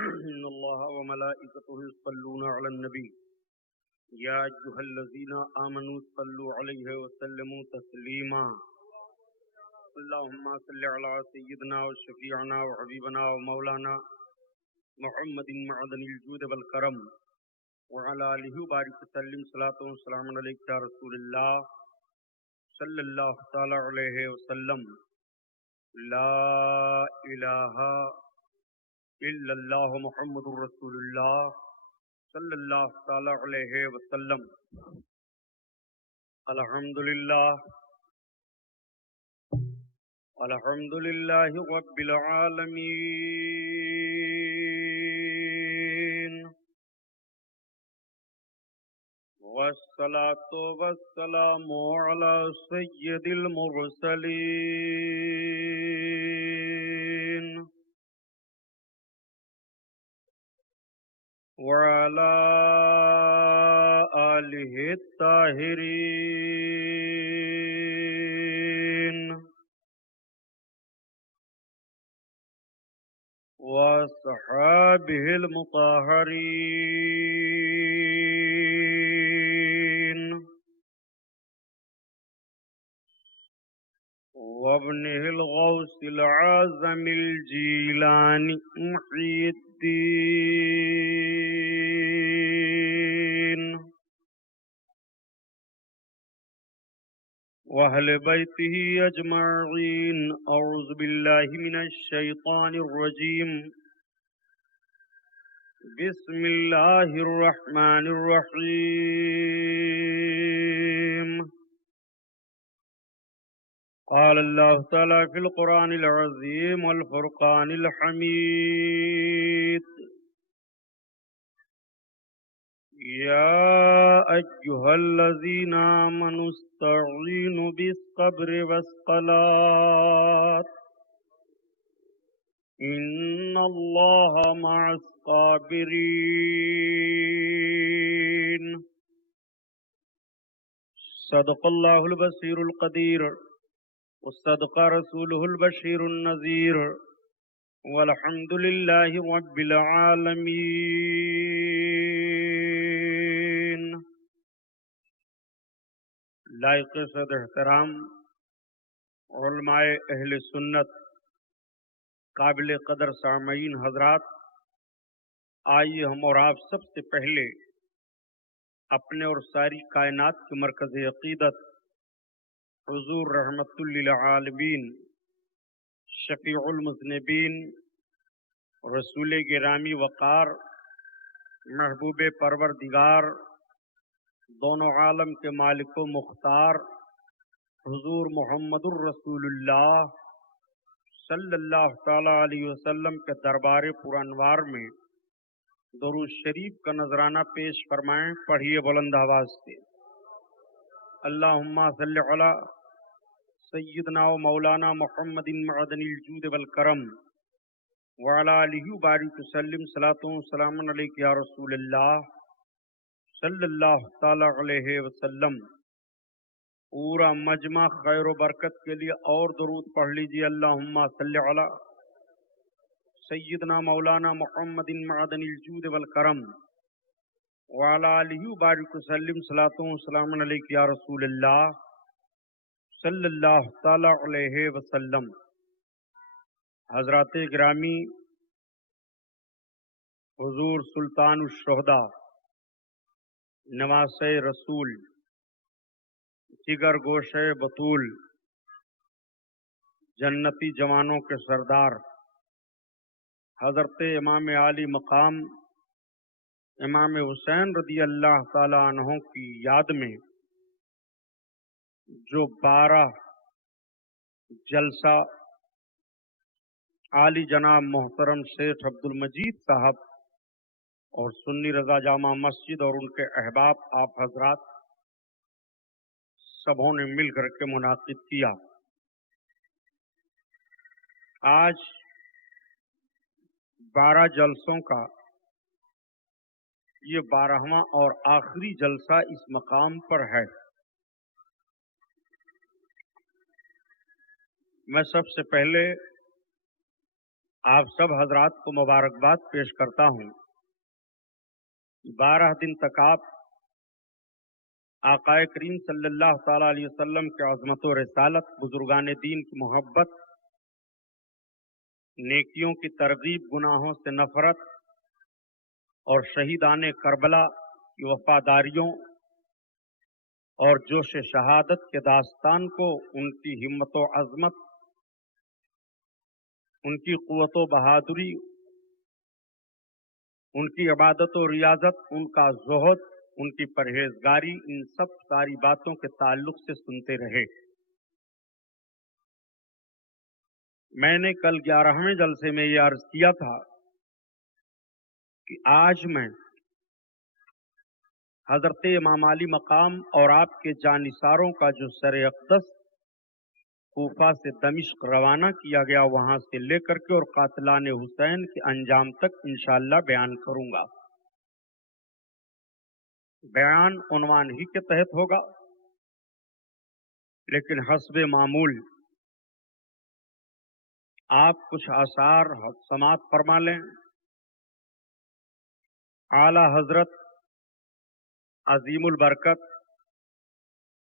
إن الله وملائكته يصلون على النبي يا أيها الذين آمنوا صلوا عليه وسلموا تسليما اللهم صل على سيدنا وشفيعنا وحبيبنا ومولانا محمد معدن الجود والكرم وعلى آله وبارك وسلم صلاة وسلام عليك يا رسول الله صلى الله تعالى عليه وسلم لا إله إلا الله محمد رسول الله صلی اللہ تعالی علیہ وسلم. الحمد للہ رب العالمین والصلاة والسلام علی سید المرسلین وعلى آله الطاهرين وصحابه المطهرين وابنه الغوث العظم الجيلاني محي الدين وأهل بيته أجمعين. أعوذ بالله من الشيطان الرجيم. بسم الله الرحمن الرحيم. قال الله تعالى في القرآن العظيم والفرقان الحميد يا أيها الذين آمنوا استعينوا بالصبر والصلاة إن الله مع الصابرين. صدق الله البصير القدير وصدق رسوله البشير النذير والحمد لله رب العالمين. لائق صد احترام علماء اہل سنت، قابل قدر سامعین حضرات، آئیے ہم اور آپ سب سے پہلے اپنے اور ساری کائنات کے مرکز عقیدت حضور رحمت للعالمین شفیع المذنبین رسول گرامی وقار محبوب پروردگار دونوں عالم کے مالک و مختار حضور محمد الرسول اللہ صلی اللہ تعالی علیہ وسلم کے دربار پرانوار میں درود شریف کا نذرانہ پیش فرمائیں. پڑھیے بلند آواز سے. اللہم صلی علی سیدنا و مولانا محمد معدن الجود والکرم وعلی آلہ وبارک وسلم صلاۃ و سلام علیک یا رسول اللہ صلی اللہ تعالی علیہ وسلم. پورا مجمع خیر و برکت کے لیے اور درود پڑھ لیجیے. اللہم صلی علی سیدنا مولانا محمد معدن الجود والکرم وعلی آلہ وبارک وسلم صلاۃ و سلام علیک یا رسول اللہ صلی اللہ تعالی علیہ وسلم. حضرات گرامی، حضور سلطان الشہداء نواسہ رسول جگر گوشے بطول جنتی جوانوں کے سردار حضرت امام عالی مقام امام حسین رضی اللہ تعالی عنہ کی یاد میں جو 12 جلسہ عالی جناب محترم شیخ عبد المجید صاحب اور سنی رضا جامع مسجد اور ان کے احباب آپ حضرات سبوں نے مل کر کے منعقد کیا. آج 12 جلسوں کا یہ 12واں اور آخری جلسہ اس مقام پر ہے. میں سب سے پہلے آپ سب حضرات کو مبارکباد پیش کرتا ہوں۔ 12 دن تک آپ آقائے کریم صلی اللہ تعالی علیہ وسلم کی عظمت و رسالت، بزرگان دین کی محبت، نیکیوں کی ترغیب، گناہوں سے نفرت اور شہیدان کربلا کی وفاداریوں اور جوش شہادت کے داستان کو، ان کی ہمت و عظمت، ان کی قوت و بہادری، ان کی عبادت و ریاضت، ان کا زہد، ان کی پرہیزگاری، ان سب ساری باتوں کے تعلق سے سنتے رہے۔ میں نے کل 11ویں جلسے میں یہ عرض کیا تھا کہ آج میں حضرت امام علی مقام اور آپ کے جانثاروں کا جو سر اقدس کوفہ سے دمشق روانہ کیا گیا، وہاں سے لے کر کے اور قاتلان حسین کے انجام تک انشاءاللہ بیان کروں گا۔ بیان عنوان ہی کے تحت ہوگا، لیکن حسب معمول آپ کچھ آثار سماعت فرما لیں۔ اعلی حضرت عظیم البرکت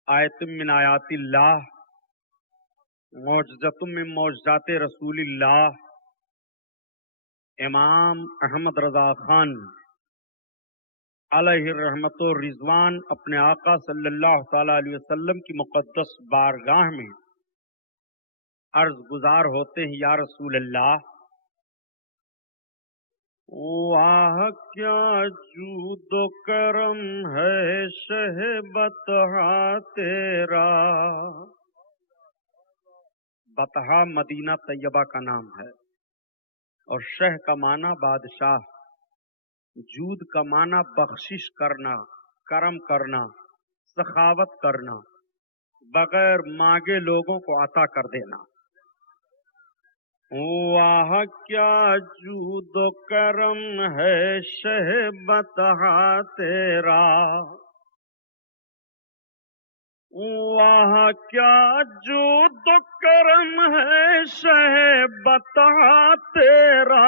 آیت من آیات اللہ، معجزۃ من معجزات رسول اللہ، امام احمد رضا خان علیہ الرحمت و رضوان اپنے آقا صلی اللہ تعالی علیہ وسلم کی مقدس بارگاہ میں عرض گزار ہوتے ہیں، یا رسول اللہ، واہ کیا جود و کرم ہے شہ بطحا تیرا۔ بطحا مدینہ طیبہ کا نام ہے، اور شہ کا معنی بادشاہ، جود کا معنی بخشش کرنا، کرم کرنا، سخاوت کرنا، بغیر مانگے لوگوں کو عطا کر دینا۔ واہ کیا جود و کرم ہے شہ بطحا تیرا، واہ کیا جود و کرم ہے شہ بطحا تیرا،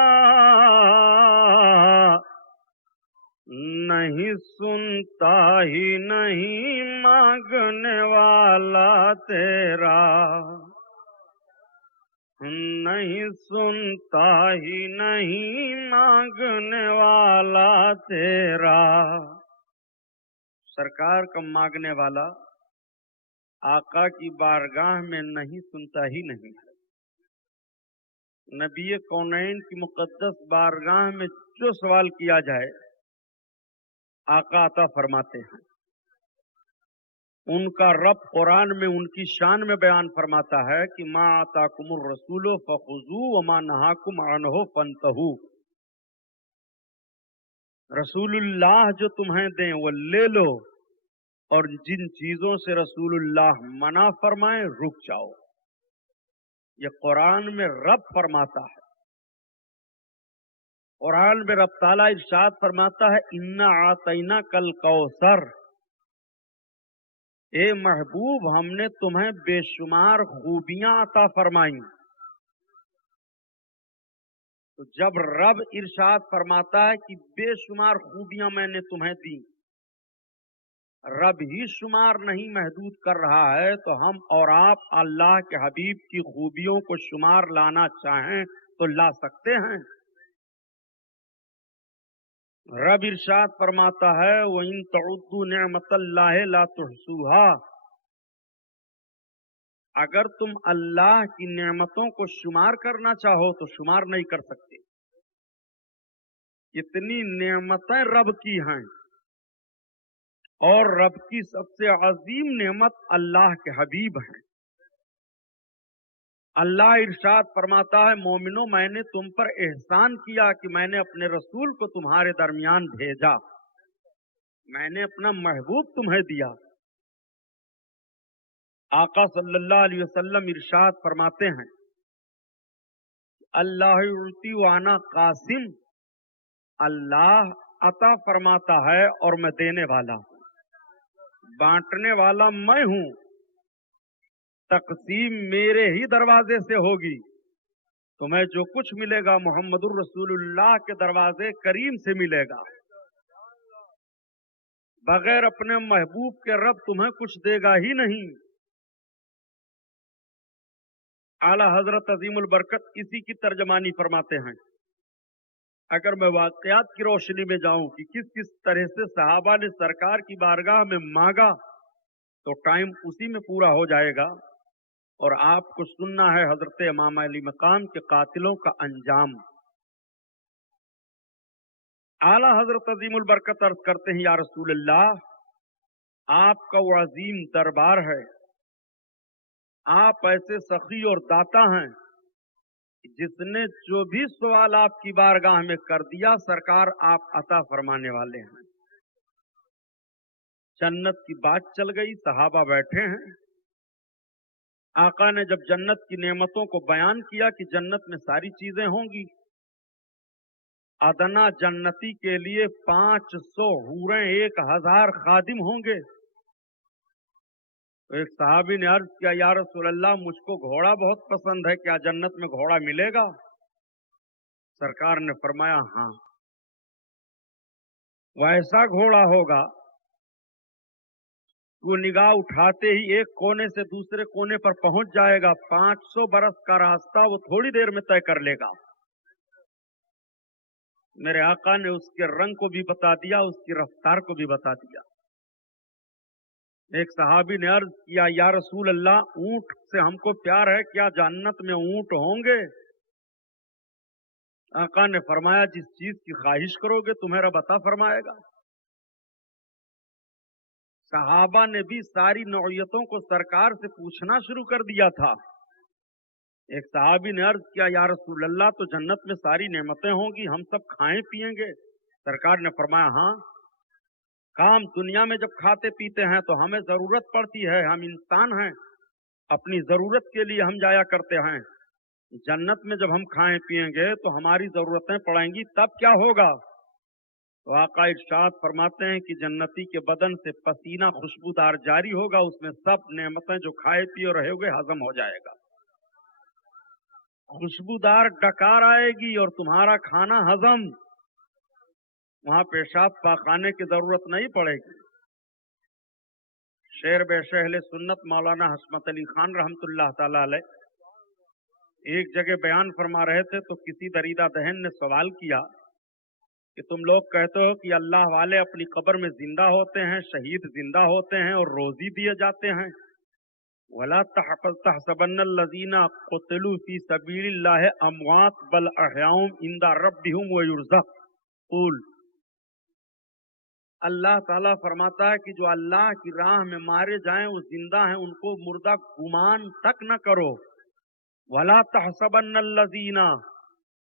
نہیں سنتا ہی نہیں مانگنے والا تیرا، نہیں سنتا ہی نہیں مانگنے والا تیرا۔ سرکار کا مانگنے والا آقا کی بارگاہ میں نہیں سنتا ہی نہیں ہے۔ نبی کونین کی مقدس بارگاہ میں جو سوال کیا جائے آقا عطا فرماتے ہیں۔ ان کا رب قرآن میں ان کی شان میں بیان فرماتا ہے کہ ما آتاکم الرسول فخذوہ وما نہاکم عنہ فانتہوا۔ رسول اللہ جو تمہیں دیں وہ لے لو، اور جن چیزوں سے رسول اللہ منع فرمائیں رک جاؤ۔ یہ قرآن میں رب فرماتا ہے۔ قرآن میں رب تعالیٰ ارشاد فرماتا ہے انا اعطیناک الکوثر، اے محبوب ہم نے تمہیں بے شمار خوبیاں عطا فرمائیں۔ تو جب رب ارشاد فرماتا ہے کہ بے شمار خوبیاں میں نے تمہیں دی، رب ہی شمار نہیں محدود کر رہا ہے، تو ہم اور آپ اللہ کے حبیب کی خوبیوں کو شمار لانا چاہیں تو لا سکتے ہیں؟ رب ارشاد فرماتا ہے وَإِن تَعُدُّوا نِعْمَةَ اللَّهِ لَا تُحْصُوهَا، اگر تم اللہ کی نعمتوں کو شمار کرنا چاہو تو شمار نہیں کر سکتے۔ اتنی نعمتیں رب کی ہیں، اور رب کی سب سے عظیم نعمت اللہ کے حبیب ہیں۔ اللہ ارشاد فرماتا ہے مومنو میں نے تم پر احسان کیا کہ میں نے اپنے رسول کو تمہارے درمیان بھیجا، میں نے اپنا محبوب تمہیں دیا۔ آقا صلی اللہ علیہ وسلم ارشاد فرماتے ہیں اللہ یعطی وانا قاسم، اللہ عطا فرماتا ہے اور میں دینے والا ہوں، بانٹنے والا میں ہوں، تقسیم میرے ہی دروازے سے ہوگی۔ तुम्हें जो कुछ मिलेगा मोहम्मदुर रसूलुल्लाह के दरवाजे करीम से मिलेगा। बगैर अपने महबूब के रब तुम्हें कुछ देगा ही नहीं। आला हजरत अजीमुल बरकत इसी की तर्जमानी फरमाते हैं। अगर मैं वाकयात की रोशनी में जाऊं कि किस किस तरह से सहाबा ने सरकार की बारगाह में मांगा, तो टाइम उसी में पूरा हो जाएगा। और आपको सुनना है हजरत इमाम अली मकाम के कातिलों का अंजाम। आला हजरत अजीमुल बरकत अर्ज करते हैं, या रसूल अल्लाह, आपका वो अजीम दरबार है, आप ऐसे सखी और दाता हैं, जिसने जो भी सवाल आपकी बारगाह में कर दिया सरकार आप अता फरमाने वाले हैं। जन्नत की बात चल गई, सहाबा बैठे हैं। आका ने जब जन्नत की नेमतों को बयान किया कि जन्नत में सारी चीजें होंगी, अदना जन्नती के लिए 500 हूरें, 1000 खादिम होंगे। तो एक सहाबी ने अर्ज किया, या रसूल अल्लाह, मुझको घोड़ा बहुत पसंद है, क्या जन्नत में घोड़ा मिलेगा? सरकार ने फरमाया, हाँ, वैसा घोड़ा होगा वो निगाह उठाते ही एक कोने से दूसरे कोने पर पहुंच जाएगा। 500 बरस का रास्ता वो थोड़ी देर में तय कर लेगा। मेरे आका ने उसके रंग को भी बता दिया, उसकी रफ्तार को भी बता दिया। एक सहाबी ने अर्ज किया, या रसूल अल्लाह, ऊंट से हमको प्यार है, क्या जन्नत में ऊंट होंगे? आका ने फरमाया, जिस चीज की ख्वाहिश करोगे तुम्हें रब अता फरमाएगा। सहाबा ने भी सारी नौयतों को सरकार से पूछना शुरू कर दिया था। एक सहाबी ने अर्ज किया, या रसूल अल्लाह, तो जन्नत में सारी नेमतें होंगी, हम सब खाएं पिएंगे? सरकार ने फरमाया, हाँ, काम दुनिया में जब खाते पीते हैं तो हमें जरूरत पड़ती है, हम इंसान हैं, अपनी जरूरत के लिए हम जाया करते हैं। जन्नत में जब हम खाएं पिएंगे तो हमारी जरूरतें पड़ेंगी, तब क्या होगा? तो आका इरशाद फरमाते हैं कि जन्नती के बदन से पसीना खुशबूदार जारी होगा, उसमें सब नेमतें जो खाए पिए रहे होगे हजम हो जाएगा। खुशबूदार डकार आएगी और तुम्हारा खाना हजम, वहां पेशाब पाखाने की जरूरत नहीं पड़ेगी। शेर बेशहले सुन्नत मौलाना हस्मत अली खान रहमतुल्लाह ताला अलैह एक जगह बयान फरमा रहे थे, तो किसी दरीदा दहन ने सवाल किया कि तुम लोग कहते हो कि अल्लाह वाले अपनी कब्र में जिंदा होते हैं, शहीद जिंदा होते हैं और रोजी दिए जाते हैं। वला तहसबन्नल्लज़ीना क़ुतिलू फी सबीलिल्लाहि अमवात बल अहयाउम इंदा रब्बिहुम व युरज़क़ून। अल्लाह ताला फरमाता है कि जो अल्लाह की राह में मारे जाएं वो जिंदा हैं, उनको मुर्दा गुमान तक न करो। वला तहसबन्नल्लज़ीना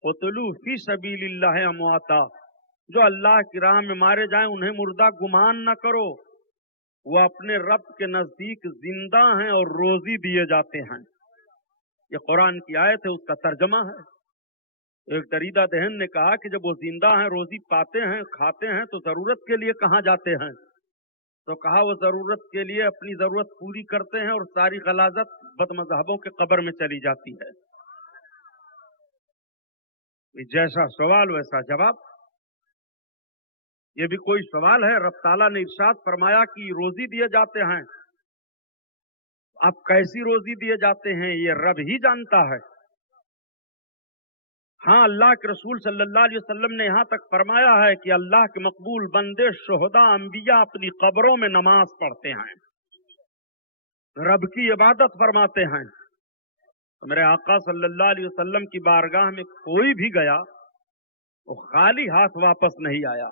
क़ुतिलू फी सबीलिल्लाहि अमवाता, जो अल्लाह की राह में मारे जाएं उन्हें मुर्दा गुमान न करो, वो अपने रब के नजदीक जिंदा हैं और रोजी दिए जाते हैं। ये कुरान की आयत है, उसका तर्जमा है। एक दरीदा दहन ने कहा कि जब वो जिंदा हैं, रोजी पाते हैं, खाते हैं, तो जरूरत के लिए कहाँ जाते हैं? तो कहा वो जरूरत के लिए अपनी जरूरत पूरी करते हैं और सारी गलाजत बदमज़हबों के कब्र में चली जाती है। जैसा सवाल वैसा जवाब। ये भी कोई सवाल है? रब ताला ने इरशाद फरमाया कि रोजी दिए जाते हैं। अब कैसी रोजी दिए जाते हैं ये रब ही जानता है। हाँ, अल्लाह के रसूल सल्लल्लाहु अलैहि वसल्लम ने यहाँ तक फरमाया है कि अल्लाह के मकबूल बंदे शुहदा अंबिया अपनी कब्रों में नमाज पढ़ते हैं, रब की इबादत फरमाते हैं। तो मेरे आका सल्लल्लाहु अलैहि वसल्लम की बारगाह में कोई भी गया वो खाली हाथ वापस नहीं आया,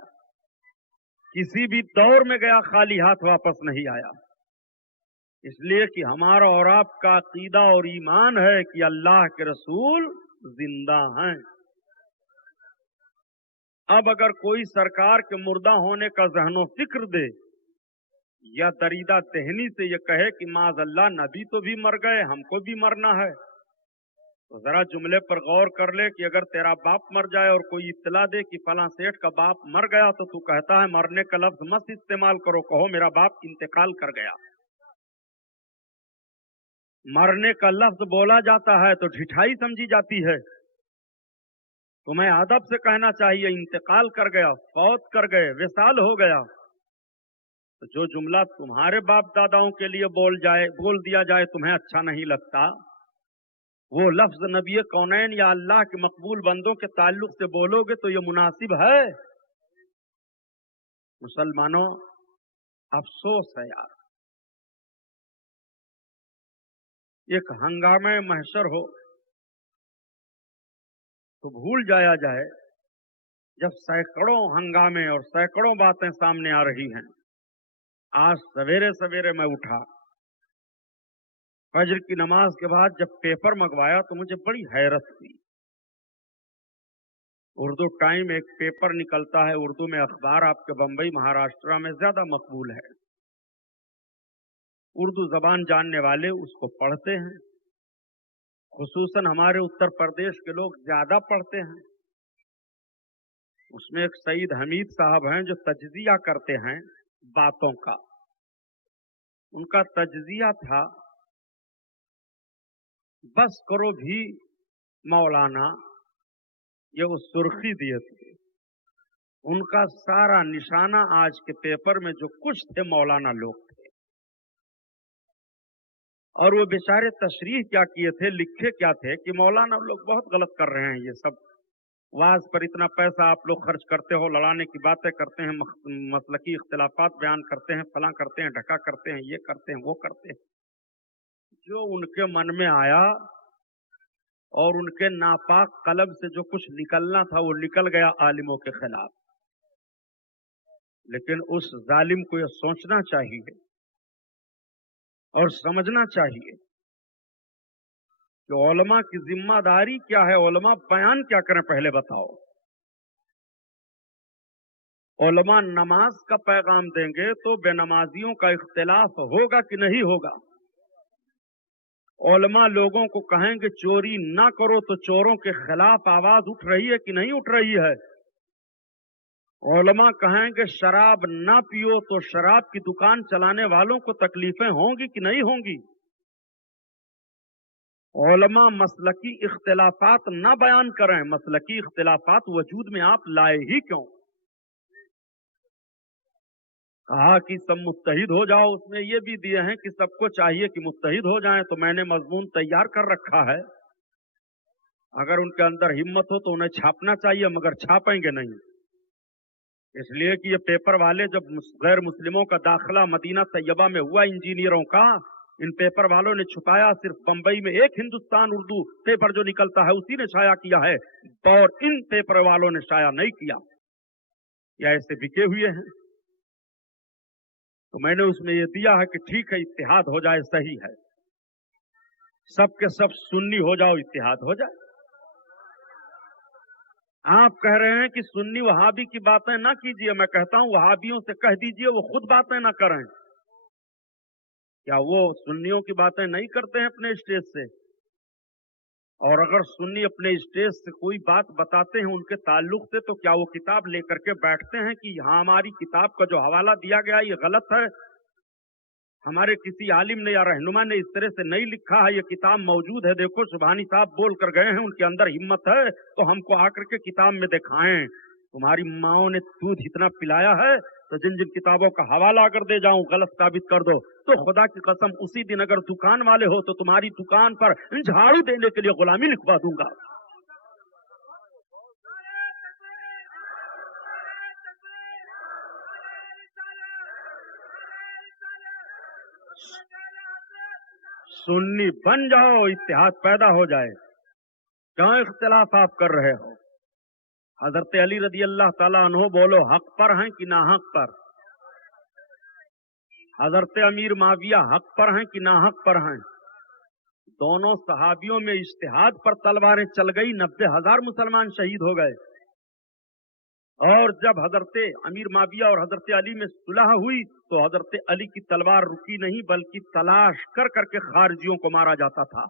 किसी भी दौर में गया खाली हाथ वापस नहीं आया। इसलिए कि हमारा और आपका अकीदा और ईमान है कि अल्लाह के रसूल जिंदा हैं। अब अगर कोई सरकार के मुर्दा होने का जहनो फिक्र दे या दरीदा दहनी से ये कहे कि माज़अल्लाह नबी तो भी मर गए, हमको भी मरना है, तो जरा जुमले पर गौर कर ले कि अगर तेरा बाप मर जाए और कोई इत्तला दे कि फलां सेठ का बाप मर गया, तो तू कहता है मरने का लफ्ज मत इस्तेमाल करो, कहो मेरा बाप इंतकाल कर गया। मरने का लफ्ज बोला जाता है तो ढिठाई समझी जाती है। तुम्हें अदब से कहना चाहिए इंतकाल कर गया, फौत कर गए, विसाल हो गया। तो जो जुमला तुम्हारे बाप दादाओं के लिए बोल दिया जाए तुम्हें अच्छा नहीं लगता, वो लफ्ज नबी कौनैन या अल्लाह के मकबूल बंदों के ताल्लुक से बोलोगे तो ये मुनासिब है? मुसलमानों, अफसोस है यार, एक हंगामे महशर हो तो भूल जाया जाए जब सैकड़ों हंगामे और सैकड़ों बातें सामने आ रही हैं। आज सवेरे सवेरे मैं उठा, फजर की नमाज के बाद जब पेपर मंगवाया तो मुझे बड़ी हैरत हुई। उर्दू टाइम एक पेपर निकलता है, उर्दू में अखबार, आपके बंबई महाराष्ट्र में ज्यादा मकबूल है। उर्दू जबान जानने वाले उसको पढ़ते हैं, खुसूसन हमारे उत्तर प्रदेश के लोग ज्यादा पढ़ते हैं। उसमें एक सईद हमीद साहब हैं जो तज्जिया करते हैं बातों का। उनका तज्जिया था, बस करो भी मौलाना, ये वो सुर्खी दिए थे। उनका सारा निशाना आज के पेपर में जो कुछ थे मौलाना लोग थे, और वो बेचारे तशरीह क्या किए थे, लिखे क्या थे कि मौलाना लोग बहुत गलत कर रहे हैं, ये सब वाज पर इतना पैसा आप लोग खर्च करते हो, लड़ाने की बातें करते हैं, मसलकी इख्तिलाफात बयान करते हैं, फलां करते हैं, ढका करते हैं, ये करते हैं, वो करते हैं। जो उनके मन में आया और उनके नापाक कलब से जो कुछ निकलना था वो निकल गया आलिमों के खिलाफ। लेकिन उस जालिम को यह सोचना चाहिए और समझना चाहिए कि उलमा की जिम्मेदारी क्या है, उलमा बयान क्या करें, पहले बताओ। उलमा नमाज का पैगाम देंगे तो बेनमाजियों का इख्तिलाफ होगा कि नहीं होगा? उलमा लोगों को कहेंगे चोरी ना करो तो चोरों के खिलाफ आवाज उठ रही है कि नहीं उठ रही है? उलमा कहेंगे शराब ना पियो तो शराब की दुकान चलाने वालों को तकलीफें होंगी कि नहीं होंगी? उलमा मसलकी इख्तिलाफात ना बयान करें, मसलकी इख्तिलाफात वजूद में आप लाए ही क्यों? कहा कि सब मुत्तहिद हो जाओ, उसमें ये भी दिए हैं कि सबको चाहिए कि मुत्तहिद हो जाएं, तो मैंने मजमून तैयार कर रखा है। अगर उनके अंदर हिम्मत हो तो उन्हें छापना चाहिए, मगर छापेंगे नहीं, इसलिए कि ये पेपर वाले जब गैर मुस्लिमों का दाखिला मदीना तैयबा में हुआ इंजीनियरों का, इन पेपर वालों ने छुपाया। सिर्फ बंबई में एक हिंदुस्तान उर्दू पेपर जो निकलता है उसी ने शाया किया है, और इन पेपर वालों ने शाया नहीं किया, या ऐसे बिके हुए हैं। तो मैंने उसमें यह दिया है कि ठीक है, इत्तेहाद हो जाए, सही है, सब के सब सुन्नी हो जाओ, इत्तेहाद हो जाए। आप कह रहे हैं कि सुन्नी वहाबी की बातें ना कीजिए, मैं कहता हूं वहाबियों से कह दीजिए वो खुद बातें ना करें। क्या वो सुन्नियों की बातें नहीं करते हैं अपने स्टेज से? और अगर सुन्नी अपने स्टेज से कोई बात बताते हैं उनके ताल्लुक से, तो क्या वो किताब लेकर के बैठते हैं कि हाँ हमारी किताब का जो हवाला दिया गया ये गलत है, हमारे किसी आलिम ने या रहनुमा ने इस तरह से नहीं लिखा है, ये किताब मौजूद है, देखो सुबहानी साहब बोल कर गए हैं, उनके अंदर हिम्मत है, तो हमको आकर के किताब में दिखाएं। तुम्हारी माओ ने दूध इतना पिलाया है तो जिन जिन किताबों का हवाला अगर दे जाऊं गलत साबित कर दो, तो खुदा की कसम उसी दिन अगर दुकान वाले हो तो तुम्हारी दुकान पर झाड़ू देने के लिए गुलामी लिखवा दूंगा। सुन्नी बन जाओ, इत्तेहाद पैदा हो जाए। क्यों इख्तिलाफ आप कर रहे हो? हजरत अली रदी अल्लाह ताला अन्हो बोलो हक पर हैं कि नाहक पर? हजरत अमीर माविया हक पर हैं कि नाहक पर हैं? दोनों सहाबियों में इज्तिहाद पर तलवारें चल गई, 90,000 मुसलमान शहीद हो गए। और जब हजरत अमीर माविया और हजरत अली में सुलह हुई तो हजरत अली की तलवार रुकी नहीं, बल्कि तलाश कर करके खारजियों को मारा जाता था।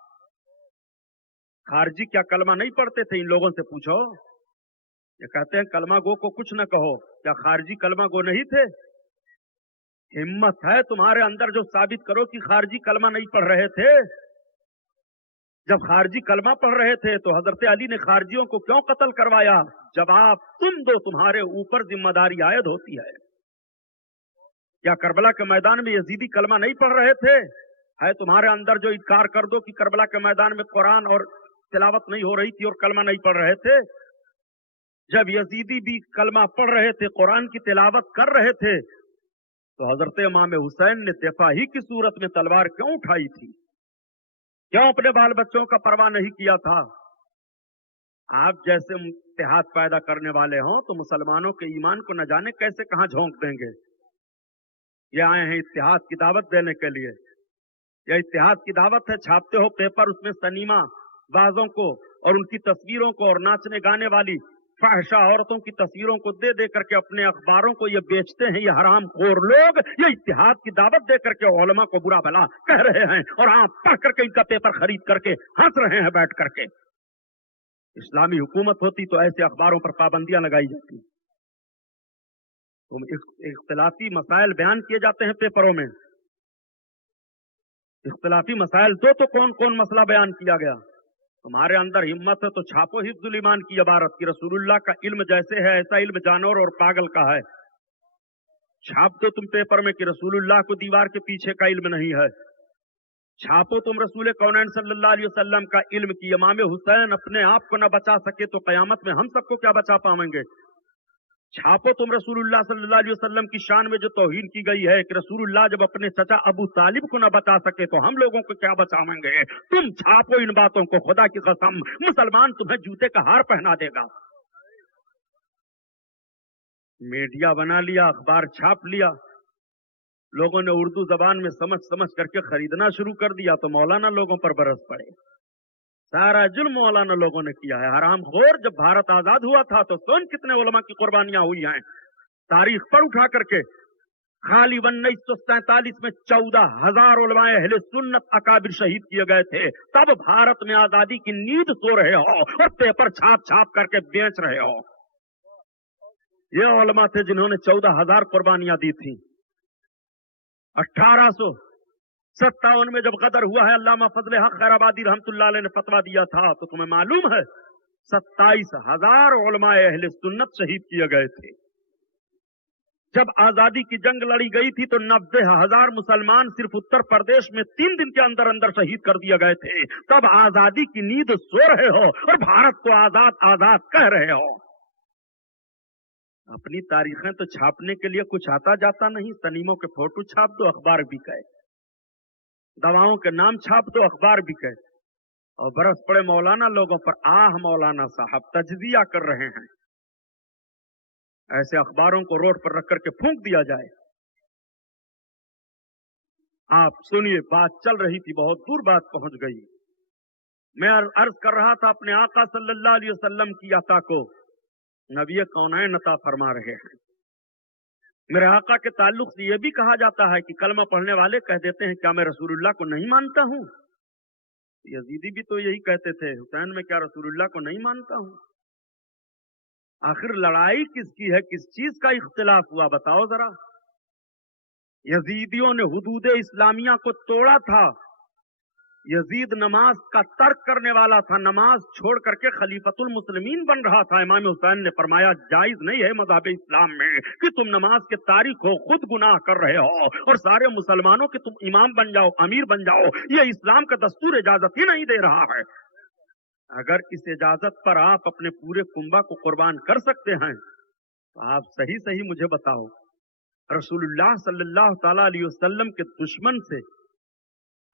खारजी क्या कलमा नहीं पढ़ते थे? इन लोगों से पूछो। ये कहते हैं कलमा गो को कुछ न कहो, क्या खारजी कलमा गो नहीं थे? हिम्मत है तुम्हारे अंदर जो साबित करो कि खारजी कलमा नहीं पढ़ रहे थे। جب خارجی کلمہ پڑھ رہے تھے تو حضرت علی نے خارجیوں کو کیوں قتل کروایا؟ جواب تم دو، تمہارے اوپر ذمہ داری عائد ہوتی ہے۔ کیا کربلا کے میدان میں یزیدی کلمہ نہیں پڑھ رہے تھے؟ ہے تمہارے اندر جو انکار کر دو کہ کربلا کے میدان میں قرآن اور تلاوت نہیں ہو رہی تھی اور کلمہ نہیں پڑھ رہے تھے؟ جب یزیدی بھی کلمہ پڑھ رہے تھے، قرآن کی تلاوت کر رہے تھے، تو حضرت امام حسین نے دفاعی کی صورت میں تلوار کیوں اٹھائی تھی؟ کیوں اپنے بال بچوں کا پرواہ نہیں کیا تھا؟ آپ جیسے اتحاد پیدا کرنے والے ہوں تو مسلمانوں کے ایمان کو نہ جانے کیسے کہاں جھونک دیں گے۔ یہ آئے ہیں اتحاد کی دعوت دینے کے لیے، یہ اتحاد کی دعوت ہے۔ چھاپتے ہو پیپر، اس میں سنیما بازوں کو اور ان کی تصویروں کو اور ناچنے گانے والی فحشہ عورتوں کی تصویروں کو دے دے کر کے اپنے اخباروں کو یہ بیچتے ہیں یہ حرام خور لوگ۔ یہ اتحاد کی دعوت دے کر کے علماء کو برا بھلا کہہ رہے ہیں اور آپ پڑھ کر کے ان کا پیپر خرید کر کے ہنس رہے ہیں بیٹھ کر کے۔ اسلامی حکومت ہوتی تو ایسے اخباروں پر پابندیاں لگائی جاتی۔ اختلافی مسائل بیان کیے جاتے ہیں پیپروں میں، اختلافی مسائل دو تو کون کون مسئلہ بیان کیا گیا؟ تمہارے اندر ہمت ہے تو چھاپو حفظ الایمان کی عبارت کی رسول اللہ کا علم جیسے ہے ایسا علم جانور اور پاگل کا ہے۔ چھاپ دو تم پیپر میں کہ رسول اللہ کو دیوار کے پیچھے کا علم نہیں ہے۔ چھاپو تم رسول کونین صلی اللہ علیہ وسلم کا علم کی امام حسین اپنے آپ کو نہ بچا سکے تو قیامت میں ہم سب کو کیا بچا پائیں گے۔ چھاپو تم رسول اللہ صلی اللہ علیہ وسلم کی شان میں جو توہین کی گئی ہے کہ رسول اللہ جب اپنے چچا ابو طالب کو نہ بچا سکے تو ہم لوگوں کو کیا بچائیں گے۔ تم چھاپو ان باتوں کو، خدا کی قسم مسلمان تمہیں جوتے کا ہار پہنا دے گا۔ میڈیا بنا لیا، اخبار چھاپ لیا، لوگوں نے اردو زبان میں سمجھ سمجھ کر کے خریدنا شروع کر دیا تو مولانا لوگوں پر برس پڑے۔ سارا ظلم مولانا لوگوں نے کیا ہے۔ حرام خور، جب بھارت آزاد ہوا تھا تو سن کتنے علماء کی قربانیاں ہوئی ہیں، تاریخ پر اٹھا کر کے۔ خالی 1947 میں 14,000 علماء اہل سنت اکابر شہید کیے گئے تھے۔ تب بھارت میں آزادی کی نیند سو رہے ہو اور پیپر چھاپ چھاپ کر کے بیچ رہے ہو۔ یہ علماء تھے جنہوں نے 14,000 قربانیاں دی تھیں۔ 1857 میں جب غدر ہوا ہے، علامہ فضل حق خیر آبادی رحمت اللہ علیہ نے فتویٰ دیا تھا تو تمہیں معلوم ہے 27,000 علماء اہل سنت شہید کیے گئے تھے۔ جب آزادی کی جنگ لڑی گئی تھی تو 90,000 مسلمان صرف اتر پردیش میں 3 دن کے اندر اندر شہید کر دیے گئے تھے۔ تب آزادی کی نیند سو رہے ہو اور بھارت کو آزاد آزاد کہہ رہے ہو۔ اپنی تاریخیں تو چھاپنے کے لیے کچھ آتا جاتا نہیں، سنیموں کے فوٹو چھاپ دو اخبار بکے، دواؤں کے نام چھاپ دو اخبار بکے، اور برس پڑے مولانا لوگوں پر۔ آہ مولانا صاحب تجزیہ کر رہے ہیں، ایسے اخباروں کو روڈ پر رکھ کر کے پھونک دیا جائے۔ آپ سنیے، بات چل رہی تھی، بہت دور بات پہنچ گئی۔ میں عرض کر رہا تھا اپنے آقا صلی اللہ علیہ وسلم کی عطا کو نبی کونین عطا فرما رہے ہیں۔ میرے آقا کے تعلق سے یہ بھی کہا جاتا ہے کہ کلمہ پڑھنے والے کہہ دیتے ہیں کیا میں رسول اللہ کو نہیں مانتا ہوں؟ یزیدی بھی تو یہی کہتے تھے، حسین میں کیا رسول اللہ کو نہیں مانتا ہوں؟ آخر لڑائی کس کی ہے، کس چیز کا اختلاف ہوا بتاؤ ذرا۔ یزیدیوں نے حدود اسلامیہ کو توڑا تھا۔ یزید نماز کا ترک کرنے والا تھا، نماز چھوڑ کر کے خلیفۃ المسلمین بن رہا تھا۔ امام حسین نے فرمایا جائز نہیں ہے مذہب اسلام میں کہ تم نماز کے تارک ہو، خود گناہ کر رہے ہو اور سارے مسلمانوں کے تم امام بن جاؤ، امیر بن جاؤ۔ یہ اسلام کا دستور اجازت ہی نہیں دے رہا ہے۔ اگر اس اجازت پر آپ اپنے پورے کنبہ کو قربان کر سکتے ہیں تو آپ صحیح صحیح مجھے بتاؤ، رسول اللہ صلی اللہ تعالی علیہ وسلم کے دشمن سے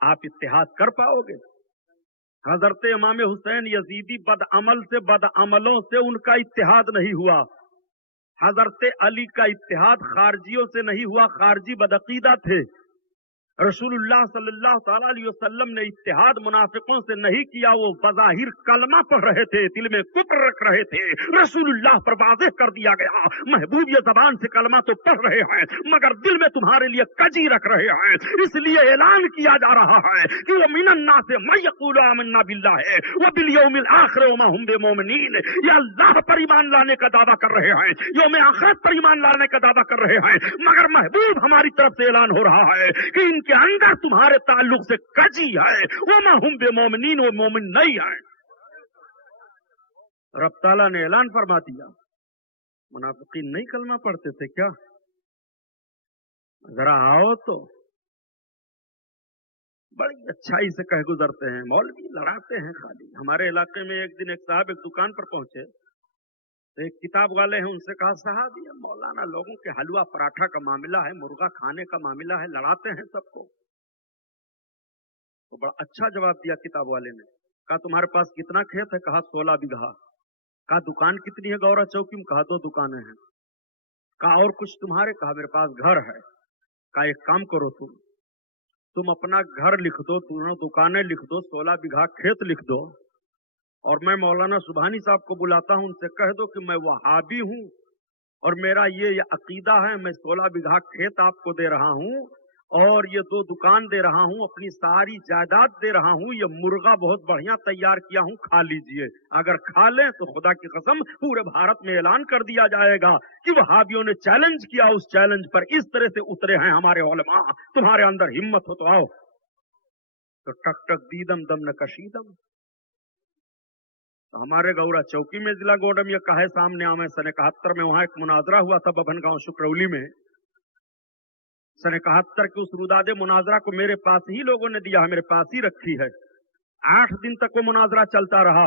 آپ اتحاد کر پاؤ گے؟ حضرت امام حسین یزیدی بدعمل سے، بدعملوں سے ان کا اتحاد نہیں ہوا۔ حضرت علی کا اتحاد خارجیوں سے نہیں ہوا، خارجی بدعقیدہ تھے۔ رسول اللہ صلی اللہ تعالی علیہ وسلم نے اتحاد منافقوں سے نہیں کیا، وہ بظاہر کلمہ پڑھ رہے تھے، دل میں کفر رکھ رہے تھے۔ رسول اللہ پر واضح کر دیا گیا محبوب یہ زبان سے کلمہ تو پڑھ رہے ہیں مگر دل میں تمہارے لیے کجی رکھ رہے ہیں، اس لیے اعلان کیا جا رہا ہے کہ وہ من الناس من یقول آمنا باللہ وبالیوم الآخر وما هم بمؤمنین، یہ اللہ پر ایمان لانے کا دعویٰ کر رہے ہیں، یوم آخرت پر ایمان لانے کا دعویٰ کر رہے ہیں، مگر محبوب ہماری طرف سے اعلان ہو رہا ہے کہ ان जिनके अंदर तुम्हारे ताल्लुक से कजी है, वो माहुम बेमोमिनीन, वो मोमिन नहीं है। रब ताला ने ऐलान फरमा दिया। मुनाफिकीन नहीं कलमा पढ़ते थे क्या? जरा आओ तो बड़ी अच्छाई से कह गुजरते हैं, मौलवी लड़ाते हैं खाली। हमारे इलाके में एक दिन एक साहब एक दुकान पर पहुंचे, तो एक किताब वाले हैं, उनसे कहा साहब ये मौलाना लोगों के हलवा पराठा का मामला है, मुर्गा खाने का मामला है, लड़ाते हैं सबको। तो बड़ा अच्छा जवाब दिया किताब वाले ने। कहा तुम्हारे पास कितना खेत है? कहा 16 बीघा। कहा दुकान कितनी है गौरा चौकी में? कहा 2 दुकानें हैं। कहा और कुछ तुम्हारे? कहा मेरे पास घर है। कहा एक काम करो, तुम अपना घर लिख दो, दोनों दुकानें लिख दो, 16 बीघा खेत लिख दो, और मैं मौलाना सुबहानी साहब को बुलाता हूं, उनसे कह दो कि मैं वहाबी हूं और मेरा ये अकीदा है, मैं 16 बीघा खेत आपको दे रहा हूं और ये 2 दुकान दे रहा हूं, अपनी सारी जायदाद दे रहा हूं, ये मुर्गा बहुत बढ़िया तैयार किया हूं, खा लीजिए। अगर खा लें तो खुदा की कसम पूरे भारत में ऐलान कर दिया जाएगा कि वहाबियों ने चैलेंज किया, उस चैलेंज पर इस तरह से उतरे हैं हमारे उलमा। तुम्हारे अंदर हिम्मत हो तो आओ। तो टक टक दीदम दम न कशीदम। तो हमारे गौरा चौकी में जिला गोडम ये कहे सामने आमे सन 71 में वहां एक मुनाजरा हुआ था बभन गांव शुक्रौली में। सन 71 के उस रुदादे मुनाजरा को मेरे पास ही लोगों ने दिया है, मेरे पास ही रखी है। 8 दिन तक वो मुनाजरा चलता रहा।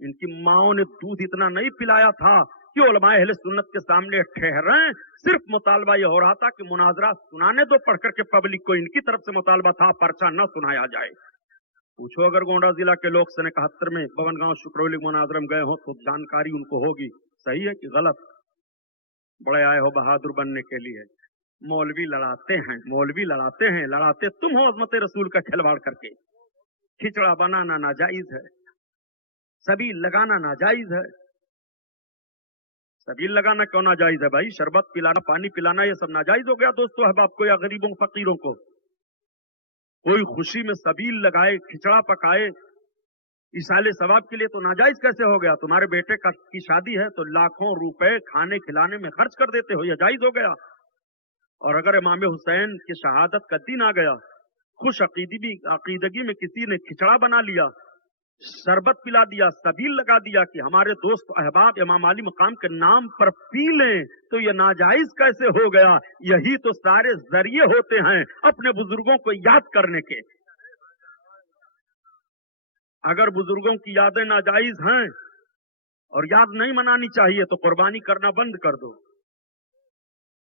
इनकी माओं ने दूध इतना नहीं पिलाया था कि उलमाए अहले सुन्नत के सामने ठहरे। सिर्फ मुतालबा ये हो रहा था कि मुनाजरा सुनाने दो पढ़ करके पब्लिक को। इनकी तरफ से मुतालबा था पर्चा न सुनाया जाए। पूछो अगर गोंडा जिला के लोग सन 71 में बभन गांव शुक्रौली मुनाजरा में गए हो तो जानकारी उनको होगी, सही है कि गलत। बड़े आए हो बहादुर बनने के लिए। मौलवी लड़ाते हैं, मौलवी लड़ाते हैं, लड़ाते तुम हो अज़मत रसूल का खिलवाड़ करके। खिचड़ा बनाना नाजायज है, सबील लगाना नाजायज है। सबील लगाना क्यों नाजायज है भाई? शरबत पिलाना, पानी पिलाना, ये सब नाजायज हो गया दोस्तों अहबाब को या गरीबों फकीरों को। कोई खुशी में सबील लगाए, खिचड़ा पकाए इसाले सवाब के लिए तो नाजायज कैसे हो गया? तुम्हारे बेटे की शादी है तो लाखों रुपए खाने खिलाने में खर्च कर देते हो, यह जायज हो गया। और अगर इमाम हुसैन की शहादत का दिन आ गया, खुश अकीदगी में किसी ने खिचड़ा बना लिया, शरबत पिला दिया, सबील लगा दिया कि हमारे दोस्त अहबाब इमाम अली मकाम के नाम पर पी लें, तो ये नाजायज कैसे हो गया? यही तो सारे जरिए होते हैं अपने बुजुर्गों को याद करने के। अगर बुजुर्गों की यादें नाजायज हैं और याद नहीं मनानी चाहिए तो कुर्बानी करना बंद कर दो।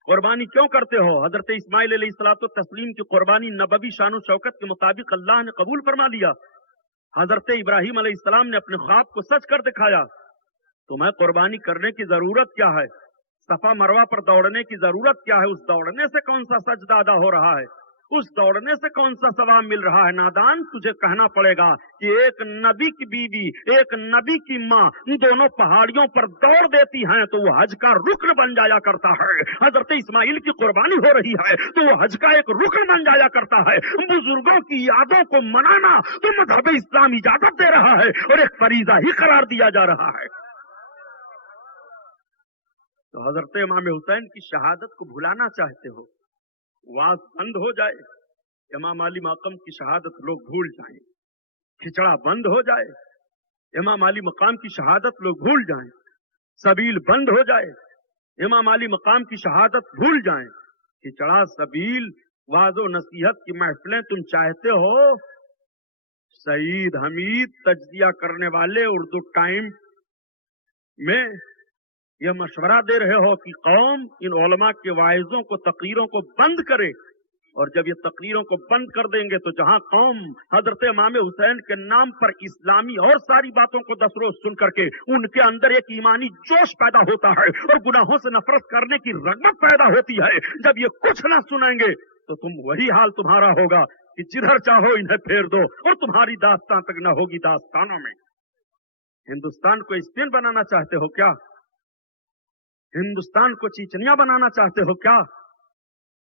कुर्बानी क्यों करते हो? हजरत इस्माइल अलैहिस्सलातो तस्लीम की कुर्बानी नबवी शान शौकत के मुताबिक अल्लाह ने कबूल फरमा लिया। हजरत इब्राहिम अलैहिस्सलाम ने अपने ख्वाब को सच कर दिखाया। तुम्हें कुर्बानी करने की जरूरत क्या है? सफा मरवा पर दौड़ने की जरूरत क्या है? उस दौड़ने से कौन सा सजदा अदा हो रहा है? उस दौड़ने से कौन सा सवाब मिल रहा है? नादान, तुझे कहना पड़ेगा कि एक नबी की बीवी, एक नबी की माँ दोनों पहाड़ियों पर दौड़ देती हैं तो वो हज का रुकन बन जाया करता है। हजरत इस्माइल की कुर्बानी हो रही है तो वो हज का एक रुकन बन जाया करता है। बुजुर्गों की यादों को मनाना तो मजहब इस्लाम इजाजत दे रहा है और एक फरीजा ही करार दिया जा रहा है। तो हजरत इमाम हुसैन की शहादत को भुलाना चाहते हो? वाज बंद हो जाए, इमाम अली मकाम की शहादत लोग भूल जाएं, खिचड़ा बंद हो जाए, इमाम अली मकाम की शहादत लोग भूल जाएं, सबील बंद हो जाए, इमाम अली मकाम की शहादत भूल जाएं, खिचड़ा, सबील, वाजो नसीहत की महफिलें तुम चाहते हो? सईद हमीद तज्जिया करने वाले उर्दू टाइम में यह मशवरा दे रहे हो कि कौम इन उलमा के वाइजों को, तकरीरों को बंद करे। और जब ये तकरीरों को बंद कर देंगे तो जहां कौम हजरत इमाम हुसैन के नाम पर इस्लामी और सारी बातों को 10 रोज सुन करके उनके अंदर एक ईमानी जोश पैदा होता है और गुनाहों से नफरत करने की रगबत पैदा होती है, जब ये कुछ ना सुनेंगे तो वही हाल तुम्हारा होगा कि जिधर चाहो इन्हें फेर दो और तुम्हारी दास्तान तक न होगी दास्तानों में। हिंदुस्तान को स्पेन बनाना चाहते हो क्या? हिंदुस्तान को चीचनिया बनाना चाहते हो क्या?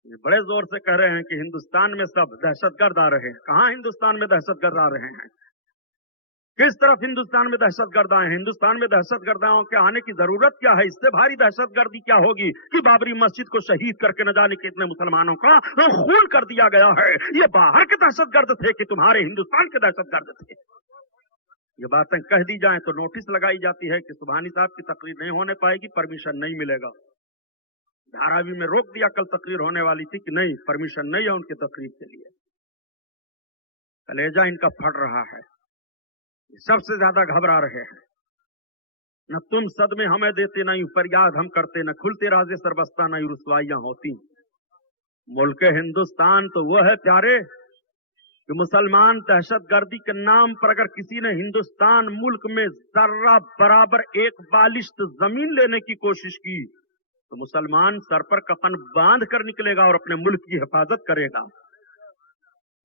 ये बड़े जोर से कह रहे हैं कि हिंदुस्तान में सब दहशतगर्द आ रहे हैं। कहां हिंदुस्तान में दहशतगर्द आ रहे हैं? किस तरफ हिंदुस्तान में दहशतगर्द आए हैं? हिंदुस्तान में दहशतगर्दों के आने की जरूरत क्या है? इससे भारी दहशतगर्दी क्या होगी कि बाबरी मस्जिद को शहीद करके न जाने कितने मुसलमानों का खून कर दिया गया है। ये बाहर के दहशतगर्द थे कि तुम्हारे हिंदुस्तान के दहशतगर्द थे? ये बातें कह दी जाएं तो नोटिस लगाई जाती है कि सुबहानी साहब की तकरीर नहीं होने पाएगी, परमिशन नहीं मिलेगा। धारावी में रोक दिया, कल तकरीर होने वाली थी कि नहीं, परमिशन नहीं है उनकी तकरीर के लिए। कलेजा इनका फट रहा है, सबसे ज्यादा घबरा रहे हैं। न तुम सदमे हमें देते, न यूं फरियाद हम करते, न खुलते राजे सरबस्ता, न यूं रुसवाइयां होती। मुल्क हिंदुस्तान तो वो है प्यारे कि मुसलमान दहशतगर्दी के नाम पर अगर किसी ने हिंदुस्तान मुल्क में जर्रा बराबर एक बालिश्त जमीन लेने की कोशिश की तो मुसलमान सर पर कफन बांध कर निकलेगा और अपने मुल्क की हिफाजत करेगा।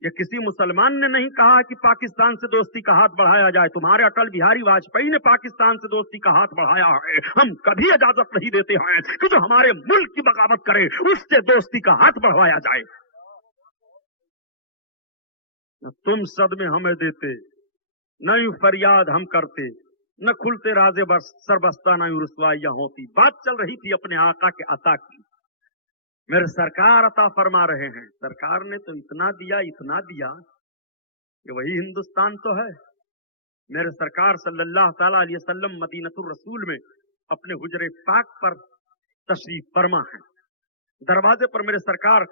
ये किसी मुसलमान ने नहीं कहा कि पाकिस्तान से दोस्ती का हाथ बढ़ाया जाए। तुम्हारे अटल बिहारी वाजपेयी ने पाकिस्तान से दोस्ती का हाथ बढ़ाया है। हम कभी इजाजत नहीं देते हैं कि जो हमारे मुल्क की बगावत करे उससे दोस्ती का हाथ बढ़वाया जाए। न तुम सदमे हमें देते, न यूं फरियाद हम करते, न खुलते राजे बस सरबस्ता, न यूं रुसवाइयां होती। बात चल रही थी अपने आका के अता की। मेरे सरकार अता फरमा रहे हैं। सरकार ने तो इतना दिया कि वही हिंदुस्तान तो है। मेरे सरकार सल्लल्लाहु तआला अलैहि वसल्लम मदीनतुर रसूल में अपने हुजरे पाक पर तशरीफ फरमा है। दरवाजे पर मेरे सरकार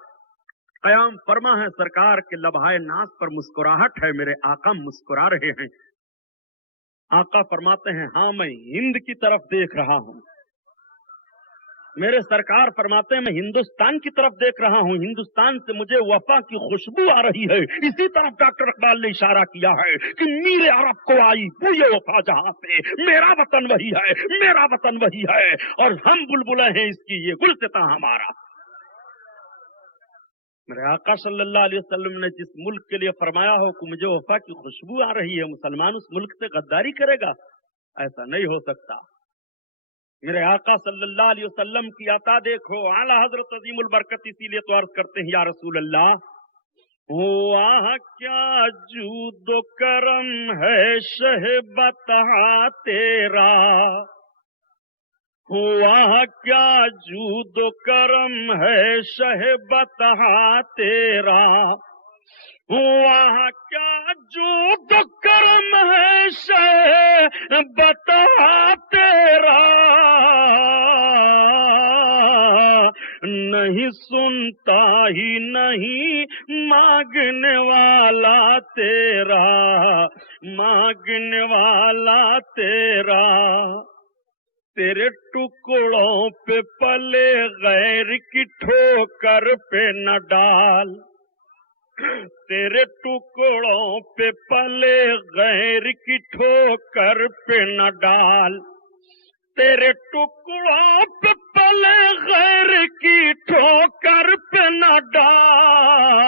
कयाम फरमा है। सरकार के लबहाए नाज पर मुस्कुराहट है। मेरे आका मुस्कुरा रहे हैं। आका फरमाते हैं, हाँ मैं हिंद की तरफ देख रहा हूं। मेरे सरकार फरमाते हैं, मैं हिंदुस्तान की तरफ देख रहा हूं। हिंदुस्तान से मुझे वफा की खुशबू आ रही है। इसी तरफ डॉक्टर इकबाल ने इशारा किया है कि मीरे अरब को आई पूरे वफा जहां से। मेरा वतन वही है, मेरा वतन वही है, और हम बुलबुलें हैं इसकी, ये गुलसिता हमारा। मेरे आका सल्लल्लाहु अलैहि वसल्लम ने जिस मुल्क के लिए फरमाया हो कि मुझे वफा की खुशबू आ रही है, मुसलमान उस मुल्क से गद्दारी करेगा? ऐसा नहीं हो सकता। मेरे आका सल्लल्लाहु अलैहि वसल्लम की अता देखो। आला हजरत अजीमुल बरकत इसीलिए तो अर्ज करते हैं, या रसूल अल्लाह, वाह क्या जूदो करम है शहबता तेरा, वाह क्या जूदो करम है शहबता तेरा, वाह क्या जूदो करम है शहबता तेरा, नहीं सुनता ही नहीं मांगने वाला तेरा, मांगने वाला तेरा। तेरे टुकड़ों पे पले गैर की ठोकर पे न डाल, तेरे टुकड़ों पे पले गैर की ठोकर पे न डाल, तेरे टुकड़ों पे पले गैर की ठोकर पे न डाल।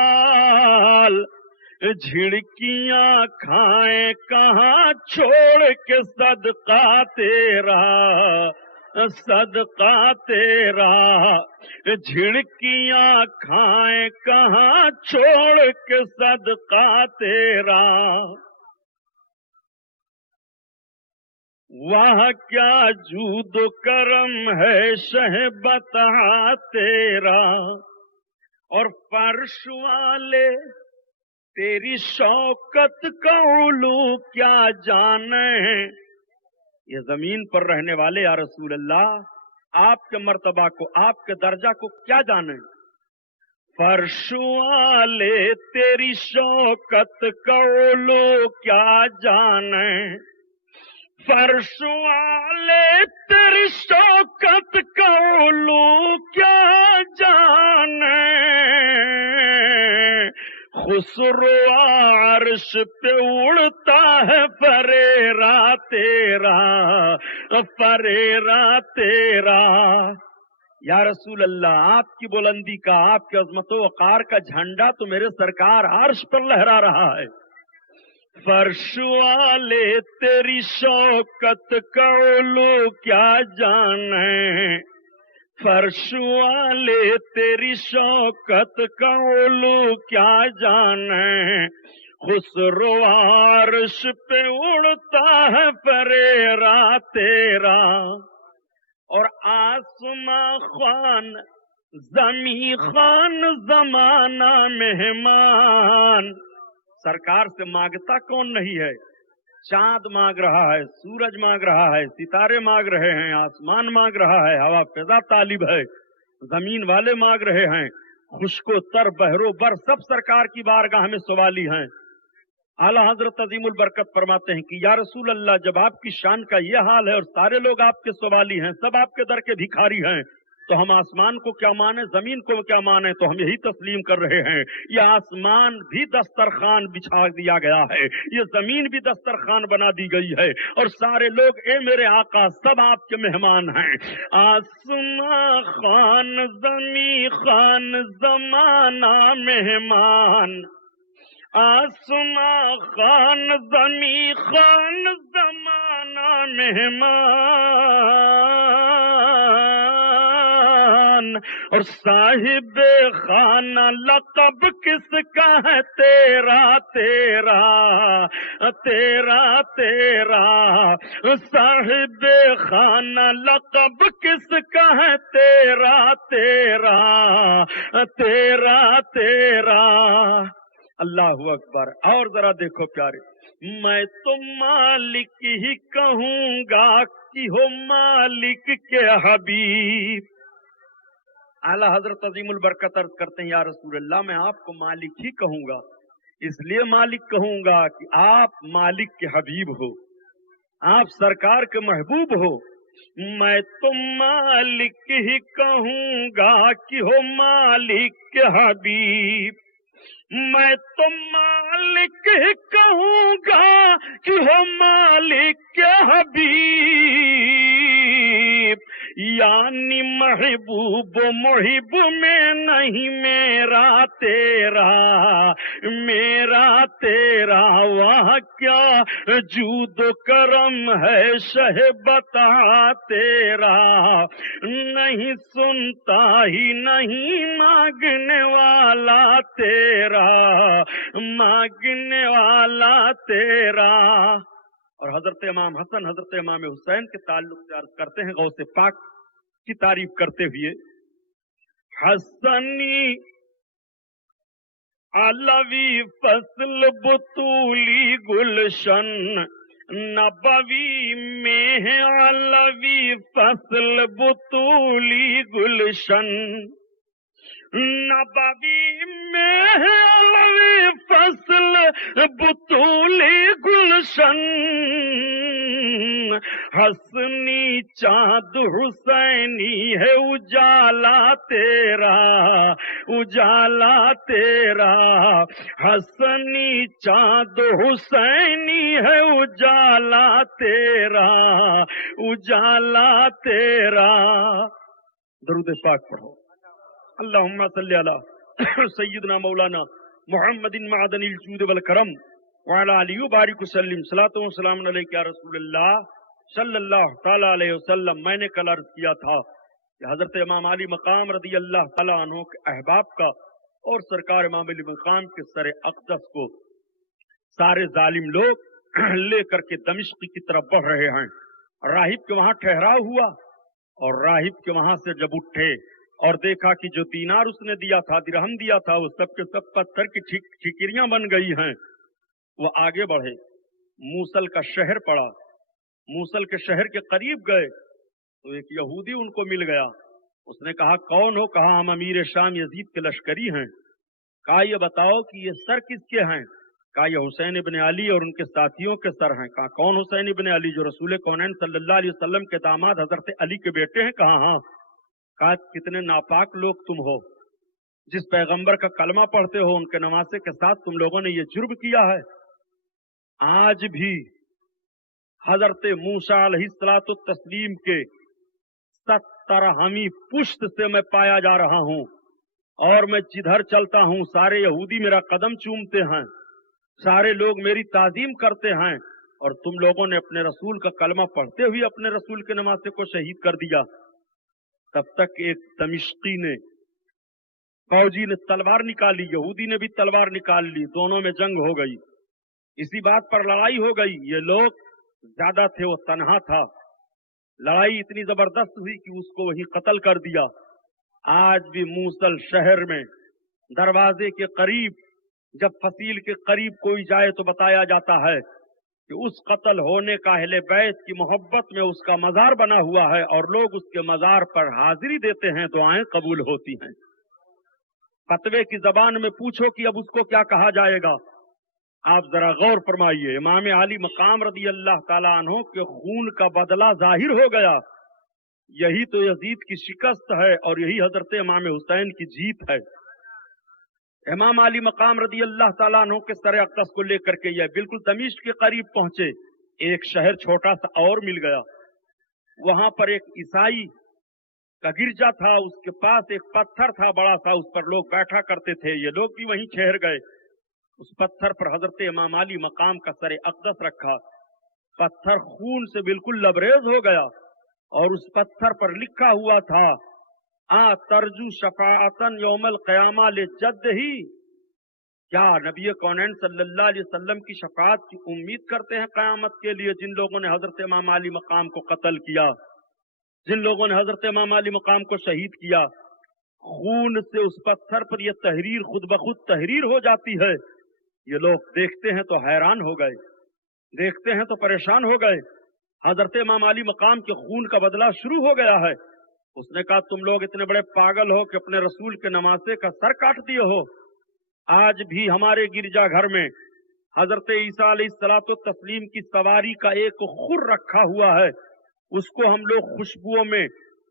झिड़कियां खाए कहाँ छोड़ के सदका तेरा, सदका तेरा। झिड़कियां खाए कहाँ छोड़ के सदका तेरा। वाह क्या जूदो करम है शहबता तेरा। और फर्श वाले तेरी शौकत का उलू क्या जाने, ये जमीन पर रहने वाले या रसूल अल्लाह आपके मर्तबा को, आपके दर्जा को क्या जाने। फर्श वाले तेरी शौकत का उलू क्या जाने, फर्श वाले तेरी शौकत का उलू क्या जाने। खुसरो अर्श पे उड़ता है फरेरा तेरा, फरेरा तेरा। या रसूल अल्लाह आपकी बुलंदी का, आपके अजमतो वकार का झंडा तो मेरे सरकार अर्श पर लहरा रहा है। फर्श वाले तेरी शौकत का उलू क्या जाने, फर्श वाले तेरी शौकत का उलू क्या जाने। खुसरो अर्श पे उड़ता है फरेरा तेरा, और आसमां खान जमी खान जमाना मेहमान। सरकार से मांगता कौन नहीं है? चांद मांग रहा है, सूरज मांग रहा है, सितारे मांग रहे हैं, आसमान मांग रहा है, हवा फिजा तालिब है, जमीन वाले मांग रहे हैं, खुशको तर बहरो बर सब सरकार की बारगाह में सवाली हैं। आला हजरत अजीमुल बरकत फरमाते हैं कि या रसूल अल्लाह, जब आपकी शान का ये हाल है और सारे लोग आपके सवाली हैं, सब आपके दर के भिखारी हैं, तो हम आसमान को क्या माने, जमीन को क्या माने? तो हम यही तस्लीम कर रहे हैं, ये आसमान भी दस्तरखान बिछा दिया गया है, ये जमीन भी दस्तरखान बना दी गई है, और सारे लोग ए मेरे आका सब आपके मेहमान हैं। आसमां खान जमी खान जमाना मेहमान, आसमां खान जमी खान जमाना मेहमान, और साहिब खाना लक़ब किसका है? तेरा तेरा तेरा तेरा, साहिब खाना लक़ब किसका है? तेरा तेरा तेरा तेरा। अल्लाहु अकबर। और जरा देखो प्यारे, मैं तो मालिक ही कहूंगा कि हो मालिक के हबीब। आला हजरत अजीमुल बरकत अर्ज करते हैं, या रसूल अल्लाह, मैं आपको मालिक ही कहूंगा, इसलिए मालिक कहूंगा कि आप मालिक के हबीब हो, आप सरकार के महबूब हो। मैं तो मालिक ही कहूंगा कि हो मालिक के हबीब, मैं तो मालिक ही कहूंगा कि हो मालिक के हबीब, यानी महबूब मुहिब में नहीं मेरा तेरा, मेरा तेरा। वह क्या जूद करम है शह बता तेरा, नहीं सुनता ही नहीं मांगने वाला तेरा, मांगने वाला तेरा। और हजरत इमाम हसन हजरत इमाम हुसैन के ताल्लुक से अर्ज करते हैं, गौसे पाक की तारीफ करते हुए, हसनी अलवी फसल बुतूली गुलशन, नबवी में है अलवी फसल बुतूली गुलशन, नबवी में है अलवी फसल बुतूली गुलशन, हसनी चाँद हुसैनी है उजाला तेरा, उजाला तेरा। हसनी चाँद हुसैनी है उजाला तेरा, उजाला तेरा। दरूद पाक पढ़ो। अल्लाहुम्मा सल्ली अला सय्यदना मौलाना मुहम्मदिन मअदनिल जूद वल करम व अला आलिहि व बारिक वसल्लिम। सलातो व सलाम अलैका या रसूलल्लाह सल्लल्लाहु तआला अलैहि वसल्लम। मैंने कल अर्ज किया था कि हजरत इमाम अली मकाम रदी अल्लाह तआला अन्हु के अहबाब का और सरकार इमाम अली मकाम के सर अक़दस को सारे जालिम लोग लेकर के दमिश्क की तरफ बढ़ रहे हैं। राहिब के वहां ठहराव हुआ, और राहिब के वहां से जब उठे और देखा कि जो दीनार उसने दिया था, दिरहम दिया था, वो सब के सब पत्थर की ठिकिरियां बन गई हैं। वो आगे बढ़े, मूसल का शहर पड़ा, मूसल के शहर के करीब गए तो एक यहूदी उनको मिल गया। उसने कहा, कौन हो? कहा, हम अमीर शाम यजीद के लश्करी हैं। कहा, ये बताओ कि ये सर किसके हैं? कहा, ये हुसैन इब्न अली और उनके साथियों के सर हैं। कहा, कौन हुसैन इब्न अली? जो रसूल कौनैन सल्लल्लाहु अलैहि वसल्लम के दामाद हजरत अली के बेटे हैं। कहा, हाँ। कहा, कितने नापाक लोग तुम हो, जिस पैगंबर का कलमा पढ़ते हो उनके नवासे के साथ तुम लोगों ने ये जुर्म किया है। आज भी हजरत मूसा अलैहिस्सलातु तस्लीम के 70वीं पुश्त से मैं पाया जा रहा हूं, और मैं जिधर चलता हूं सारे यहूदी मेरा कदम चूमते हैं, सारे लोग मेरी ताजीम करते हैं, और तुम लोगों ने अपने रसूल का कलमा पढ़ते हुए अपने रसूल के नवासे को शहीद कर दिया। तब तक एक दमिश्की ने, फौजी ने तलवार निकाली, यहूदी ने भी तलवार निकाल ली, दोनों में जंग हो गई। इसी बात पर लड़ाई हो गई। ये लोग ज्यादा थे, वो तन्हा था। लड़ाई इतनी जबरदस्त हुई कि उसको वही कत्ल कर दिया। आज भी मूसल शहर में दरवाजे के करीब, जब फसील के करीब कोई जाए तो बताया जाता है कि उस कत्ल होने का अहले बैत की मोहब्बत में उसका मजार बना हुआ है और लोग उसके मजार पर हाजिरी देते हैं, दुआएं कबूल होती हैं। फतवे की जबान में पूछो कि अब उसको क्या कहा जाएगा। आप जरा गौर फरमाइए, इमाम आली मकाम रदी अल्लाह ताला अन्हो के खून का बदला जाहिर हो गया। यही तो यजीद की शिकस्त है और यही हजरत इमाम हुसैन की जीत है। इमाम अली मकाम रदी अल्लाह ताला अन्हु के सर अक़दस को लेकर के यह बिल्कुल दमिश्क के करीब पहुंचे। एक शहर छोटा सा और मिल गया। वहां पर एक ईसाई का गिरजा था, उसके पास एक पत्थर था बड़ा सा, उस पर लोग बैठा करते थे। ये लोग भी वहीं ठहर गए। उस पत्थर पर हजरत इमाम अली मकाम का सर अक़दस रखा। पत्थर खून से बिल्कुल लबरेज हो गया और उस पत्थर पर लिखा हुआ था, तरजू शफाअतन यौमल क़यामा ले जद ही। क्या नबी कौनैन सल्लल्लाहु अलैहि वसल्लम की शफाअत की उम्मीद करते हैं क़यामत के लिए? जिन लोगों ने हजरत इमाम अली मकाम को कत्ल किया, जिन लोगों ने हजरत इमाम अली मकाम को शहीद किया, खून से उस पत्थर पर यह तहरीर खुद ब खुद तहरीर हो जाती है। ये लोग देखते हैं तो हैरान हो गए, देखते हैं तो परेशान हो गए। हजरत इमाम अली मकाम के खून का बदला शुरू हो गया है। उसने कहा, तुम लोग इतने बड़े पागल हो कि अपने रसूल के नमाज़े का सर काट दिए हो। आज भी हमारे गिरजा घर में हजरत ईसा अलैहिस्सलातो तस्लीम की सवारी का एक खुर रखा हुआ है। उसको हम लोग खुशबुओं में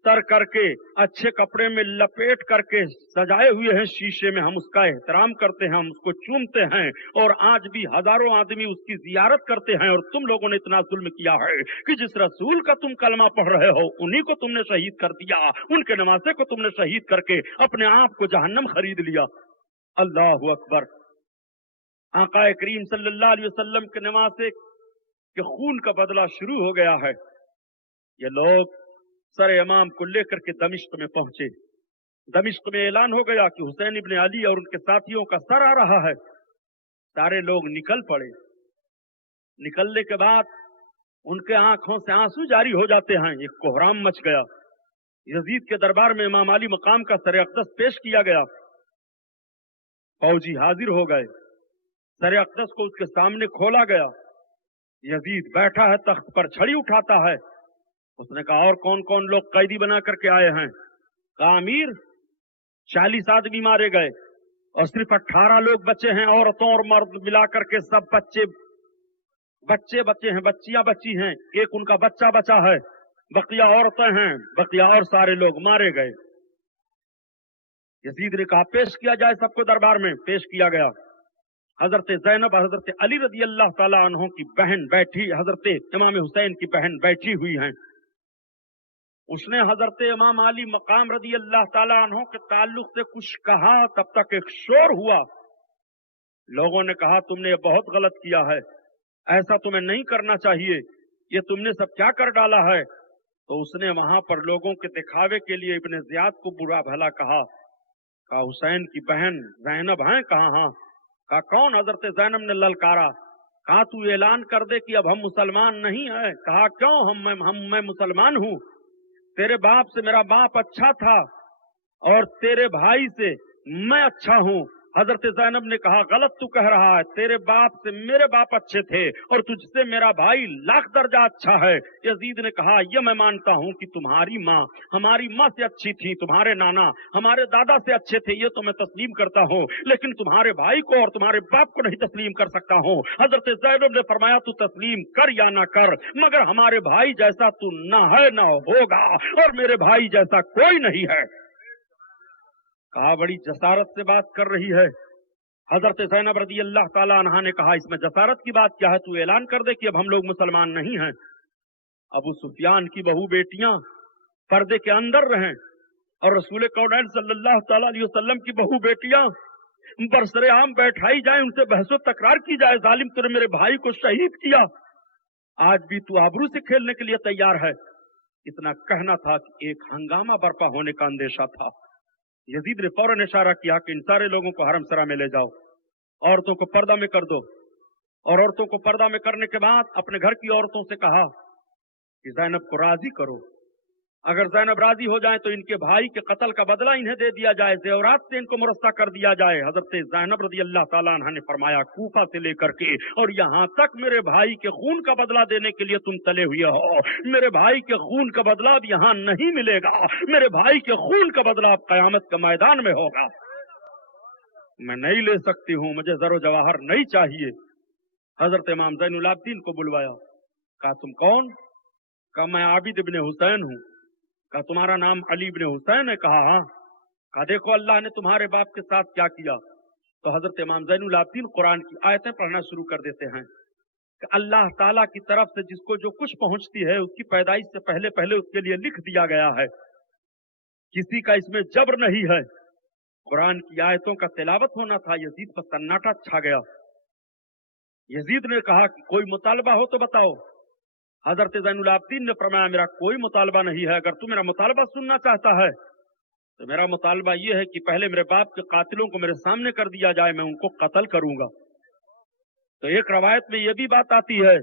तर करके, अच्छे कपड़े में लपेट करके सजाए हुए हैं शीशे में। हम उसका एहतराम करते हैं, हम उसको चूमते हैं और आज भी हजारों आदमी उसकी जियारत करते हैं। और तुम लोगों ने इतना जुल्म किया है कि जिस रसूल का तुम कलमा पढ़ रहे हो उन्हीं को तुमने शहीद कर दिया, उनके नमाज़े को तुमने शहीद करके अपने आप को जहन्नम खरीद लिया। अल्लाहु अकबर। आका करीम सल्लल्लाहु अलैहि वसल्लम के नमाज़े के खून का बदला शुरू हो गया है। ये लोग सर इमाम को लेकर के दमिश्क में पहुंचे। दमिश्क में ऐलान हो गया कि हुसैन इब्न अली और उनके साथियों का सर आ रहा है। सारे लोग निकल पड़े। निकलने के बाद उनके आंखों से आंसू जारी हो जाते हैं। एक कोहराम मच गया। यजीद के दरबार में इमाम अली मकाम का सर अक़दस पेश किया गया। फौजी हाजिर हो गए। सर अक़दस को उसके सामने खोला गया। यजीद बैठा है तख्त पर, छड़ी उठाता है। उसने कहा, और कौन कौन लोग कैदी बना करके आए हैं? कहा, अमीर 40 आदमी मारे गए और सिर्फ 18 लोग बचे हैं। औरतों और मर्द मिलाकर के सब बच्चे बच्चे हैं, बच्चियां बची हैं। एक उनका बच्चा बचा है, बकिया औरतें हैं, बकिया और सारे लोग मारे गए। यजीद ने कहा, पेश किया जाए सबको दरबार में। पेश किया गया। हजरत ज़ैनब, हजरत अली रदी अल्लाह ताला अन्हों की बहन बैठी, हजरत इमाम हुसैन की बहन बैठी हुई हैं। उसने हजरत इमाम अली मकाम रदी अल्लाह ताला अन्हों के ताल्लुक से कुछ कहा। तब तक एक शोर हुआ। लोगों ने कहा, तुमने ये बहुत गलत किया है, ऐसा तुम्हें नहीं करना चाहिए, ये तुमने सब क्या कर डाला है। तो उसने वहां पर लोगों के दिखावे के लिए इब्ने ज़ियाद को बुरा भला कहा। हुसैन की बहन ज़ैनब हैं? कहा, हाँ। कहा, कौन? हजरत ज़ैनब ने ललकारा। कहा, तू ऐलान कर दे कि अब हम मुसलमान नहीं है। कहा, क्यों? मैं मुसलमान हूँ। तेरे बाप से मेरा बाप अच्छा था और तेरे भाई से मैं अच्छा हूँ। हजरत ज़ैनब ने कहा, गलत तू कह रहा है, तेरे बाप से मेरे बाप अच्छे थे और तुझसे मेरा भाई लाख दर्जा अच्छा है। यजीद ने कहा, यह मैं मानता हूँ कि तुम्हारी माँ हमारी माँ से अच्छी थी, तुम्हारे नाना हमारे दादा से अच्छे थे, ये तो मैं तस्लीम करता हूँ, लेकिन तुम्हारे भाई को और तुम्हारे बाप को नहीं तस्लीम कर सकता हूँ। हजरत ज़ैनब ने फरमाया, तू तस्लीम कर या ना कर, मगर हमारे भाई जैसा तू ना है ना होगा और मेरे भाई जैसा कोई नहीं है। कहा, बड़ी जसारत से बात कर रही है। हजरत ज़ैनब रज़ी अल्लाह ताला अन्हा ने कहा, इसमें जसारत की बात क्या है? तू ऐलान कर दे कि अब हम लोग मुसलमान नहीं हैं। अबू सुफियान की बहू बेटियां पर्दे के अंदर रहें और रसूल कौनैन सल्लल्लाहु ताला अलैहि वसल्लम की बहू बेटियां बरसरे आम बैठाई जाए, उनसे बहसो तकरार की जाए, जालिम तूने मेरे भाई को शहीद किया, आज भी तू आबरू से खेलने के लिए तैयार है। इतना कहना था कि एक हंगामा बर्पा होने का अंदेशा था। यजीद ने फौरन इशारा किया कि इन सारे लोगों को हरम सरा में ले जाओ, औरतों को पर्दा में कर दो اور عورتوں کو पर्दा में करने के बाद अपने घर की औरतों से कहा कि ज़ैनब को राजी करो, अगर ज़ैनब राजी हो जाए तो इनके भाई के कत्ल का बदला इन्हें दे दिया जाए, ज़ेवरात से इनको मुरस्सा कर दिया जाए। हजरत ज़ैनब रज़ी अल्लाह ताला अन्हा ने फरमाया, कूफा से लेकर के और यहाँ तक मेरे भाई के खून का बदला देने के लिए तुम तले हुए हो। मेरे भाई के खून का बदला अब यहाँ नहीं मिलेगा, मेरे भाई के खून का बदला अब कयामत के मैदान में होगा। मैं नहीं ले सकती हूँ, मुझे जरो जवाहर नहीं चाहिए। हजरत इमाम ज़ैनुल आबिदीन को बुलवाया, कहा तुम कौन? कहा मैं आबिद इब्ने हुसैन हूँ। कहा तुम्हारा नाम अली इब्ने हुसैन है? कहा हाँ। कहा देखो अल्लाह ने तुम्हारे बाप के साथ क्या किया। तो हजरत इमाम ज़ैनुल आबिदीन कुरान की आयतें पढ़ना शुरू कर देते हैं कि अल्लाह ताला की तरफ से जिसको जो कुछ पहुंचती है उसकी पैदाइश से पहले पहले उसके लिए लिख दिया गया है, किसी का इसमें जबर नहीं है। कुरान की आयतों का तिलावत होना था, यजीद पर सन्नाटा छा गया। यजीद ने कहा कि कोई मुतालबा हो तो बताओ। हजरत ज़ैनुल आबिदीन ने फरमाया मेरा कोई मुतालबा नहीं है, अगर तू मेरा मुतालबा सुनना चाहता है तो मेरा मुतालबा ये है कि पहले मेरे बाप के कातिलों को मेरे सामने कर दिया जाए, मैं उनको कत्ल करूंगा। तो एक रवायत में यह भी बात आती है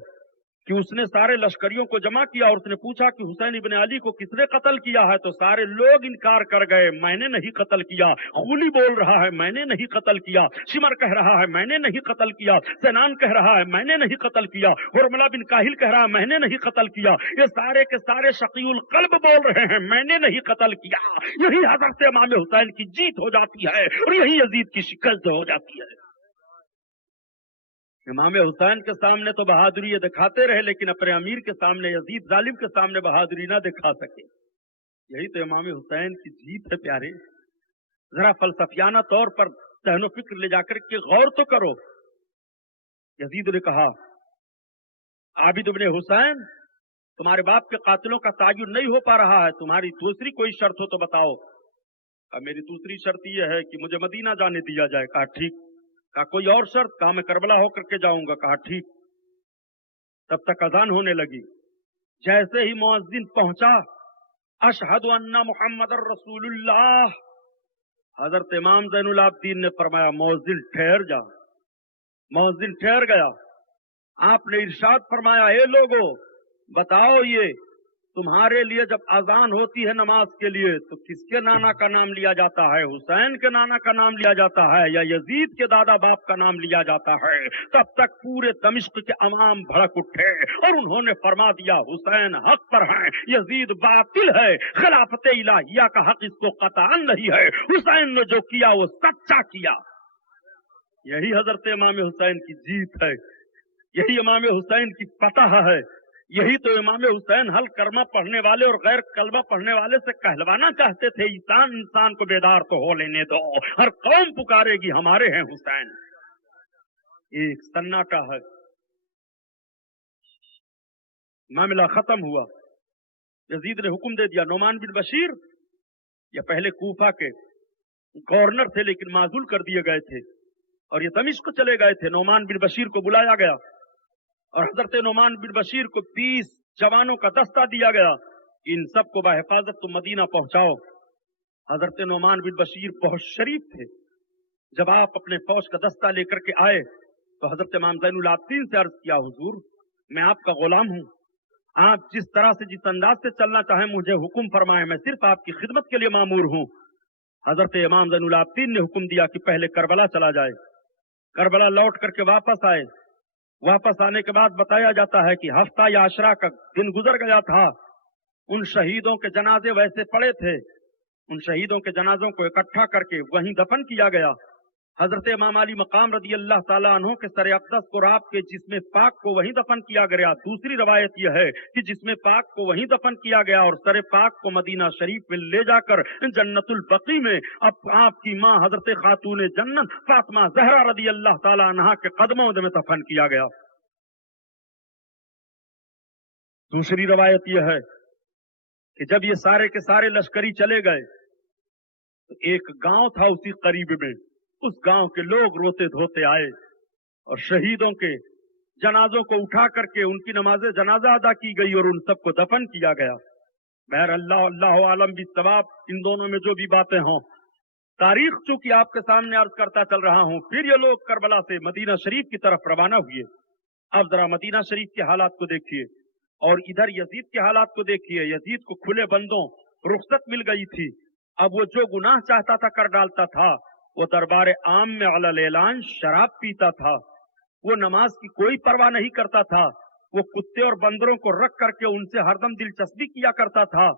कि उसने सारे लश्करियों को जमा किया और उसने पूछा कि हुसैन इब्ने अली को किसने कत्ल किया है, तो सारे लोग इनकार कर गए, मैंने नहीं कत्ल किया। खूली बोल रहा है मैंने नहीं कत्ल किया, शिमर कह रहा है मैंने नहीं कत्ल किया, सेनान कह रहा है मैंने नहीं कत्ल किया, हुरमला बिन काहिल कह रहा है मैंने नहीं कत्ल किया। ये सारे के सारे शकीउल कल्ब बोल रहे हैं मैंने नहीं कत्ल किया। यही हजरत इमाम हुसैन की जीत हो जाती है और यही यजीद की शिकस्त हो जाती है। इमाम हुसैन के सामने तो बहादुरी ये दिखाते रहे, लेकिन अपने अमीर के सामने, यजीद जालिम के सामने बहादुरी ना दिखा सके। यही तो इमाम हुसैन की जीत है प्यारे। जरा फलसफियाना तौर पर सहनो फिक्र ले जाकर के गौर तो करो। यजीद ने कहा, आबिद इब्ने हुसैन तुम्हारे बाप के कातिलों का तायुन नहीं हो पा रहा है, तुम्हारी दूसरी कोई शर्त हो तो बताओ। मेरी दूसरी शर्त यह है कि मुझे मदीना जाने दिया जाए। कहा ठीक। कहा कोई और शर्त? कहा मैं करबला होकर के जाऊंगा। कहा ठीक। तब तक अजान होने लगी। जैसे ही मुअज्जिन पहुंचा, अशहदु अन्ना मुहम्मदर रसूलुल्लाह, हजरत इमाम ज़ैनुल आबिदीन ने फरमाया मुअज्जिन ठहर जा। मुअज्जिन ठहर गया। आपने इरशाद फरमाया, ए लोगो बताओ, ये तुम्हारे लिए जब अजान होती है नमाज के लिए तो किसके नाना का नाम लिया जाता है? हुसैन के नाना का नाम लिया जाता है या यजीद के दादा बाप का नाम लिया जाता है? तब तक पूरे दमिश्क के अवाम भड़क उठे और उन्होंने फरमा दिया हुसैन हक पर है, यजीद बातिल है, खिलाफत इलाहिया का हक इसको कतान नहीं है, हुसैन ने जो किया वो सच्चा किया। यही हजरत इमाम हुसैन की जीत है, यही इमाम हुसैन की फतह है। यही तो इमाम हुसैन हल कलमा पढ़ने वाले और गैर कलमा पढ़ने वाले से कहलवाना चाहते थे, इंसान को बेदार तो हो लेने दो, हर कौम पुकारेगी हमारे हैं हुसैन। एक सन्नाटा है। मामला खत्म हुआ। यजीद ने हुक्म दे दिया, नोमान बिन बशीर, ये पहले कूफा के गवर्नर थे लेकिन माजूल कर दिए गए थे और ये दमिश्क को चले गए थे। नोमान बिन बशीर को बुलाया गया और हजरत नोमान बिन बशीर को 20 जवानों का दस्ता दिया गया, इन सबको बाहिफाजत तुम मदीना पहुंचाओ। हजरत नोमान बिन बशीर बहुत शरीफ थे। जब आप अपने फौज का दस्ता लेकर के आए तो हजरत इमाम ज़ैनुल आबिदीन से अर्ज किया, हुजूर मैं आपका गुलाम हूं, आप जिस तरह से जिस अंदाज से चलना चाहें मुझे हुक्म फरमाएं, मैं सिर्फ आपकी खिदमत के लिए मामूर हूं। हजरत इमाम ज़ैनुल आबिदीन ने हुक्म दिया कि पहले करबला चला जाए। करबला लौट करके वापस आए। वापस आने के बाद बताया जाता है कि हफ्ता या अशरा का दिन गुजर गया था। उन शहीदों के जनाजे वैसे पड़े थे, उन शहीदों के जनाजों को इकट्ठा करके वहीं दफन किया गया। हजरत इमाम अली मकाम रदी अल्लाह ताला अन्हु के सर अक़दस को रात के जिस्म पाक को वहीं दफन किया गया। दूसरी रवायत यह है कि जिस्म पाक को वहीं दफन किया गया और सर पाक को मदीना शरीफ में ले जाकर जन्नतुल बकी में अब आपकी मां हजरत खातून जन्नत फातिमा ज़हरा रदी अल्लाह ताला अन्हा के कदमों में दफन किया गया। दूसरी रवायत यह है कि जब ये सारे के सारे लश्करी चले गए तो एक गांव था उसी करीब में, उस गांव के लोग रोते धोते आए और शहीदों के जनाजों को उठा करके उनकी नमाज जनाजा अदा की गई और उन सबको दफन किया गया। बहर अल्लाह आलम भी सवाब, इन दोनों में जो भी बातें हों, तारीख चूंकि आपके सामने अर्ज करता चल रहा हूं। फिर ये लोग करबला से मदीना शरीफ की तरफ रवाना हुए। अब जरा मदीना शरीफ के हालात को देखिए और इधर यजीद के हालात को देखिए। यजीद को खुले बंदों रुखसत मिल गई थी, अब वो जो गुनाह चाहता था कर डालता था। वो दरबार आम में अलल ऐलान शराब पीता था, वो नमाज की कोई परवाह नहीं करता था, वो कुत्ते और बंदरों को रख करके उनसे हरदम दिलचस्पी किया करता था,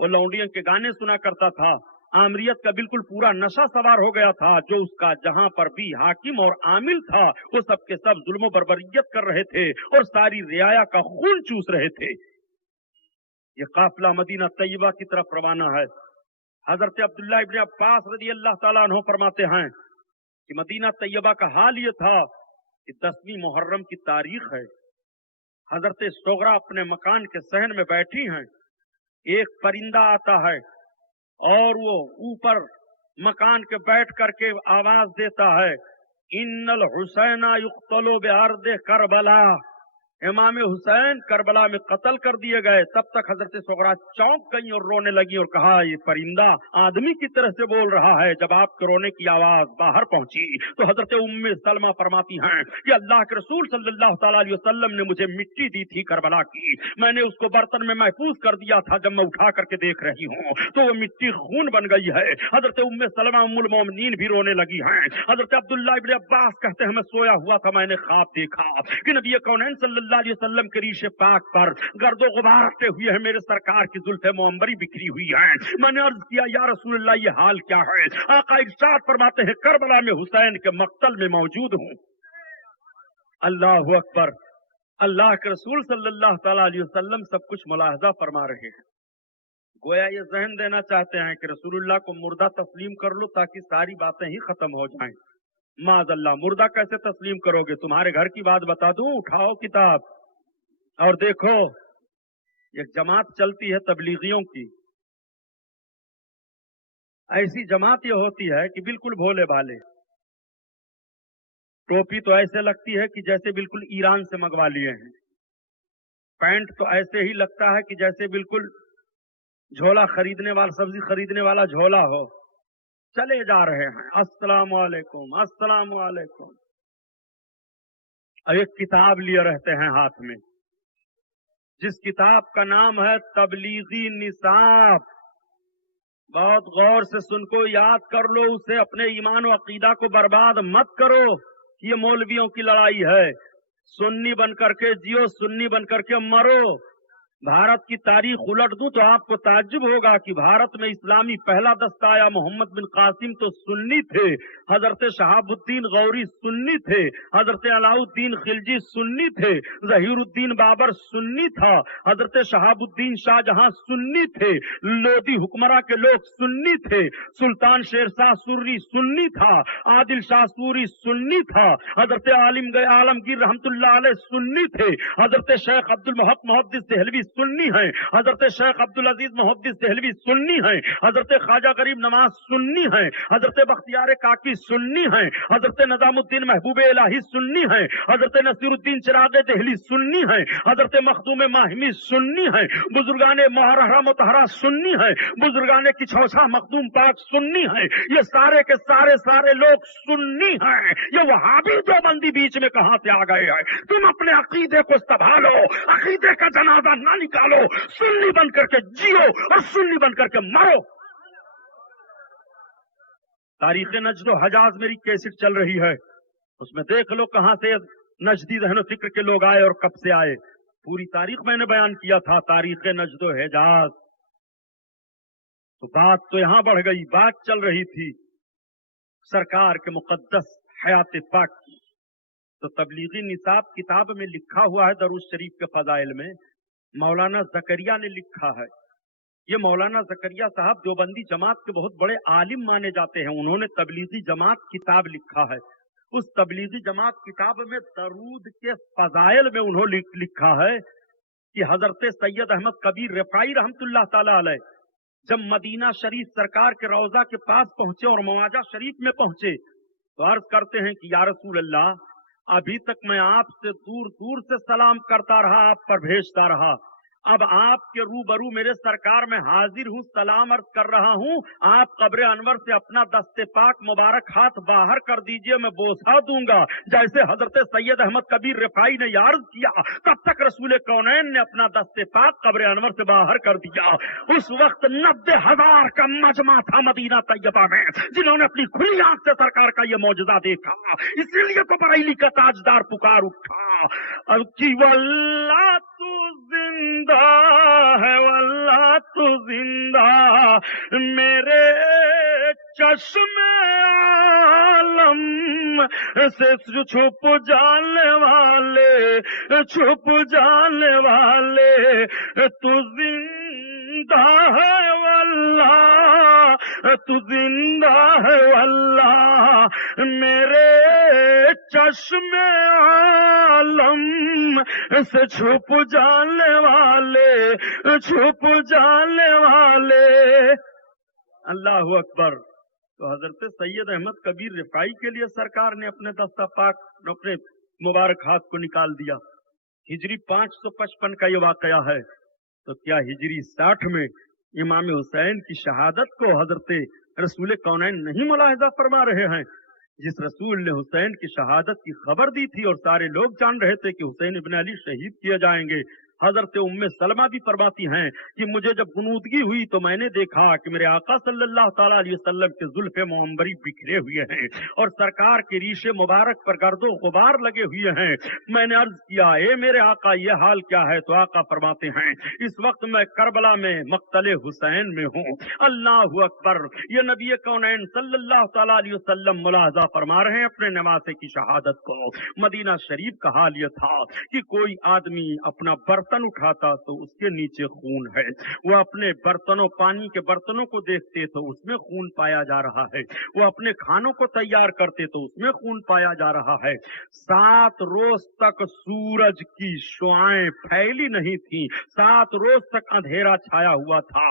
वो लौंडियों के गाने सुना करता था। आमरियत का बिल्कुल पूरा नशा सवार हो गया था। जो उसका जहां पर भी हाकिम और आमिल था वो सबके सब जुल्म बर्बरियत कर रहे थे और सारी रियाया का खून चूस रहे थे। ये काफिला मदीना तैयबा की तरफ रवाना है। हजरत अब्दुल्लाह इब्न अब्बास रज़ी अल्लाह ताला अन्हु फरमाते हैं कि मदीना तैयबा का हाल ये था कि 10वीं मुहर्रम की तारीख है। हजरत सोगरा अपने मकान के सहन में बैठी हैं, एक परिंदा आता है और वो ऊपर मकान के बैठ करके आवाज देता है, इन्नल हुसैना युक्तलो बिअर्द करबला, इमाम हुसैन करबला में कत्ल कर दिए गए। तब तक हजरत सोगरा चौंक गई और रोने लगी और कहा, ये परिंदा आदमी की तरह से बोल रहा है। जब आपके रोने की आवाज बाहर पहुंची तो हजरत उम्मे सलमा फरमाती हैं कि अल्लाह के रसूल सल्लल्लाहु अलैहि वसल्लम ने मुझे मिट्टी दी थी करबला की, मैंने उसको बर्तन में महफूज कर दिया था, जब मैं उठा करके देख रही हूँ तो वो मिट्टी खून बन गई है। हजरत उम्मे सलमा उम्मुल मोमिनीन भी रोने लगी हैं। हजरत अब्दुल्लाह इब्न अब्बास कहते हैं, मैं सोया हुआ था, मैंने ख्वाब देखा कि नबी कौनैन सल्लल्लाहु अलैहि वसल्लम के रीशे पाक पर गर्दो गुबार रखते हुए है, मेरे सरकार की जुल्फे मुअम्बरी बिखरी हुई है। मैंने अर्ज किया, या रसूल अल्लाह ये हाल क्या है? आका इरशाद फरमाते हैं, करबला में हुसैन के मक्तल में मौजूद हूँ। अल्लाह अकबर। अल्लाह के रसूल सल्लल्लाहु अलैहि वसल्लम सब कुछ मुलाहजा फरमा रहे हैं। गोया ये जहन देना चाहते हैं कि रसूलुल्लाह को मुर्दा तस्लीम कर लो ताकि सारी बातें ही खत्म हो जाएं। माज़अल्लाह, मुर्दा कैसे तस्लीम करोगे? तुम्हारे घर की बात बता दूं, उठाओ किताब और देखो, एक जमात चलती है तबलीगियों की। ऐसी जमात ये होती है कि बिल्कुल भोले भाले, टोपी तो ऐसे लगती है कि जैसे बिल्कुल ईरान से मंगवा लिए हैं, पैंट तो ऐसे ही लगता है कि जैसे बिल्कुल झोला खरीदने वाला, सब्जी खरीदने वाला झोला हो। चले जा रहे हैं, अस्सलाम वालेकुम अस्सलाम वालेकुम, और एक किताब लिए रहते हैं हाथ में, जिस किताब का नाम है तबलीगी निसाब। बहुत गौर से सुन को याद कर लो, उसे अपने ईमान और अकीदा को बर्बाद मत करो। ये मौलवियों की लड़ाई है। सुन्नी बन करके जियो, सुन्नी बन करके मरो। भारत की तारीख उलट दूं तो आपको ताज्जुब होगा कि भारत में इस्लामी पहला दस्ता आया, मोहम्मद बिन कासिम तो सुन्नी थे, हजरत शहाबुद्दीन गौरी सुन्नी थे, हजरत अलाउद्दीन खिलजी सुन्नी थे, जहीरुद्दीन बाबर सुन्नी था, हजरत शहाबुद्दीन शाहजहां सुन्नी थे, लोधी हुक्मरा के लोग सुन्नी थे, सुल्तान शेरशाह सुर्री सुन्नी था, आदिल शाह सूरी सुन्नी था, हजरत आलमगीर रहमतुल्लाह अलैह सुन्नी थे, हजरत शेख अब्दुल महक मुहद्दिस देहलवी सुन्नी है, हजरत शेख अब्दुल अजीज मुहद्दिस देहलवी सुन्नी है, हजरत ख्वाजा गरीब नवाज सुन्नी है, हजरत बख्तियार काकी सुन्नी है, हजरत नजामुद्दीन महबूब इलाही सुन्नी है, हजरत नसीरुद्दीन चिराग देहली सुन्नी है, हजरत मखदूम माहिमी सुन्नी है, बुजुर्गान मुहर्रम मुतहरा सुन्नी है, बुजुर्गान किछौछा मखदूम पाक सुन्नी है। ये सारे के सारे लोग सुन्नी हैं। ये वहाबी जो बंदी बीच में कहां से आ गए हैं? तुम अपने अकीदे को संभालो, अकीदे का जनाजा ना निकालो, सुन्नी बन करके जियो और सुन्नी बन करके मरो। तारीख नजद हजाज मेरी कैसेट चल रही है, उसमें देख लो कहां से नजदी जहनो फिक्र के लोग आए और कब से आए। पूरी तारीख मैंने बयान किया था, तारीख नजद हजाज। तो बात तो यहां बढ़ गई, बात चल रही थी सरकार के मुकद्दस हयात पाक की। तो तबलीगी निसाब किताब में लिखा हुआ है, दरूद शरीफ के फजाइल में मौलाना जकरिया ने लिखा है। ये मौलाना जकरिया साहब देवबंदी जमात के बहुत बड़े आलिम माने जाते हैं। उन्होंने तबलीगी जमात किताब लिखा है। उस तबलीगी जमात किताब में दरूद के फजाइल में उन्होंने लिखा है कि हजरत सैयद अहमद कबीर रिफाई रहमतुल्लाह ताला अलैह जब मदीना शरीफ सरकार के रौजा के पास पहुंचे और मवाजा शरीफ में पहुंचे तो अर्ज करते हैं कि या रसूल अल्लाह, अभी तक मैं आपसे दूर दूर से सलाम करता रहा, आप पर भेजता रहा, اب آپ کے روبرو میرے سرکار میں حاضر ہوں، سلام عرض کر رہا ہوں، آپ قبر انور سے اپنا دست پاک مبارک ہاتھ باہر کر دیجئے، میں بوسہ دوں گا۔ جیسے حضرت سید احمد کبیر رفاعی نے عرض کیا، تب تک رسول کونین نے اپنا دست پاک قبر انور سے باہر کر دیا۔ اس وقت 90,000 کا مجمع تھا مدینہ طیبہ میں، جنہوں نے اپنی کھلی آنکھ سے سرکار کا یہ معجزہ دیکھا، اسی لیے تو بریلی کا تاجدار پکار اٹھا، اب کی واللہ تو زندہ ہے، واللہ تو زندہ، میرے چشم عالم سے چھپ جانے والے، چھپ جانے والے، تو زندہ ہے واللہ، تو زندہ ہے واللہ، میرے چشم عالم سے چھپ جانے والے، چھپ جانے والے۔ اللہ اکبر۔ تو حضرت سید احمد کبیر رفاعی کے لیے سرکار نے اپنے دستہ پاک اپنے مبارک ہاتھ کو نکال دیا۔ ہجری 555 کا یہ واقعہ ہے، تو کیا ہجری 60 میں امام حسین کی شہادت کو حضرت رسول کونین نہیں ملاحظہ فرما رہے ہیں؟ جس رسول نے حسین کی شہادت کی خبر دی تھی اور سارے لوگ جان رہے تھے کہ حسین ابن علی شہید کیے جائیں گے، حضرت ام سلمہ بھی فرماتی ہیں کہ مجھے جب غنودگی ہوئی تو میں نے دیکھا کہ میرے آقا صلی اللہ تعالیٰ علیہ وسلم کے زلف معمبری بکھرے ہوئے ہیں اور سرکار کے ریش مبارک پر گرد و غبار لگے ہوئے ہیں۔ میں نے عرض کیا، اے میرے آقا یہ حال کیا ہے؟ تو آقا فرماتے ہیں اس وقت میں کربلا میں مقتل حسین میں ہوں۔ اللہ اکبر۔ یہ نبی کونین صلی اللہ تعالیٰ علیہ وسلم ملاحظہ فرما رہے ہیں اپنے نواسے کی شہادت کو۔ مدینہ شریف کا حال یہ تھا کہ کوئی آدمی اپنا برتن اٹھاتا تو اس کے نیچے خون ہے، وہ اپنے برتنوں پانی کے برتنوں کو دیکھتے تو اس میں خون پایا جا رہا ہے، وہ اپنے کھانوں کو تیار کرتے تو اس میں خون پایا جا رہا ہے۔ 7 روز تک سورج کی شعائیں پھیلی نہیں تھی، 7 روز تک اندھیرا چھایا ہوا تھا،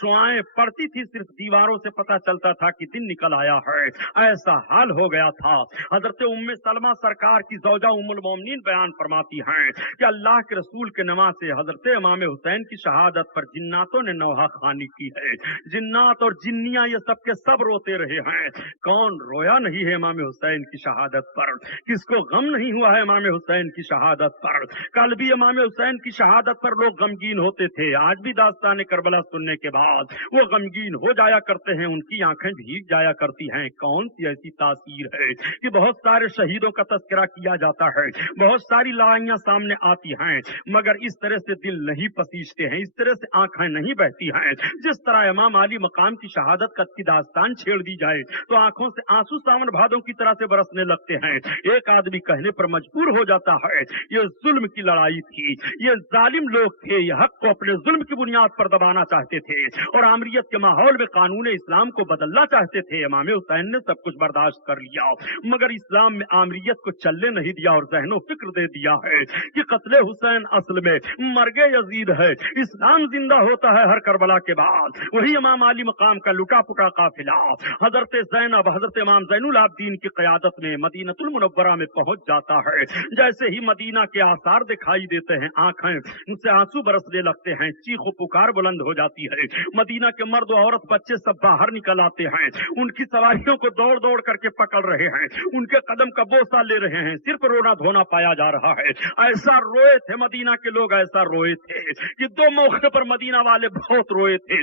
شعائیں پڑتی تھی، صرف دیواروں سے پتہ چلتا تھا کہ دن نکل آیا ہے، ایسا حال ہو گیا تھا۔ حضرت ام سلمہ سرکار کی زوجہ ام المومنین بیان فرماتی ہیں کہ اللہ کے رسول کے نواز سے حضرت امام حسین کی شہادت پر جناتوں نے نوحہ خوانی کی ہے، جنات اور جنیاں یہ سب کے سب روتے رہے ہیں۔ کون رویا نہیں ہے امام حسین کی شہادت پر؟ کس کو غم نہیں ہوا ہے امام حسین کی شہادت پر؟ کل بھی امام حسین کی شہادت پر لوگ غمگین ہوتے تھے، آج بھی داستان کربلا سننے کے بعد وہ غمگین ہو جایا کرتے ہیں، ان کی آنکھیں بھیگ جایا کرتی ہیں۔ کون سی ایسی تاثیر ہے کہ بہت سارے شہیدوں کا تذکرہ کیا جاتا ہے، بہت ساری لڑائیاں سامنے آتی ہیں، مگر اس طرح سے دل نہیں پسیجتے ہیں، اس طرح سے آنکھیں نہیں بہتی ہیں۔ جس طرح امام علی مقام کی شہادت کی داستان چھیڑ دی جائے تو آنکھوں سے آنسو ساون بھادوں کی طرح سے برسنے لگتے ہیں۔ ایک آدمی کہنے پر مجبور ہو جاتا ہے یہ ظلم کی لڑائی تھی، یہ ظالم لوگ تھے، یہ حق کو اپنے ظلم کی بنیاد پر دبانا چاہتے تھے اور آمریت کے ماحول میں قانون اسلام کو بدلنا چاہتے تھے۔ امام حسین نے سب کچھ برداشت کر لیا، مگر اسلام میں آمریت کو چلنے نہیں دیا اور ذہن و فکر دے دیا ہے کہ قتل حسین اصل میں مرگ یزید ہے، اسلام زندہ ہوتا ہے ہر کربلا کے بعد۔ وہی امام علی مقام کا لٹا پٹا قافلہ حضرت زینب، حضرت امام زین العابدین کی قیادت میں مدینہ المنورہ میں پہنچ جاتا ہے۔ جیسے ہی مدینہ کے آثار دکھائی دیتے ہیں، آنکھیں سے آنسو برسنے لگتے ہیں، چیخ و پکار بلند ہو جاتی ہے۔ مدینہ کے مرد و عورت بچے سب باہر نکل آتے ہیں، ان کی سواریوں کو دوڑ دوڑ کر کے پکڑ رہے ہیں، ان کے قدم کا بوسہ لے رہے ہیں، صرف رونا دھونا پایا جا رہا ہے۔ ایسا روئے تھے مدینہ کے لوگ، ایسا روئے تھے کہ 2 موقع پر مدینہ والے بہت روئے تھے۔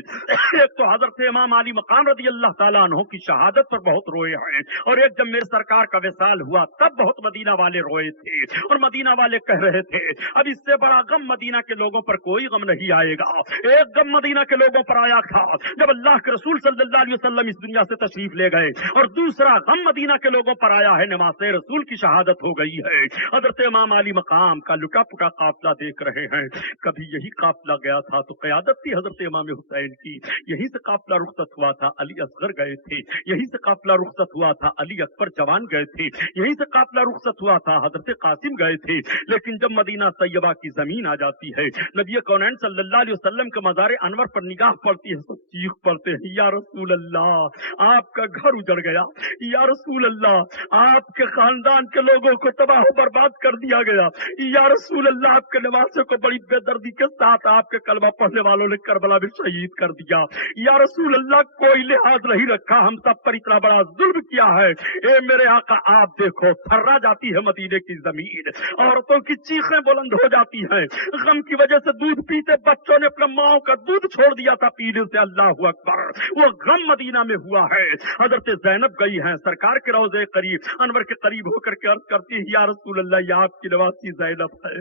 ایک تو حضرت امام علی مقام رضی اللہ تعالیٰ عنہ کی شہادت پر بہت روئے ہیں، اور ایک جب میرے سرکار کا وصال ہوا تب بہت مدینہ والے روئے تھے، اور مدینہ والے کہہ رہے تھے اب اس سے بڑا غم مدینہ کے لوگوں پر کوئی غم نہیں آئے گا۔ ایک غم مدینہ کے لوگوں پر آیا تھا جب اللہ کے رسول صلی اللہ علیہ وسلم اس دنیا سے تشریف لے گئے، اور دوسرا غم مدینہ کے لوگوں پر آیا ہے نماز رسول کی شہادت ہو گئی ہے۔ حضرت امام علی مقام کا لٹا پٹا قافلہ دیکھ رہے ہیں۔ کبھی یہی قافلہ گیا تھا تو قیادت تھی حضرت امام حسین کی، یہیں سے قافلہ رخصت ہوا تھا، علی اصغر گئے تھے، یہیں سے قافلہ رخصت ہوا تھا، علی اکبر جوان گئے تھے، یہیں سے قافلہ رخصت ہوا تھا، حضرت قاسم گئے تھے۔ لیکن جب مدینہ طیبہ کی زمین آ جاتی ہے، نبی کونین صلی اللہ علیہ وسلم کے مزار انور پر نگاہ پڑتی ہے تو چیخ پڑتے ہیں یا رسول اللہ آپ کا گھر اجڑ گیا، یا رسول اللہ آپ کے خاندان کے لوگوں کو تباہ و برباد کر دیا گیا، یا رسول اللہ آپ کے نواز بچے کو بڑی بے-دردی کے ساتھ آپ کے کلمہ پڑھنے والوں نے کربلا میں شہید کر دیا. یا رسول اللہ کوئی لحاظ نہیں رکھا, ہم سب پر اتنا بڑا ظلم کیا ہے. اے میرے آقا آپ دیکھو, تھرا جاتی ہے مدینے کی زمین, عورتوں کی چیخیں بلند ہو جاتی ہیں. غم کی وجہ سے دودھ پیتے بچوں نے اپنے ماؤں کا دودھ چھوڑ دیا تھا پینے سے. اللہ اکبر, وہ غم مدینہ میں ہوا ہے. حضرت زینب گئی ہیں سرکار کے روضے قریب انور کے قریب ہو کر کے عرض کرتی ہے یا رسول اللہ یہ آپ کی نواسی زینب ہے.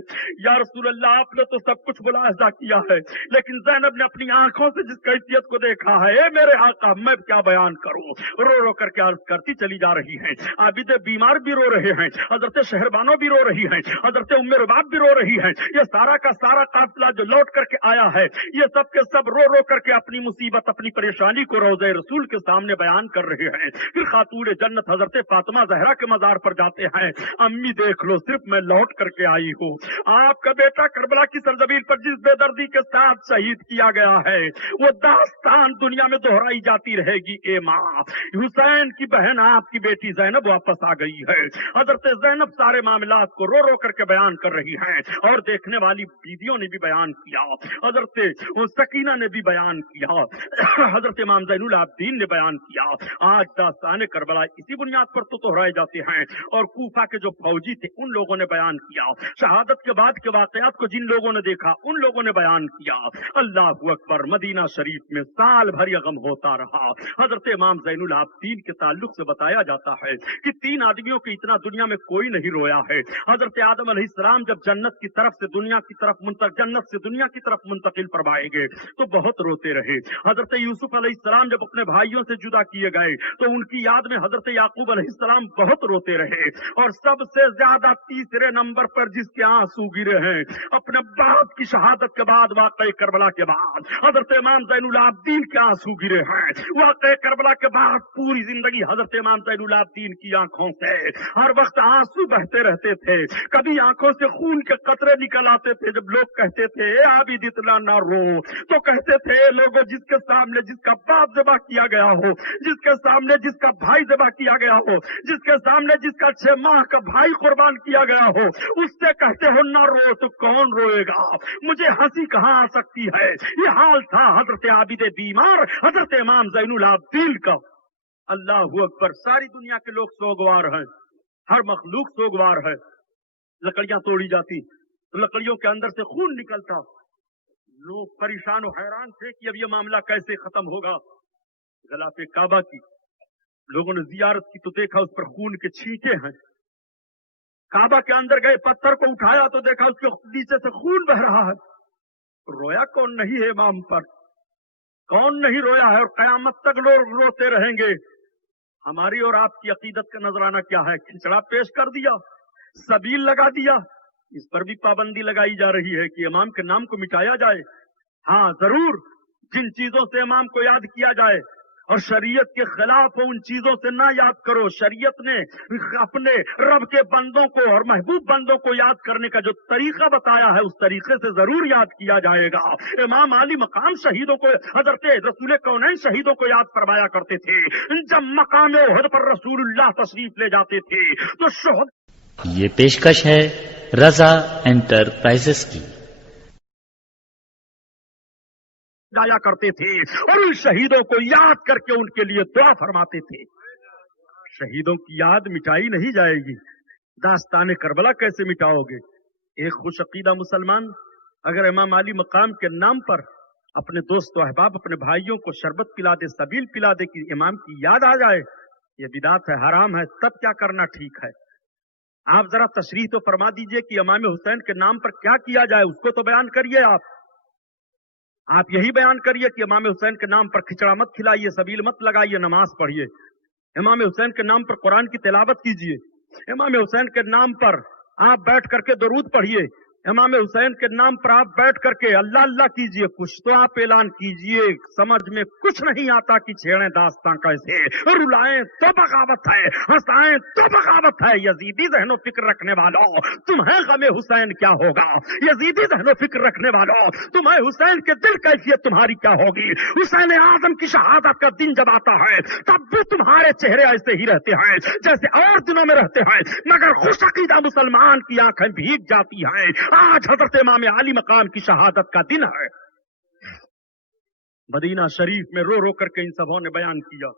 یا رسول اللہ آپ نے تو سب کچھ ملاحظہ کیا ہے, لیکن زینب نے اپنی آنکھوں سے جس کیفیت کو دیکھا ہے, اے میرے آقا میں کیا بیان کروں. رو رو کر کے عرض کرتی چلی جا رہی ہیں. عابد بیمار بھی رو رہے ہیں, حضرت شہربانو بھی رو رہی ہیں, حضرت ام رباب بھی رو رہی ہیں. یہ سارا کا سارا قافلہ جو لوٹ کر کے آیا ہے یہ سب کے سب رو رو کر کے اپنی مصیبت اپنی پریشانی کو روضہ رسول کے سامنے بیان کر رہے ہیں. پھر خاتون جنت حضرت فاطمہ زہرا کے مزار پر جاتے ہیں. امی دیکھ لو صرف میں لوٹ کر کے آئی ہوں, آپ کا بیٹا کربلا کی سرزمین پر جس بے دردی کے ساتھ شہید کیا گیا ہے وہ داستان دنیا میں دہرائی جاتی رہے گی. اے ماں, حسین کی بہن آپ کی بیٹی زینب واپس آ گئی ہے. حضرت زینب سارے معاملات کو رو رو کر کے بیان کر رہی ہیں اور دیکھنے والی بیویوں نے بھی بیان کیا, حضرت سکینہ نے بھی بیان کیا, حضرت امام زین العابدین نے بیان کیا. آج داستان کربلا اسی بنیاد پر تو دہرائے جاتے ہیں. اور کوفہ کے جو فوجی تھے ان لوگوں نے بیان کیا, شہادت کے بعد کے واقعات کو جن لوگوں نے دیکھا ان لوگوں نے بیان کیا. اللہ اکبر, مدینہ شریف میں سال بھر یہ غم ہوتا رہا. حضرت امام زین العابدین کے تعلق سے بتایا جاتا ہے کہ 3 آدمیوں کی اتنا دنیا میں کوئی نہیں رویا ہے. حضرت آدم علیہ السلام جب جنت کی طرف سے دنیا کی طرف جنت سے دنیا کی طرف منتقل فرمائے گئے تو بہت روتے رہے. حضرت یوسف علیہ السلام جب اپنے بھائیوں سے جدا کیے گئے تو ان کی یاد میں حضرت یعقوب علیہ السلام بہت روتے رہے. اور سب سے زیادہ تیسرے نمبر پر جس کے آنسو گرے ہیں اپنے باپ کی شہادت کے بعد, واقعہ کربلا کے بعد, حضرت امام زین العابدین کے آنسو گرے ہیں. واقعہ کربلا کے بعد پوری زندگی حضرت امام زین العابدین کی آنکھوں سے ہر وقت آنسو بہتے رہتے تھے. کبھی آنکھوں سے خون کے قطرے نکل آتے تھے. جب لوگ کہتے تھے اے عابد اتنا نہ رو, تو کہتے تھے لوگوں جس کے سامنے جس کا باپ ذبح کیا گیا ہو, جس کے سامنے جس کا بھائی ذبح کیا گیا ہو, جس کے سامنے جس کا 6 ماہ کا بھائی قربان کیا گیا ہو, اس سے کہتے ہو نہ رو تو کون روئے گا. مجھے ہنسی کہاں آ سکتی ہے. یہ حال تھا حضرت عابد بیمار حضرت امام زین العابدین کا. اللہ اکبر, ساری دنیا کے لوگ سوگوار ہیں, ہر مخلوق سوگوار ہے. لکڑیاں توڑی جاتی, لکڑیوں کے اندر سے خون نکلتا. لوگ پریشان و حیران تھے کہ اب یہ معاملہ کیسے ختم ہوگا. غلاف کعبہ کی لوگوں نے زیارت کی تو دیکھا اس پر خون کے چھینٹے ہیں. کعبہ کے اندر گئے, پتھر کو اٹھایا تو دیکھا اس کے نیچے سے خون بہ رہا ہے. رویا کون نہیں ہے امام پر, کون نہیں رویا ہے, اور قیامت تک لوگ روتے رہیں گے. ہماری اور آپ کی عقیدت کا نذرانہ کیا ہے؟ کھچڑا پیش کر دیا, سبیل لگا دیا. اس پر بھی پابندی لگائی جا رہی ہے کہ امام کے نام کو مٹایا جائے. ہاں ضرور, جن چیزوں سے امام کو یاد کیا جائے اور شریعت کے خلاف ہو ان چیزوں سے نہ یاد کرو. شریعت نے اپنے رب کے بندوں کو اور محبوب بندوں کو یاد کرنے کا جو طریقہ بتایا ہے اس طریقے سے ضرور یاد کیا جائے گا. امام علی مقام شہیدوں کو, حضرت رسول کونین شہیدوں کو یاد فرمایا کرتے تھے. جب مقام احد پر رسول اللہ تشریف لے جاتے تھے تو شہد. یہ پیشکش ہے رضا انٹرپرائزز کی. جایا کرتے تھے اور ان شہیدوں کو یاد کر کے ان کے لیے دعا فرماتے تھے. شہیدوں کی یاد مٹائی نہیں جائے گی. داستان کربلا کیسے مٹاؤ گے؟ ایک خوش عقیدہ مسلمان اگر امام علی مقام کے نام پر اپنے دوست و احباب اپنے بھائیوں کو شربت پلا دے, سبیل پلا دے کہ امام کی یاد آ جائے, یہ بدعت ہے, حرام ہے. تب کیا کرنا ٹھیک ہے؟ آپ ذرا تشریح تو فرما دیجئے کہ امام حسین کے نام پر کیا کیا جائے, اس کو تو بیان کریے. آپ یہی بیان کریے کہ امام حسین کے نام پر کھچڑا مت کھلائیے, سبیل مت لگائیے, نماز پڑھیے. امام حسین کے نام پر قرآن کی تلاوت کیجیے. امام حسین کے نام پر آپ بیٹھ کر کے درود پڑھیے. امام حسین کے نام پر آپ بیٹھ کر کے اللہ اللہ کیجئے. کچھ تو آپ اعلان کیجئے. سمجھ میں کچھ نہیں آتا کہ چھیڑیں داستان کیسے, رلائیں تو بغاوت ہے, ہنسائیں تو بغاوت ہے. یزیدی ذہن و فکر رکھنے والوں, تمہیں غم حسین کیا ہوگا؟ یزیدی ذہن و فکر رکھنے والوں, تمہیں حسین کے دل کیفیت تمہاری کیا ہوگی؟ حسین اعظم کی شہادت کا دن جب آتا ہے تب بھی تمہارے چہرے ایسے ہی رہتے ہیں جیسے اور دنوں میں رہتے ہیں, مگر خوش عقیدہ مسلمان کی آنکھیں بھیگ جاتی ہیں. आज हजरत इमाम अली मकाम की शहादत का दिन है। मदीना शरीफ में रो रो करके इन सबों ने बयान किया।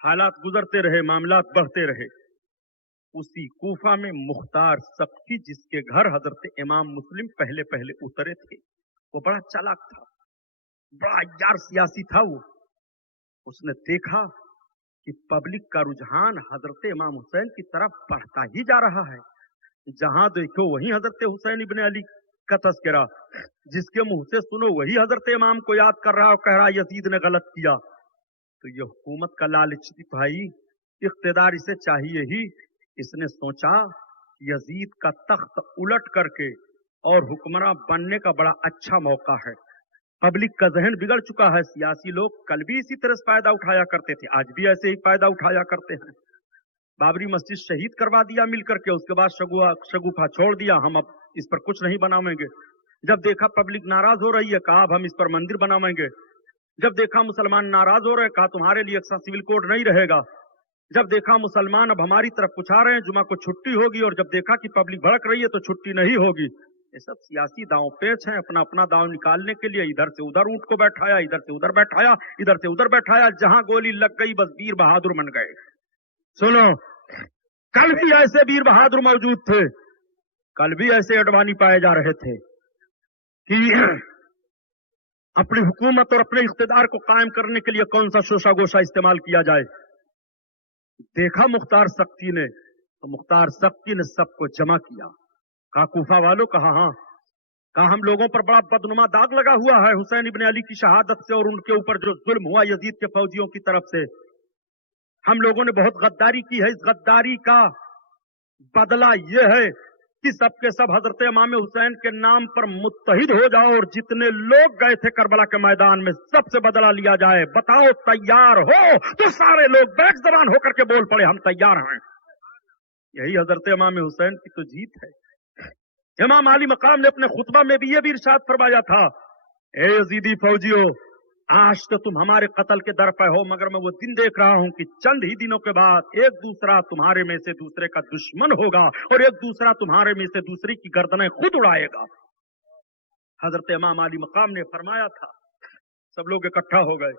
हालात गुजरते रहे, मामलात बढ़ते रहे। उसी कूफा में मुख्तार सख्ती, जिसके घर हजरत इमाम मुस्लिम पहले पहले उतरे थे, वो बड़ा चालाक था, बड़ा यार सियासी था। उसने देखा कि पब्लिक का रुझान हजरत इमाम हुसैन की तरफ बढ़ता ही जा रहा है। जहां देखो वहीं हजरत हुसैन इब्ने अली का तस्करा, जिसके मुंह से सुनो वही हजरत इमाम को याद कर रहा और कह रहा यजीद ने गलत किया। तो ये हुकूमत का लालच भाई, इख्तिदार इसे चाहिए ही। इसने सोचा यजीद का तख्त उलट करके और हुक्मरान बनने का बड़ा अच्छा मौका है। पब्लिक का जहन बिगड़ चुका है। सियासी लोग कल भी इसी तरह से फायदा उठाया करते थे, आज भी ऐसे ही फायदा उठाया करते हैं। बाबरी मस्जिद शहीद करवा दिया मिल करके, उसके बाद शगुफा छोड़ दिया, हम अब इस पर कुछ नहीं बनावेंगे। जब देखा पब्लिक नाराज हो रही है, कहा अब हम इस पर मंदिर बनावेंगे। जब देखा मुसलमान नाराज हो रहे, कहा तुम्हारे लिए अच्छा सिविल कोड नहीं रहेगा। जब देखा मुसलमान अब हमारी तरफ पुछा रहे हैं, जुमा को छुट्टी होगी, और जब देखा कि पब्लिक भड़क रही है तो छुट्टी नहीं होगी। ये सब सियासी दांव पेच हैं, अपना अपना दांव निकालने के लिए इधर से उधर ऊंट को बैठाया, इधर से उधर बैठाया, इधर से उधर बैठाया। जहां गोली लग गई बस वीर बहादुर बन गए। सुनो, कल भी ऐसे वीर बहादुर मौजूद थे, कल भी ऐसे अडवाणी पाए जा रहे थे कि अपनी हुकूमत और अपने इख्तिदार को कायम करने के लिए कौन सा शोशा गोशा इस्तेमाल किया जाए। देखा मुख्तार सख्ती ने, तो मुख्तार सख्ती ने सबको जमा किया। कहा कूफा वालों, कहा हाँ, कहा हम लोगों पर बड़ा बदनुमा दाग लगा हुआ है हुसैन इब्ने अली की शहादत से और उनके ऊपर जो जुल्म हुआ यजीद के फौजियों की तरफ से। हम लोगों ने बहुत गद्दारी की है। इस गद्दारी का बदला यह है कि सबके सब हजरत इमाम हुसैन के नाम पर मुत्तहिद हो जाओ और जितने लोग गए थे करबला के मैदान में सबसे बदला लिया जाए। बताओ तैयार हो? तो सारे लोग बैक जबान होकर के बोल पड़े हम तैयार हैं। यही हजरत इमाम हुसैन की तो जीत है। इमाम अली मकाम ने अपने खुतबा में भी ये भी इरशाद फरमाया था, ए यजीदी फौजियों, आज तो तुम हमारे कत्ल के दर पे हो, मगर मैं वो दिन देख रहा हूं कि चंद ही दिनों के बाद एक दूसरा तुम्हारे में से दूसरे का दुश्मन होगा और एक दूसरा तुम्हारे में से दूसरे की गर्दनें खुद उड़ाएगा। हजरत इमाम अली मकाम ने फरमाया था। सब लोग इकट्ठा हो गए।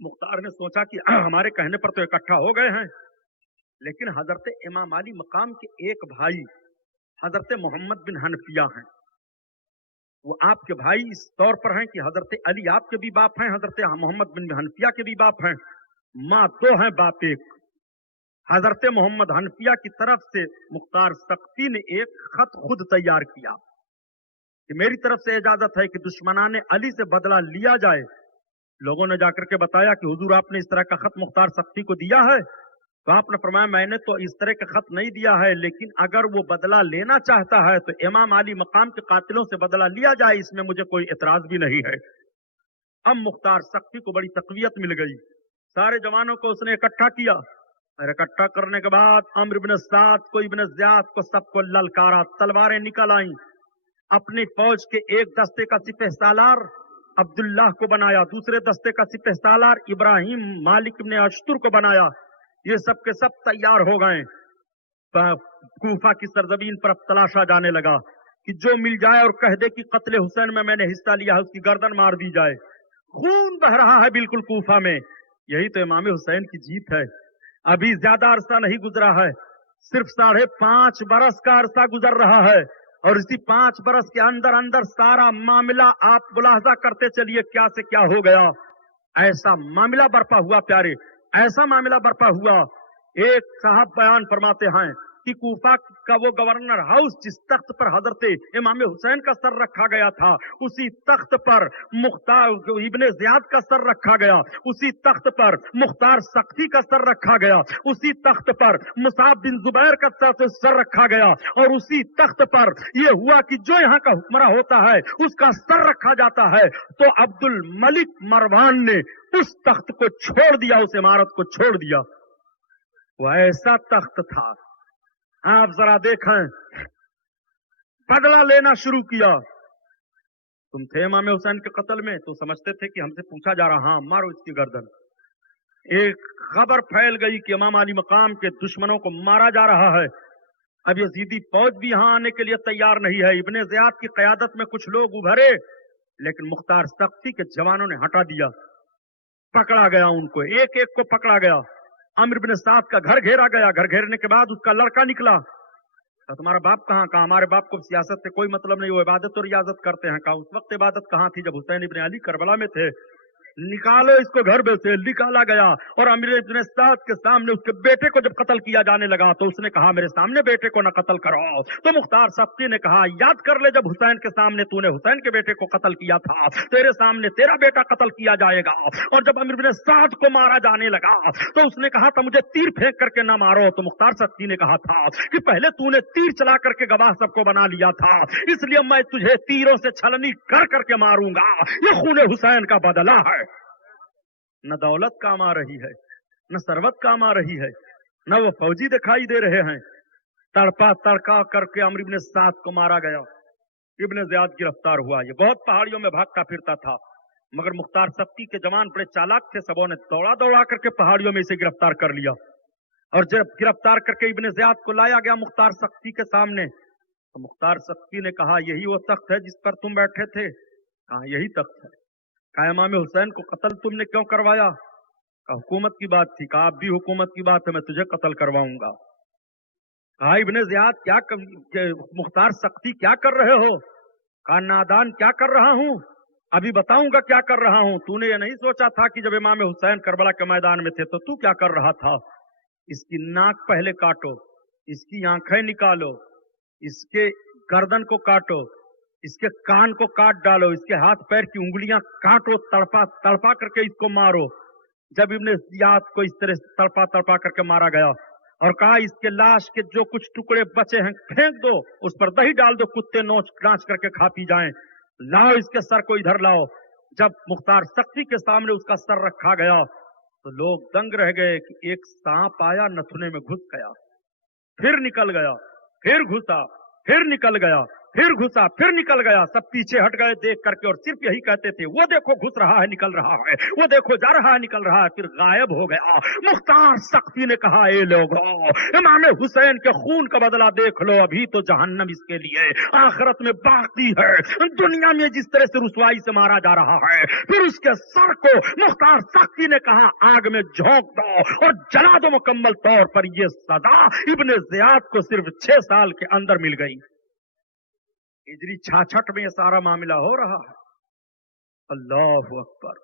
मुख्तार ने सोचा कि हमारे कहने पर तो इकट्ठा हो गए हैं, लेकिन हजरत इमाम अली मकाम के एक भाई हजरत मोहम्मद बिन हनफिया हैं। वो आपके भाई इस तौर पर हैं कि हजरत अली आपके भी बाप हैं, हजरत मोहम्मद बिन हनफिया के भी बाप हैं, माँ दो हैं बाप एक। हजरत मोहम्मद हनफिया की तरफ से मुख्तार सख्ती ने एक खत खुद तैयार किया कि मेरी तरफ से इजाजत है कि दुश्मनाने अली से बदला लिया जाए। लोगों ने जाकर के बताया कि हुजूर आपने इस तरह का खत मुख्तार सख्ती को दिया है? तो आपने फरमाया मैंने तो इस तरह का खत नहीं दिया है, लेकिन अगर वो बदला लेना चाहता है तो इमाम अली मकाम के कातिलों से बदला लिया जाए, इसमें मुझे कोई एतराज भी नहीं है। अब मुख्तार सख्ती को बड़ी तकवीयत मिल गई। सारे जवानों को उसने इकट्ठा किया और इकट्ठा करने के बाद अम्र इब्न साद को, इब्न ज़ियाद को, सबको ललकारा। तलवारें निकल आई। अपनी फौज के एक दस्ते का सिपह सालार अब्दुल्लाह को बनाया, दूसरे दस्ते का सिपह सालार इब्राहिम मालिक इब्न अश्तुर को बनाया। ये सब के सब तैयार हो गए। कूफा की सरजमीन पर अब तलाशा जाने लगा कि जो मिल जाए और कह दे कि कत्ले हुसैन में मैंने हिस्सा लिया है, उसकी गर्दन मार दी जाए। खून बह रहा है बिल्कुल कूफा में। यही तो इमाम हुसैन की जीत है। अभी ज्यादा अरसा नहीं गुजरा है, सिर्फ 5.5 बरस का अरसा गुजर रहा है, और इसी 5 बरस के अंदर अंदर सारा मामला आप मुलाहजा करते चलिए क्या से क्या हो गया। ऐसा मामला बर्पा हुआ प्यारे, ऐसा मामला बर्पा हुआ। एक साहब बयान फरमाते हैं कि कूफा का वो गवर्नर हाउस जिस तख्त पर हजरत इमाम हुसैन का सर रखा गया था, उसी तख्त पर मुख्तार इब्ने ज़ियाद का सर रखा गया, उसी तख्त पर मुख्तार सख्ती का सर रखा गया, उसी तख्त पर मुसाब बिन जुबैर का सर रखा गया, और उसी तख्त पर यह हुआ कि जो यहाँ का हुक्मरा होता है उसका सर रखा जाता है। तो अब्दुल मलिक मरवान ने उस तख्त को छोड़ दिया, उस इमारत को छोड़ दिया। वह ऐसा तख्त था। आप जरा देखें, बदला लेना शुरू किया। तुम थे इमाम हुसैन के कत्ल में तो समझते थे कि हमसे पूछा जा रहा, हाँ मारो इसकी गर्दन। एक खबर फैल गई कि इमाम अली मकाम के दुश्मनों को मारा जा रहा है। अब यजीदी फौज भी यहाँ आने के लिए तैयार नहीं है। इब्ने ज़ियाद की क़यादत में कुछ लोग उभरे, लेकिन मुख्तार सख्ती के जवानों ने हटा दिया। पकड़ा गया उनको, एक एक को पकड़ा गया। अम्र बिन साद का घर घेरा गया। घर घेरने के बाद उसका लड़का निकला। तुम्हारा बाप कहाँ? कहा हमारे बाप को सियासत से कोई मतलब नहीं, वो इबादत और रियाजत करते हैं। कहा उस वक्त इबादत कहाँ थी जब हुसैन इब्न अली करबला में थे? निकालो इसको घर में से। निकाला गया और अमीर इब्न साद के सामने उसके बेटे को जब कत्ल किया जाने लगा तो उसने कहा मेरे सामने बेटे को न कत्ल करो। तो मुख्तार सख्ती ने कहा याद कर ले, जब हुसैन के सामने तूने हुसैन के बेटे को कत्ल किया था, तेरे सामने तेरा बेटा कत्ल किया जाएगा। और जब अमीर इब्न साद को मारा जाने लगा तो उसने कहा था मुझे तीर फेंक करके न मारो। तो मुख्तार सख्ती ने कहा था कि पहले तूने तीर चला करके गवाह सबको बना लिया था, इसलिए मैं तुझे तीरों से छलनी कर करके मारूंगा। ये खून हुसैन का बदला है। न दौलत काम आ रही है, न सरवत काम आ रही है, न वो फौजी दिखाई दे रहे हैं। तड़पा तड़का करके अम्र इब्न साद को मारा गया। इब्न ज़ियाद गिरफ्तार हुआ। ये बहुत पहाड़ियों में भागता फिरता था, मगर मुख्तार सख्ती के जवान बड़े चालाक थे। सबों ने दौड़ा दौड़ा करके पहाड़ियों में इसे गिरफ्तार कर लिया। और जब गिरफ्तार करके इब्न ज़ियाद को लाया गया मुख्तार सख्ती के सामने, तो मुख्तार सख्ती ने कहा यही वो तख्त है जिस पर तुम बैठे थे? कहा यही तख्त है। कहा इमाम हुसैन को कत्ल तुमने क्यों करवाया? कहा हुकूमत की बात थी। कहा अब भी हुकूमत की बात है, मैं तुझे कत्ल करवाऊंगा। कहा इब्ने ज़ियाद मुख्तार सख्ती क्या कर रहे हो? कहा नादान क्या कर रहा हूं, अभी बताऊंगा क्या कर रहा हूं। तूने ये नहीं सोचा था कि जब इमाम हुसैन करबला के मैदान में थे तो तू क्या कर रहा था? इसकी नाक पहले काटो, इसकी आंखें निकालो, इसके गर्दन को काटो, इसके कान को काट डालो, इसके हाथ पैर की उंगलियां काटो, तड़पा तड़पा करके इसको मारो। जब इब्ने ज़ियाद को इस तरह तड़पा तड़पा करके मारा गया और कहा इसके लाश के जो कुछ टुकड़े बचे हैं फेंक दो, उस पर दही डाल दो, कुत्ते नोच नाच करके खा पी जाएं। लाओ इसके सर को इधर लाओ। जब मुख्तार सख्ती के सामने उसका सर रखा गया तो लोग दंग रह गए कि एक सांप आया, नथुने में घुस गया, फिर निकल गया, फिर घुसा, फिर निकल गया, फिर घुसा, फिर निकल गया। सब पीछे हट गए देख करके और सिर्फ यही कहते थे वो देखो घुस रहा है, निकल रहा है, वो देखो जा रहा है, निकल रहा है, फिर गायब हो गया। मुख्तार सख्ती ने कहा ए लोगों, इमाम हुसैन के खून का बदला देख लो, अभी तो जहन्नम इसके लिए आखिरत में बाकी है। दुनिया में जिस तरह से रुसवाई से मारा जा रहा है, फिर उसके सर को मुख्तार सख्ती ने कहा आग में झोंक दो और जला दो मुकम्मल तौर पर। यह सजा इब्ने ज़ियाद को सिर्फ 6 साल के अंदर मिल गई। हिजरी 66 में यह सारा मामला हो रहा है। अल्लाह अकबर।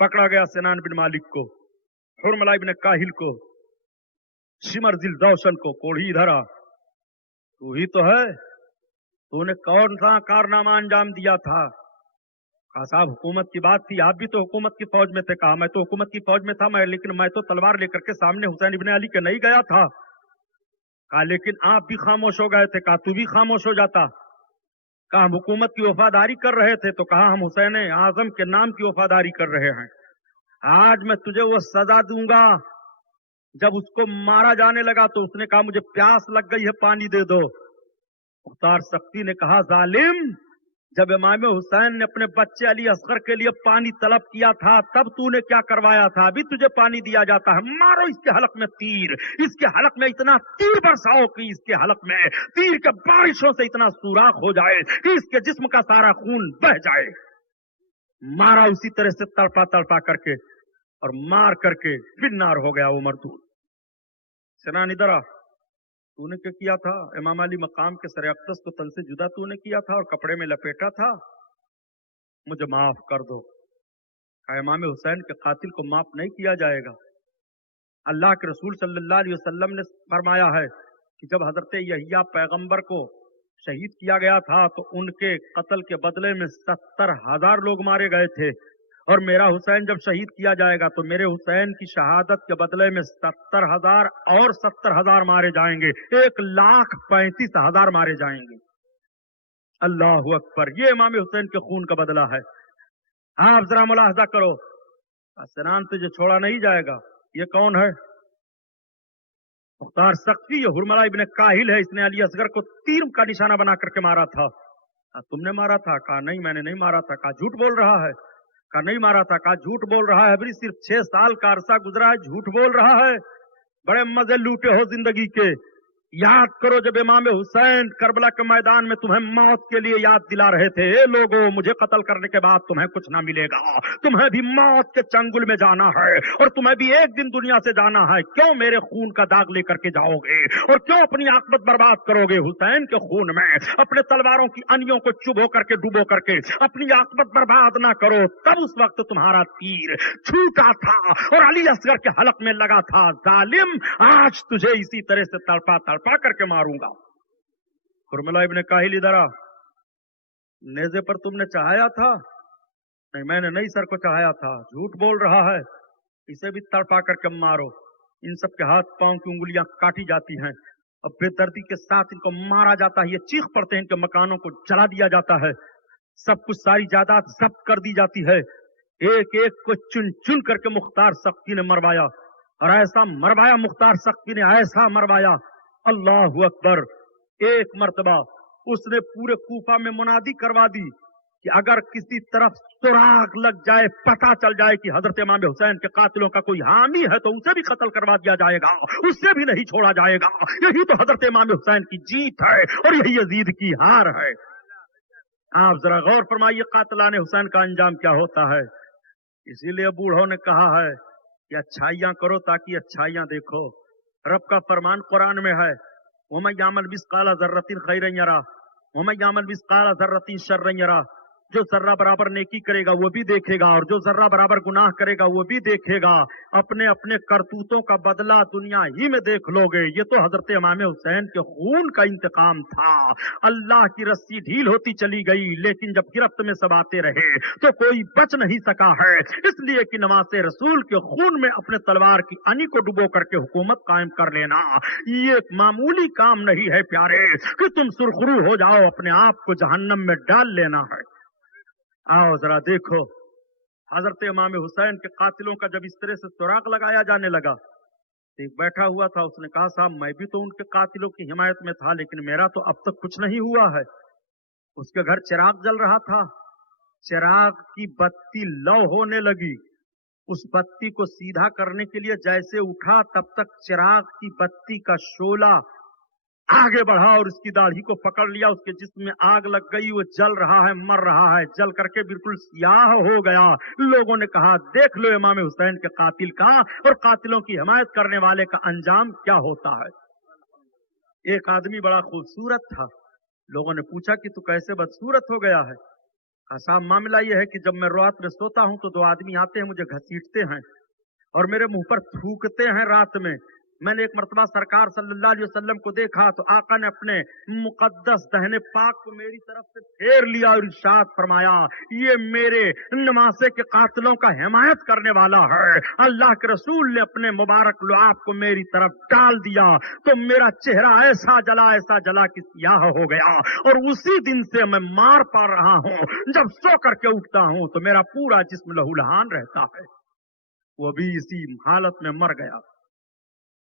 पकड़ा गया सिनान बिन मालिक को, हुरमला इब्न काहिल को, शिमर जिल दौशन को। कोढ़ी धरा, तू ही तो है, तूने कौन सा कारनामा अंजाम दिया था? कहा साहब हुकूमत की बात थी, आप भी तो हुकूमत की फौज में थे। कहा मैं तो हुकूमत की फौज में था, लेकिन मैं तो तलवार लेकर के सामने हुसैन इब्न अली के नहीं गया था। कहा लेकिन आप भी खामोश हो गए थे। कहा तू भी खामोश हो जाता। कहा हम हुकूमत की वफादारी कर रहे थे। तो कहा हम हुसैन आजम के नाम की वफादारी कर रहे हैं। आज मैं तुझे वो सजा दूंगा। जब उसको मारा जाने लगा तो उसने कहा मुझे प्यास लग गई है, पानी दे दो। मुख्तार सख्ती ने कहा जालिम, जब इमाम हुसैन ने अपने बच्चे अली असगर के लिए पानी तलब किया था तब तूने क्या करवाया था? अभी तुझे पानी दिया जाता है। मारो इसके हलक में तीर, इसके हलक में इतना तीर बरसाओ कि इसके हलक में तीर के बारिशों से इतना सुराख हो जाए कि इसके जिस्म का सारा खून बह जाए। मारा उसी तरह से तड़पा तड़पा करके और मार करके फिर नार हो गया वो मरदूद। सेनान इधर आ, तूने क्या किया था? इमाम अली मकाम के सर अक़दस को तन से जुदा तूने किया था और कपड़े में लपेटा था, मुझे माफ कर दो। इमाम हुसैन के कातिल को माफ नहीं किया जाएगा। अल्लाह के रसूल सल्लल्लाहु अलैहि वसल्लम ने फरमाया है कि जब हजरत यहिया पैगंबर को शहीद किया गया था तो उनके कत्ल के बदले में 70,000 लोग मारे गए थे, और मेरा हुसैन जब शहीद किया जाएगा तो मेरे हुसैन की शहादत के बदले में 70,000 और 70,000 मारे जाएंगे, 1,35,000 मारे जाएंगे। अल्लाह अकबर। ये इमाम हुसैन के खून का बदला है। आप जरा मुलाहजा करो, सिनान तुझे छोड़ा नहीं जाएगा। ये कौन है? मुख्तार सख्ती, ये हुरमला इब्न काहिल है। इसने अली असगर को तीर का निशाना बना करके मारा था। तुमने मारा था? कहा नहीं मैंने नहीं मारा था। कहा झूठ बोल रहा है? कहा नहीं मारा था। कहा झूठ बोल रहा है, अभी सिर्फ 6 साल का अरसा गुजरा है, झूठ बोल रहा है। बड़े मजे लूटे हो जिंदगी के। याद करो जब इमाम हुसैन करबला के मैदान में तुम्हें मौत के लिए याद दिला रहे थे, लोगों मुझे कत्ल करने के बाद तुम्हें कुछ ना मिलेगा, तुम्हें भी मौत के चंगुल में जाना है और तुम्हें भी एक दिन दुनिया से जाना है, क्यों मेरे खून का दाग लेकर के जाओगे और क्यों अपनी आकबत बर्बाद करोगे हुसैन के खून में, अपने तलवारों की अनियों को चुभो करके डुबो करके अपनी आकबत बर्बाद ना करो। तब उस वक्त तुम्हारा तीर छूटा था और अली असगर के हलक में लगा था। जालिम, आज तुझे इसी तरह से तड़पा तड़पा करके मारूंगा। कुरमला इब्ने काहिल इधर आ, नेज़े पर तुमने चढ़ाया था? नहीं, मैंने नहीं सर को चढ़ाया था। झूठ बोल रहा है, इसे भी तड़पा करके मारो। इन सब के हाथ पांव की उंगलियां काटी जाती हैं और बेदर्दी के साथ इनको मारा जाता है। ये चीख पड़ते हैं, इनके मकानों को जला दिया जाता है, सब कुछ सारी जायदाद जब्त कर दी जाती है। एक एक को चुन चुन करके मुख्तार सख्ती ने मरवाया और ऐसा मरवाया, मुख्तार सख्ती ने ऐसा मरवाया, अल्लाह अकबर। एक मर्तबा उसने पूरे कूफा में मुनादी करवा दी कि अगर किसी तरफ सुराग लग जाए, पता चल जाए कि हजरत इमाम हुसैन के कातिलों का कोई हामी है, तो उसे भी कत्ल करवा दिया जाएगा, उससे भी नहीं छोड़ा जाएगा। यही तो हजरत इमाम हुसैन की जीत है और यही यजीद की हार है। आप जरा गौर फरमाइए, कातिलाने हुसैन का अंजाम क्या होता है। इसीलिए बूढ़ों ने कहा है कि अच्छाइयां करो ताकि अच्छाइयां देखो। रब का फरमान कुरान में है, वमन यामल मिस्काला ज़र्रतिन खैरन यरा वमन यामल मिस्काला ज़र्रतिन शर्रन यरा। जो जर्रा बराबर नेकी करेगा वो भी देखेगा और जो जर्रा बराबर गुनाह करेगा वो भी देखेगा। अपने अपने करतूतों का बदला दुनिया ही में देख लोगे। ये तो हजरत इमाम हुसैन के खून का इंतकाम था। अल्लाह की रस्सी ढील होती चली गई, लेकिन जब गिरफ्त में सब आते रहे तो कोई बच नहीं सका है, इसलिए कि नवासे रसूल के खून में अपने तलवार की अनी को डुबो करके हुकूमत कायम कर लेना ये एक मामूली काम नहीं है प्यारे, कि तुम सुरखरू हो जाओ, अपने आप को जहन्नम में डाल लेना है। आओ जरा देखो, हजरत इमाम हुसैन के कातिलों का जब इस तरह से सुराग लगाया जाने लगा, एक बैठा हुआ था, उसने कहा साहब मैं भी तो उनके कातिलों की हिमायत में था, लेकिन मेरा तो अब तक कुछ नहीं हुआ है। उसके घर चिराग जल रहा था, चिराग की बत्ती लौ होने लगी। उस बत्ती को सीधा करने के लिए जैसे उठा, तब तक चिराग की बत्ती का शोला आगे बढ़ा और उसकी दाढ़ी को पकड़ लिया। उसके जिस्म में आग लग गई, वो जल रहा है, मर रहा है, जल करके बिल्कुल सियाह हो गया। लोगों ने कहा देख लो इमाम हुसैन के कातिल का और कातिलों की हिमायत करने वाले का अंजाम क्या होता है। एक आदमी बड़ा खूबसूरत था, लोगों ने पूछा कि तू कैसे बदसूरत हो गया है। साहब मामला यह है कि जब मैं रात में सोता हूं तो दो आदमी आते हैं, मुझे घसीटते हैं और मेरे मुंह पर थूकते हैं रात में। मैंने एक मर्तबा सरकार सल्लल्लाहु अलैहि वसल्लम को देखा तो आका ने अपने मुकद्दस दहने पाक को मेरी तरफ से फेर लिया और इरशाद फरमाया, ये मेरे नमासे के कातिलों का हिमायत करने वाला है। अल्लाह के रसूल ने अपने मुबारक लुआब को मेरी तरफ डाल दिया तो मेरा चेहरा ऐसा जला कि सियाह हो गया और उसी दिन से मैं मार पा रहा हूँ। जब सो करके उठता हूँ तो मेरा पूरा जिस्म लहूलहान रहता है। वो भी इसी हालत में मर गया।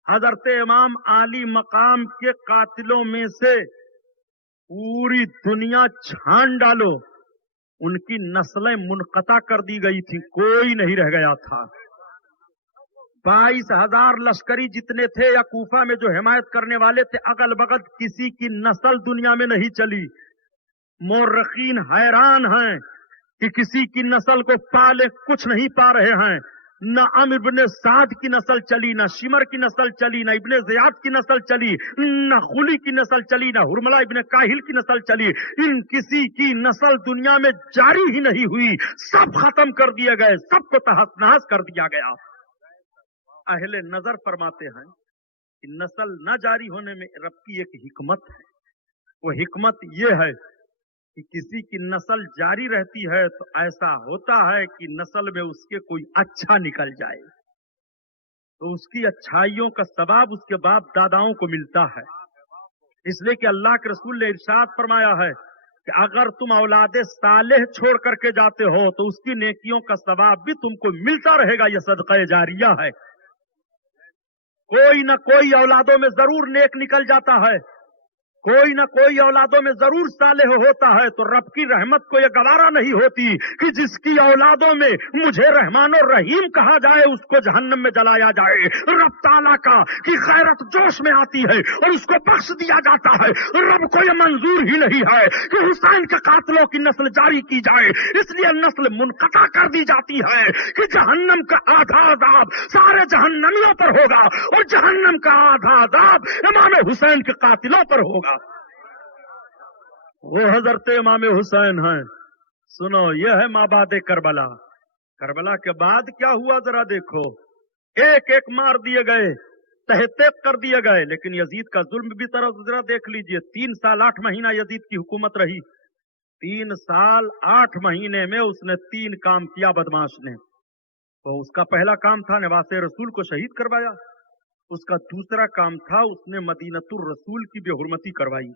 हजरत इमाम आली मकाम के कातिलों में से पूरी दुनिया छान डालो, उनकी नस्लें मुनक़ता कर दी गई थी, कोई नहीं रह गया था। 22,000 लश्करी जितने थे या कूफा में जो हिमायत करने वाले थे, अगल बगल किसी की नस्ल दुनिया में नहीं चली। मोर्रखीन हैरान हैं कि किसी की नस्ल को पाले कुछ नहीं पा रहे हैं। न अम्र इब्ने साद की नस्ल चली, न शिमर की नस्ल चली, न इब्ने ज़ियाद की नस्ल चली, न खुली की नस्ल चली, न हुरमला इब्ने काहिल की नस्ल चली। इन किसी की नस्ल दुनिया में जारी ही नहीं हुई, सब खत्म कर दिए गए, सबको तहस नहस कर दिया गया। अहले नजर फरमाते हैं कि नस्ल न जारी होने में रब की एक हिकमत है। वो हिकमत ये है कि किसी की नस्ल जारी रहती है तो ऐसा होता है कि नस्ल में उसके कोई अच्छा निकल जाए तो उसकी अच्छाइयों का सवाब उसके बाप दादाओं को मिलता है। इसलिए कि अल्लाह के रसूल ने इरशाद फरमाया है कि अगर तुम औलादे सालेह छोड़ करके जाते हो तो उसकी नेकियों का सवाब भी तुमको मिलता रहेगा। यह सदक़े जारिया है। कोई न कोई औलादों में जरूर नेक निकल जाता है। कोई न कोई औलादों में जरूर सालेह होता है, तो रब की रहमत को यह गवारा नहीं होती कि जिसकी औलादों में मुझे रहमान और रहीम कहा जाए उसको जहन्नम में जलाया जाए। रब ताला का कि खैरत जोश में आती है और उसको बख्श दिया जाता है। रब को यह मंजूर ही नहीं है कि हुसैन के कातलों की नस्ल जारी की जाए, इसलिए नस्ल मुनक़ता कर दी जाती है कि जहन्नम का आधा अज़ाब सारे जहन्नमियों पर होगा और जहन्नम का आधा अज़ाब इमाम हुसैन के कातिलों पर होगा। वो हजरत इमाम हुसैन हैं। सुनो, यह है माबाद करबला। करबला के बाद क्या हुआ जरा देखो। एक एक मार दिए गए, तहतेक कर दिए गए, लेकिन यजीद का जुल्म भी तरफ जरा देख लीजिए। 3 साल 8 महीना यजीद की हुकूमत रही। 3 साल 8 महीने में उसने 3 काम किया बदमाश ने। तो उसका पहला काम था नवासे रसूल को शहीद करवाया। उसका दूसरा काम था उसने मदीनतुर रसूल की बेहुरमती करवाई।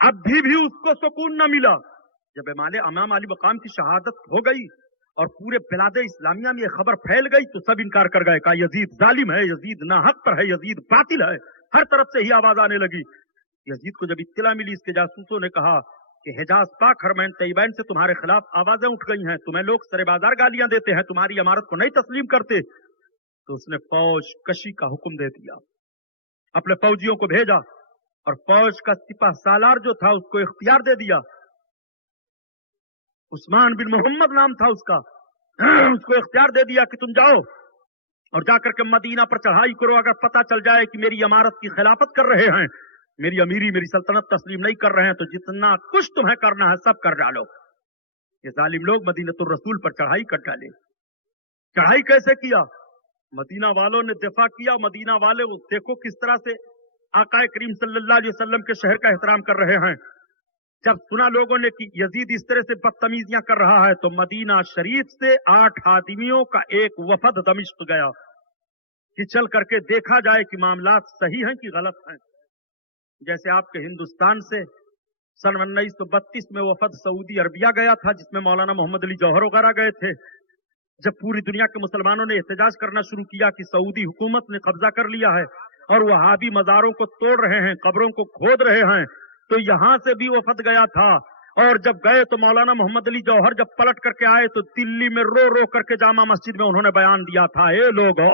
अब भी उसको सुकून न मिला। जब इमाम अली मकाम की शहादत हो गई और पूरे बिलाद इस्लामिया में ये खबर फैल गई तो सब इनकार कर गए, कहा यजीद जालिम है, यजीद नाहक पर है, यजीद बातिल है। हर तरफ से ही आवाज आने लगी। यजीद को जब इत्तला मिली, इसके जासूसों ने कहा कि हिजाज पाक हरमैन तैयबैन से तुम्हारे खिलाफ आवाजें उठ गई हैं, तुम्हें लोग सरेबाजार गालियां देते हैं, तुम्हारी इमारत को नहीं तस्लीम करते। तो उसने फौज कशी का हुक्म दे दिया, अपने फौजियों को भेजा और फौज का सिपह सालार जो था उसको इख्तियार दे दिया। उस्मान बिन मोहम्मद नाम था उसका, उसको इख्तियार दे दिया कि तुम जाओ और जाकर के मदीना पर चढ़ाई करो। अगर पता चल जाए कि मेरी इमारत की खिलाफत कर रहे हैं, मेरी अमीरी मेरी सल्तनत तस्लीम नहीं कर रहे हैं, तो जितना कुछ तुम्हें करना है सब कर डालो। ये जालिम लोग मदीनतुर रसूल पर चढ़ाई कर डाले। चढ़ाई कैसे किया? मदीना वालों ने दिफा किया। मदीना वाले देखो किस तरह से आकाए करीम सल्लल्लाहु अलैहि वसल्लम के शहर का एहतराम कर रहे हैं। जब सुना लोगों ने कि यजीद इस तरह से बदतमीजियां कर रहा है, तो मदीना शरीफ से 8 आदमियों का एक वफद दमिश्क गया कि चल करके देखा जाए कि मामलात सही हैं कि गलत हैं। जैसे आपके हिंदुस्तान से सन 1932 में वफद सऊदी अरबिया गया था, जिसमें मौलाना मोहम्मद अली जौहर वगैरह गए थे। जब पूरी दुनिया के मुसलमानों ने एहतजाज करना शुरू किया कि सऊदी हुकूमत ने कब्जा कर लिया है और वहाबी मज़ारों को तोड़ रहे हैं, कब्रों को खोद रहे हैं, तो यहां से भी वफद गया था। और जब गए तो मौलाना मोहम्मद अली जौहर जब पलट करके आए तो दिल्ली में रो रो करके जामा मस्जिद में उन्होंने बयान दिया था, ए लोगों,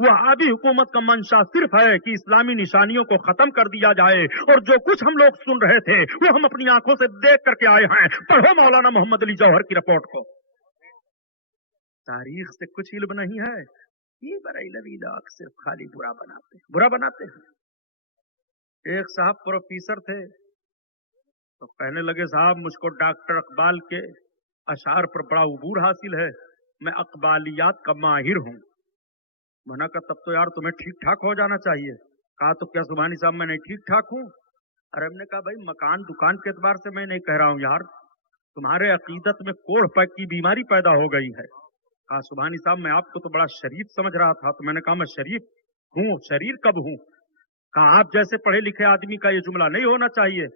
वहाबी हुकूमत का मंशा सिर्फ है कि इस्लामी निशानियों को खत्म कर दिया जाए, और जो कुछ हम लोग सुन रहे थे वो हम अपनी आंखों से देख करके आए हैं। पढ़ो मौलाना मोहम्मद अली जौहर की रिपोर्ट को। तारीख से कुछ इल्म नहीं है, ये बरेलवी लोग सिर्फ खाली बुरा बनाते हैं। एक साहब प्रोफेसर थे, तो कहने लगे, साहब मुझको डॉक्टर अकबाल के अशार पर बड़ा उबूर हासिल है, मैं अकबालियात का माहिर हूं। मना का तब तो यार तुम्हें ठीक ठाक हो जाना चाहिए। कहा तो क्या सुभानी साहब मैं नहीं ठीक ठाक हूं? अरे हमने कहा भाई मकान दुकान के एतबार से मैं नहीं कह रहा हूं यार, तुम्हारे अकीदत में कोढ़ पैक की बीमारी पैदा हो गई है। कहा सुभानी साहब मैं आपको तो बड़ा शरीफ समझ रहा था। तो मैंने कहा मैं शरीफ हूं, शरीर कब हूं? कहा आप जैसे पढ़े लिखे आदमी का ये जुमला नहीं होना चाहिए।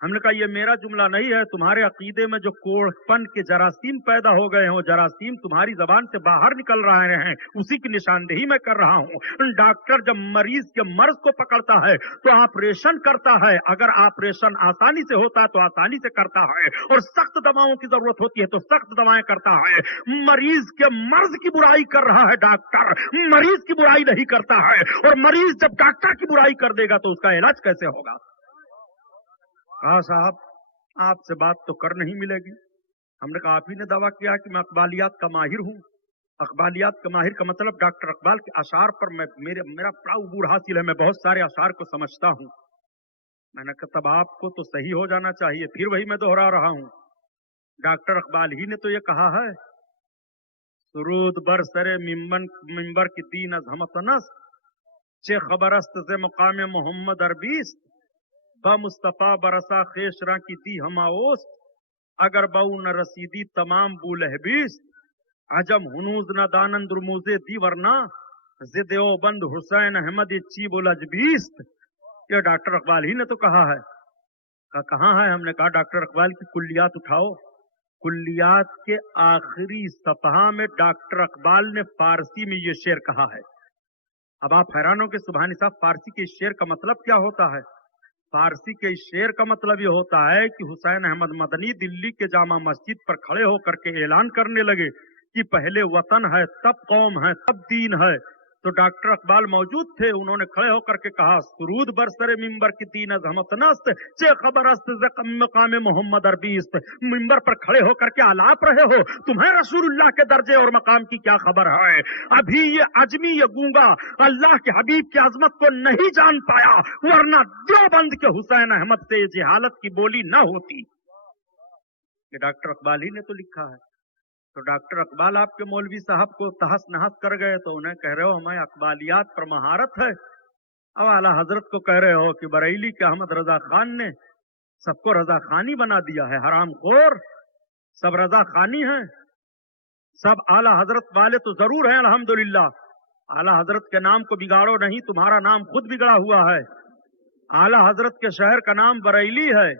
हमने कहा ये मेरा जुमला नहीं है, तुम्हारे अकीदे में जो कोढ़पन के जरासीम पैदा हो गए हैं, वो जरासीम तुम्हारी जबान से बाहर निकल रहे हैं, उसी की निशानदेही मैं कर रहा हूं। डॉक्टर जब मरीज के मर्ज को पकड़ता है तो ऑपरेशन करता है। अगर ऑपरेशन आसानी से होता है तो आसानी से करता है, और सख्त दवाओं की जरूरत होती है तो सख्त दवाएं करता है। मरीज के मर्ज की बुराई कर रहा है डॉक्टर, मरीज की बुराई नहीं करता है। और मरीज जब डॉक्टर की बुराई कर देगा तो उसका इलाज कैसे होगा? कहा साहब आपसे बात तो कर नहीं मिलेगी। हमने कहा आप ही ने दावा किया कि मैं अकबालियात का माहिर हूं। अकबालियात का माहिर का मतलब डॉक्टर अकबाल के अशार पर मेरा बड़ा उबूर हासिल है, मैं बहुत सारे अशार को समझता हूं। मैंने कहा तब आपको तो सही हो जाना चाहिए, फिर वही मैं दोहरा रहा हूं। डॉक्टर अकबाल ही ने तो ये कहा है, सुरूद बर सरे मिंबर की दीन अज हमतनस चे खबरस्त से मुकाम मोहम्मद अरबीस ब मुस्तफा बरसा खेशरा की दी हमाओस अगर बऊ न रसीदी तमाम बुलहबीस अजम हुनूज न दानंद रुमूजे दी वरना जिदो बंद हुसैन अहमद चीबुल अजबीस्त। ये डॉक्टर अकबाल ही ने तो कहा है। कहाँ है? हमने कहा डॉक्टर अकबाल की कुल्लियात उठाओ। कुल्लियात के आखिरी सफहा में डॉक्टर अकबाल ने फारसी में ये शेर कहा है। अब आप हैरान हो कि सुभानी साहब फारसी के शेर का मतलब क्या होता है? फारसी के इस शेर का मतलब ये होता है कि हुसैन अहमद मदनी दिल्ली के जामा मस्जिद पर खड़े होकर के ऐलान करने लगे कि पहले वतन है, तब कौम है, तब दीन है। तो डॉक्टर इकबाल मौजूद थे, उन्होंने खड़े होकर के कहा, सुरूद बरसरे मिंबर की तीन अजमतनस्त चे खबरस्त मकाम मोहम्मद अरबीस्त। मिंबर पर खड़े होकर के आलाप रहे हो, तुम्हें रसूलुल्लाह के दर्जे और मकाम की क्या खबर है? अभी ये अजमी ये गूंगा अल्लाह के हबीब की अजमत को नहीं जान पाया, वरना देवबंद के हुसैन अहमद से ये जहालत की बोली न होती। ये डॉक्टर इकबाल ही ने तो लिखा है। तो डॉक्टर इकबाल आपके मौलवी साहब को तहस नहस कर गए तो उन्हें कह रहे हो हमें अकबालियात पर महारत है। अब आला हजरत को कह रहे हो कि बरेली के अहमद रजा खान ने सबको रजा खानी बना दिया है, हराम खोर, सब रजा खानी है, सब आला हजरत वाले तो जरूर हैं अल्हम्दुलिल्लाह। आला हजरत के नाम को बिगाड़ो नहीं, तुम्हारा नाम खुद बिगड़ा हुआ है। आला हजरत के शहर का नाम बरेली है।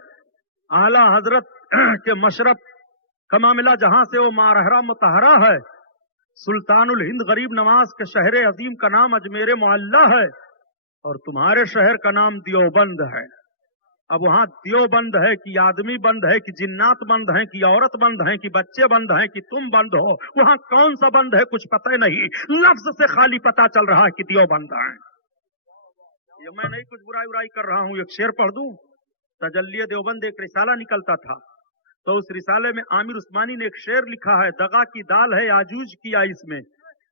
आला हजरत के मशरफ का मामला जहां से वो मारहरा मुतहरा है। सुल्तानुल हिंद गरीब नवाज के शहर अजीम का नाम अजमेर मुअल्ला है और तुम्हारे शहर का नाम दियोबंद है। अब वहां दियोबंद है कि आदमी बंद है कि जिन्नात बंद है कि औरत बंद है कि बच्चे बंद है कि तुम बंद हो, वहां कौन सा बंद है कुछ पता ही नहीं। लफ्ज से खाली पता चल रहा है कि दियोबंद है। ये मैं नहीं कुछ बुराई उराई कर रहा हूं, एक शेर पढ़ दूं। तजल्लिए देवबंद एक रिसाला निकलता था, तो उस रिसाले में आमिर उस्मानी ने एक शेर लिखा है, दगा की दाल है आजूज की आइस में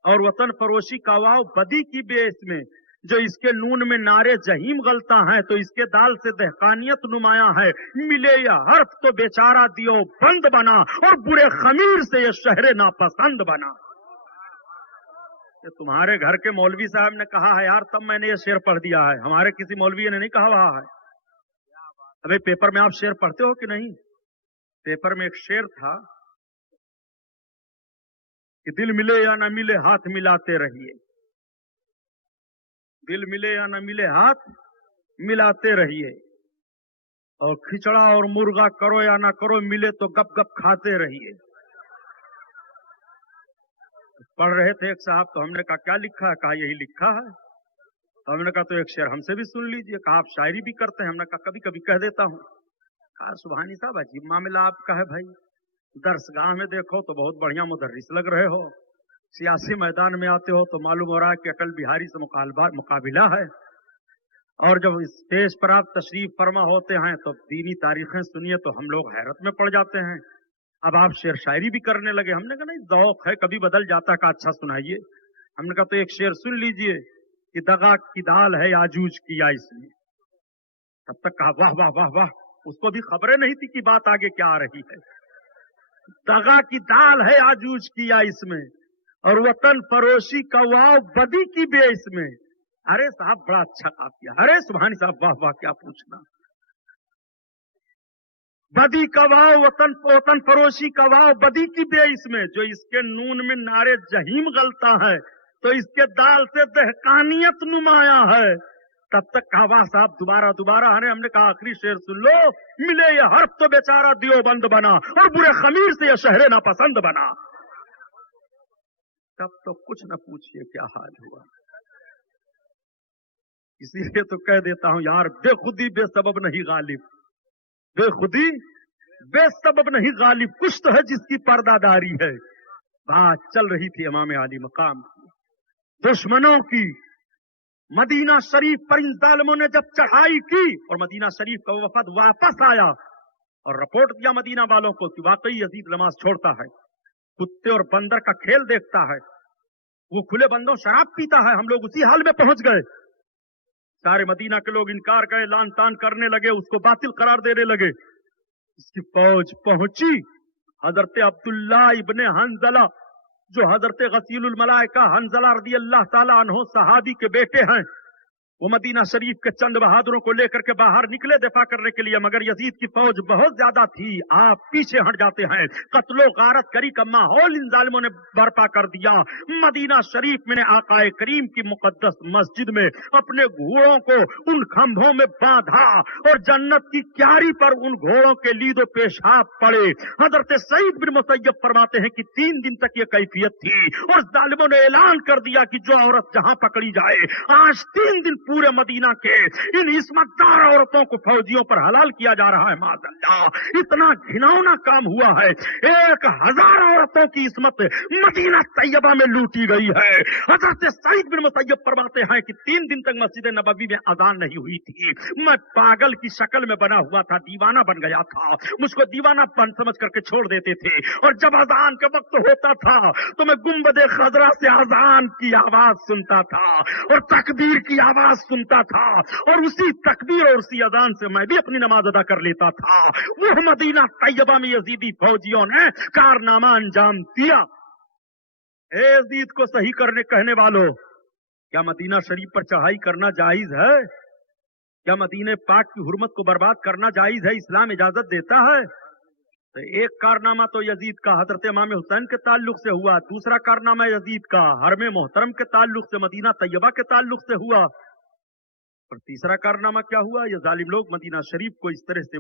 और वतन फरोशी का वाव बदी की बेस में। जो इसके नून में नारे जहीम गलता है तो इसके दाल से दहकानियत नुमाया है। मिले यह हर्फ तो बेचारा दियो बंद बना और बुरे खमीर से ये शहरे नापसंद बना। ये तुम्हारे घर के मौलवी साहब ने कहा है यार, तब मैंने ये शेर पढ़ दिया है, हमारे किसी मौलवी ने नहीं कहा हुआ है। अबे पेपर में आप शेर पढ़ते हो कि नहीं? पेपर में एक शेर था कि दिल मिले या न मिले हाथ मिलाते रहिए, दिल मिले या न मिले हाथ मिलाते रहिए, और खिचड़ा और मुर्गा करो या ना करो मिले तो गप गप खाते रहिए। पढ़ रहे थे एक साहब, तो हमने कहा क्या लिखा है? कहा यही लिखा है। तो हमने कहा तो एक शेर हमसे भी सुन लीजिए। कहा आप शायरी भी करते हैं? हमने कहा कभी कभी कह देता हूं। कहा सुभानी साहब अजीब मामला आपका है भाई, दरसगाह में देखो तो बहुत बढ़िया मुदर्रिस लग रहे हो, सियासी मैदान में आते हो तो मालूम हो रहा है कि अटल बिहारी से मुकाबिला है, और जब स्टेज पर आप तशरीफ फरमा होते हैं तो दीनी तारीखें सुनिए तो हम लोग हैरत में पड़ जाते हैं। अब आप शेर शायरी भी करने लगे। हमने कहा नहीं, ज़ौक़ है, कभी बदल जाता का, अच्छा सुनाइए। हमने कहा तो एक शेर सुन लीजिए कि दगा की दाल है आजूज की आइस में। तब तक कहा वाह वाह वाह वाह, उसको भी खबरें नहीं थी कि बात आगे क्या आ रही है। दगा की दाल है आजूज की आइस में और वतन फरोशी का वाव बदी की बेइस में। अरे साहब बड़ा अच्छा काफिया, अरे सुभानी साहब वाह वाह, क्या पूछना। बदी का वाव वतन फरोशी का वाव बदी की बेइस में, जो इसके नून में नारे जहीम गलता है तो इसके दाल से दहकानियत नुमाया है। तब तक कहा साहब दोबारा हमने कहा आखिरी शेर सुन लो, मिले ये हर्फ तो बेचारा दियोबंद बना और बुरे खमीर से ये शहरे नापसंद बना। तब तो कुछ न पूछिए क्या हाल हुआ। इसीलिए तो कह देता हूं यार, बेखुदी बेसबब नहीं गालिब, बेखुदी बेसबब नहीं गालिब, कुछ तो है जिसकी पर्दादारी है। बात चल रही थी इमाम आली मकाम की, दुश्मनों की। मदीना शरीफ पर इन जालिमों ने जब चढ़ाई की और मदीना शरीफ का वफद वापस आया और रिपोर्ट दिया मदीना वालों को कि वाकई यजीद नमाज छोड़ता है, कुत्ते और बंदर का खेल देखता है, वो खुले बंदों शराब पीता है। हम लोग उसी हाल में पहुंच गए। सारे मदीना के लोग इनकार गए, लान तान करने लगे, उसको बातिल करार देने लगे। इसकी फौज पहुंची। हजरत अब्दुल्ला इब्ने हंजला, जो हजरत गसीलुल मलाइका हंजला रदी अल्लाह ताला अन्हो सहाबी के बेटे हैं, वो मदीना शरीफ के चंद बहादुरों को लेकर के बाहर निकले दफा करने के लिए, मगर यजीद की फौज बहुत ज्यादा थी। आप पीछे हट जाते हैं। कत्लो गारत करी का माहौल इन जालिमों ने बर्पा कर दिया। मदीना शरीफ में आकाए करीम की मुकद्दस मस्जिद में अपने घोड़ों को उन खंभों में बांधा और जन्नत की क्यारी पर उन घोड़ों के लीदो पेशाब पड़े। हजरत सईद बिन मुसय्यब फरमाते हैं कि 3 दिन तक ये कैफियत थी और जालिमों ने ऐलान कर दिया कि जो औरत जहां पकड़ी जाए आज 3 दिन पूरे मदीना के इन इस्मतदार औरतों को फौजियों पर हलाल किया जा रहा है। माज़अल्लाह, इतना घिनौना काम हुआ है। 1000 औरतों की इस्मत मदीना तैयबा में लूटी गई है। हजरत सईद बिन मुसय्यब फरमाते हैं कि 3 दिन तक मस्जिद नबवी में अजान नहीं हुई थी। मैं पागल की शक्ल में बना हुआ था, दीवाना बन गया था। मुझको दीवाना बन समझ करके छोड़ देते थे, और जब अजान का वक्त होता था तो मैं गुंबदे खजरा से अजान की आवाज सुनता था और तकबीर की आवाज सुनता था, और उसी तकबीर और उसी अजान से मैं भी अपनी नमाज अदा कर लेता था। वो मदीना तैयबा में यजीदी फौजियों ने कारनामा अंजाम दिया। यजीद को सही करने कहने वालों, क्या मदीना शरीफ पर चढ़ाई करना जायज है? क्या मदीने पाक की हुर्मत को बर्बाद करना जायज है? इस्लाम इजाजत देता है? तो एक कारनामा तो यजीद का हजरत इमाम हुसैन के ताल्लुक से हुआ, दूसरा कारनामा यजीद का हरमे मोहतरम के ताल्लुक से, मदीना तैयबा के ताल्लुक से हुआ, और तीसरा कारनामा क्या हुआ? ये जालिम लोग मदीना शरीफ को इस तरह से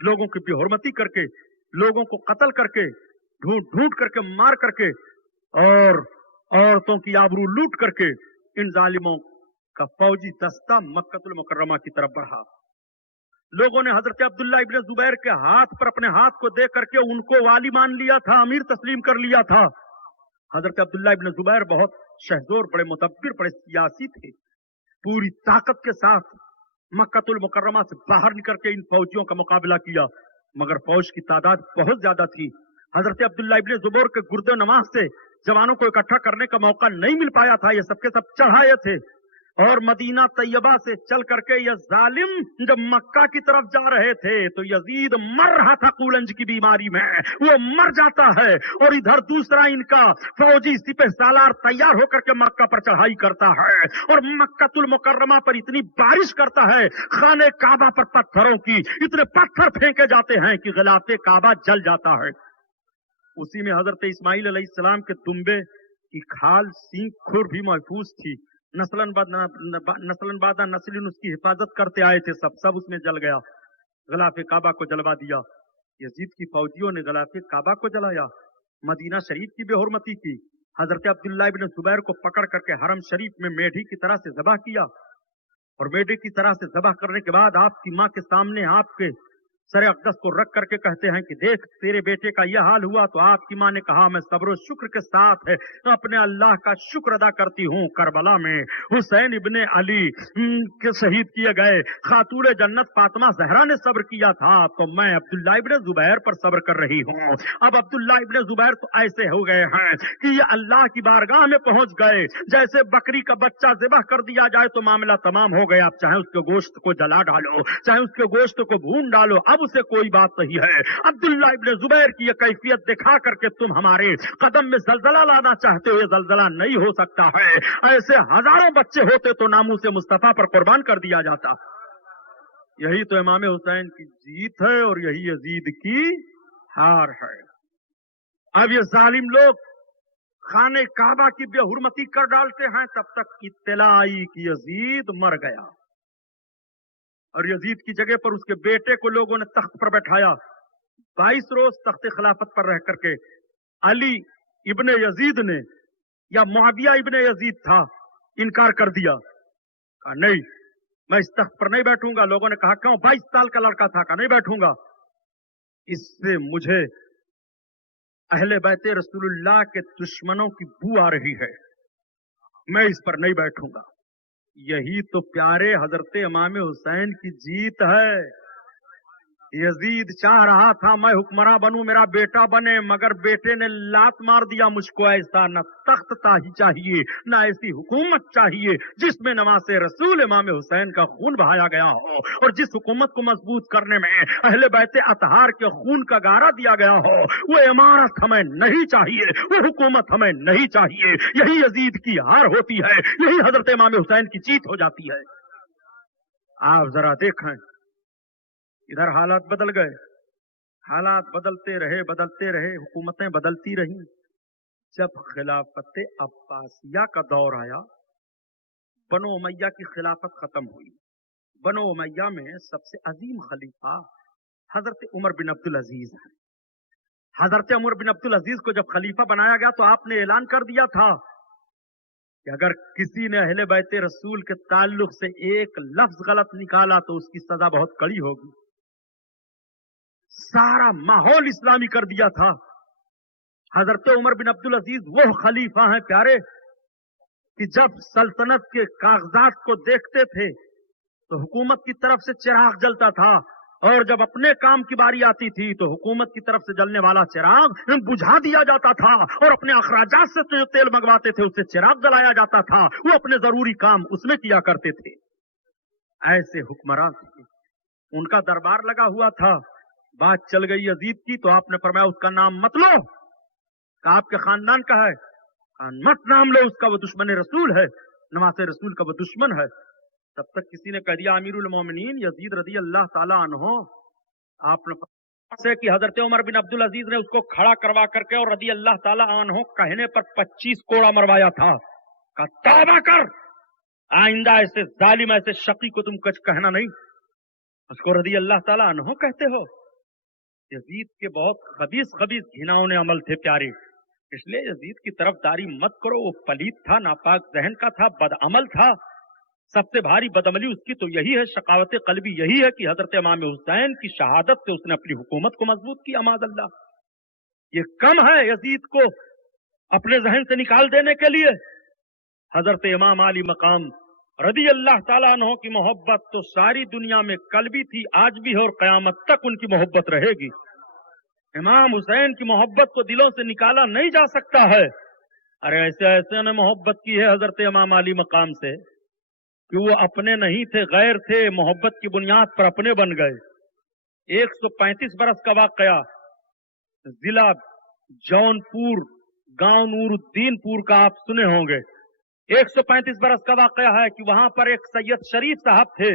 लोगों की बेहुरमती करके, लोगों को कत्ल करके, ढूंढ ढूंढ करके मार करके, और औरतों की आबरू लूट करके इन जालिमों का फौजी दस्ता मक्कतुल मुकर्रमा की तरफ बढ़ा। लोगों ने हजरत अब्दुल्ला इब्ने जुबैर के हाथ पर अपने हाथ को दे करके उनको वाली मान लिया था, अमीर तस्लीम कर लिया था। हजरत अब्दुल्ला इब्ने जुबैर बहुत शहजोर, बड़े मुतब्बिर, बड़े सियासी थे। पूरी ताकत के साथ मक्कतुल मुकर्रमा से बाहर निकल के इन फौजियों का मुकाबला किया, मगर फौज की तादाद बहुत ज्यादा थी। हजरत अब्दुल्ला इब्ने जुबैर के गुर्दे नमाज से जवानों को इकट्ठा करने का मौका नहीं मिल पाया था। ये सबके सब चढ़ाए थे, और मदीना तैयबा से चल करके ये जालिम जब मक्का की तरफ जा रहे थे तो यजीद मर रहा था कूलंज की बीमारी में, वो मर जाता है, और इधर दूसरा इनका फौजी सिपह सालार तैयार होकर के मक्का पर चढ़ाई करता है, और मक्कातुल मुकर्रमा पर इतनी बारिश करता है, खाने काबा पर पत्थरों की इतने पत्थर फेंके जाते हैं कि गिलाफे काबा जल जाता है। उसी में हजरत इस्माइल अलैहिस्सलाम के दुम्बे की खाल, सींग, खुर भी महफूज थी। नस्लन बादा नस्लिन उसकी हिफाजत करते आए थे, सब उसमें जल गया। गलाफे काबा को जलवा दिया। यजीद की फौजियों ने गलाफे काबा को जलाया, मदीना शरीफ की बेहुरमती की। हजरत अब्दुल्ला इब्ने जुबैर को पकड़ करके हरम शरीफ में मेढी की तरह से ज़बह किया, और मेढी की तरह से ज़बह करने के बाद आपकी माँ के सामने आपके सरे अक़दस को रख करके कहते हैं कि देख तेरे बेटे का यह हाल हुआ। तो आपकी माँ ने कहा, मैं सब्र शुक्र के साथ है अपने अल्लाह का शुक्र अदा करती हूँ। करबला में हुसैन इब्ने अली के शहीद किए गए खातून जन्नत फातिमा ज़हरा ने सब्र किया था, तो मैं अब्दुल्ला इब्ने जुबैर पर सब्र कर रही हूँ। अब अब्दुल्ला इब्ने जुबैर तो ऐसे हो गए हैं कि ये अल्लाह की बारगाह में पहुंच गए, जैसे बकरी का बच्चा ज़िबह कर दिया जाए तो मामला तमाम हो गया। आप चाहे उसके गोश्त को जला डालो, चाहे उसके गोश्त को भून डालो, अब उसे कोई बात नहीं है। अब्दुल्ला इब्ने जुबैर की यह कैफियत दिखा करके तुम हमारे कदम में जलजला लाना चाहते हो, ये जलजला नहीं हो सकता है। ऐसे हजारों बच्चे होते तो नामूसे मुस्तफा पर कुर्बान कर दिया जाता। यही तो इमाम हुसैन की जीत है, और यही यजीद की हार है। अब ये जालिम लोग खाने काबा की बेहुरमती कर डालते हैं, तब तक इत्तला आई कि यजीद मर गया, और यजीद की जगह पर उसके बेटे को लोगों ने तख्त पर बैठाया। 22 रोज तख्त खिलाफत पर रह करके अली इब्ने यजीद ने, या मुआविया इब्ने यजीद था, इनकार कर दिया। कहा नहीं, मैं इस तख्त पर नहीं बैठूंगा। लोगों ने कहा क्यों? 22 साल का लड़का था। कहा नहीं बैठूंगा, इससे मुझे अहले बैत रसूलुल्लाह के दुश्मनों की बू आ रही है, मैं इस पर नहीं बैठूंगा। यही तो प्यारे हजरत इमाम हुसैन की जीत है। यजीद चाह रहा था मैं हुक्मरान बनूं, मेरा बेटा बने, मगर बेटे ने लात मार दिया, मुझको ऐसा न तख्त ताही चाहिए, न ऐसी हुकूमत चाहिए जिसमें नवासे रसूल इमाम हुसैन का खून बहाया गया हो, और जिस हुकूमत को मजबूत करने में अहले बैत अतहार के खून का गारा दिया गया हो। वो इमारत हमें नहीं चाहिए, वो हुकूमत हमें नहीं चाहिए। यही यजीद की हार होती है, यही हजरत इमाम हुसैन की जीत हो जाती है। आप जरा देखें, इधर हालात बदल गए, हालात बदलते रहे, हुकूमतें बदलती रहीं। जब खिलाफत अब्बासिया का दौर आया, बनो उमैया की खिलाफत खत्म हुई। बनो उमैया में सबसे अजीम खलीफा हजरत उमर बिन अब्दुल अजीज है। हजरत उमर बिन अब्दुल अजीज को जब खलीफा बनाया गया तो आपने ऐलान कर दिया था کہ اگر کسی نے اہل بیت رسول کے تعلق سے ایک لفظ غلط نکالا تو اس کی سزا بہت کڑی ہوگی. سارا ماحول اسلامی کر دیا تھا. حضرت عمر بن عبد العزیز وہ خلیفہ ہیں پیارے کہ جب سلطنت کے کاغذات کو دیکھتے تھے تو حکومت کی طرف سے چراغ جلتا تھا، اور جب اپنے کام کی باری آتی تھی تو حکومت کی طرف سے جلنے والا چراغ بجھا دیا جاتا تھا، اور اپنے اخراجات سے جو تیل منگواتے تھے اس سے چراغ جلایا جاتا تھا. وہ اپنے ضروری کام اس میں کیا کرتے تھے. ایسے حکمران تھے. ان کا دربار لگا ہوا تھا. بات چل گئی یزید کی تو آپ نے فرمایا اس کا نام مت لو. کہ آپ کے خاندان کا ہے، مت نام لو اس کا، وہ دشمن رسول ہے، نماز رسول کا وہ دشمن ہے. تب تک کسی نے کہہ دیا امیر المومنین یزید رضی اللہ تعالیٰ عنہ. آپ نے سے کہ حضرت عمر بن عبد العزیز نے اس کو کھڑا کروا کر کے اور رضی اللہ تعالیٰ عنہ کہنے پر 25 کوڑا مروایا تھا. کہا توبہ کر، آئندہ ایسے ظالم ایسے شقی کو تم کچھ کہنا نہیں. اس کو رضی اللہ تعالیٰ عنہ کہتے ہو. یزید کے بہت خبیث گھناؤنے عمل تھے پیارے، اس لیے یزید کی طرف داری مت کرو. وہ پلیت تھا، ناپاک ذہن کا تھا، بد عمل تھا. سب سے بھاری بدعملی اس کی تو یہی ہے، شقاوت قلبی یہی ہے کہ حضرت امام حسین کی شہادت سے اس نے اپنی حکومت کو مضبوط کیا. معاذ اللہ، یہ کم ہے یزید کو اپنے ذہن سے نکال دینے کے لیے. حضرت امام علی مقام رضی اللہ تعالیٰ عنہ کی محبت تو ساری دنیا میں کل بھی تھی، آج بھی ہے، اور قیامت تک ان کی محبت رہے گی. امام حسین کی محبت کو دلوں سے نکالا نہیں جا سکتا ہے. ارے ایسے نے محبت کی ہے حضرت امام علی مقام سے کہ وہ اپنے نہیں تھے، غیر تھے، محبت کی بنیاد پر اپنے بن گئے. 135 برس کا واقعہ، ضلع جونپور، گاؤں نور الدین پور کا آپ سنے ہوں گے. 135 برس کا واقعہ ہے کہ وہاں پر ایک سید شریف صاحب تھے.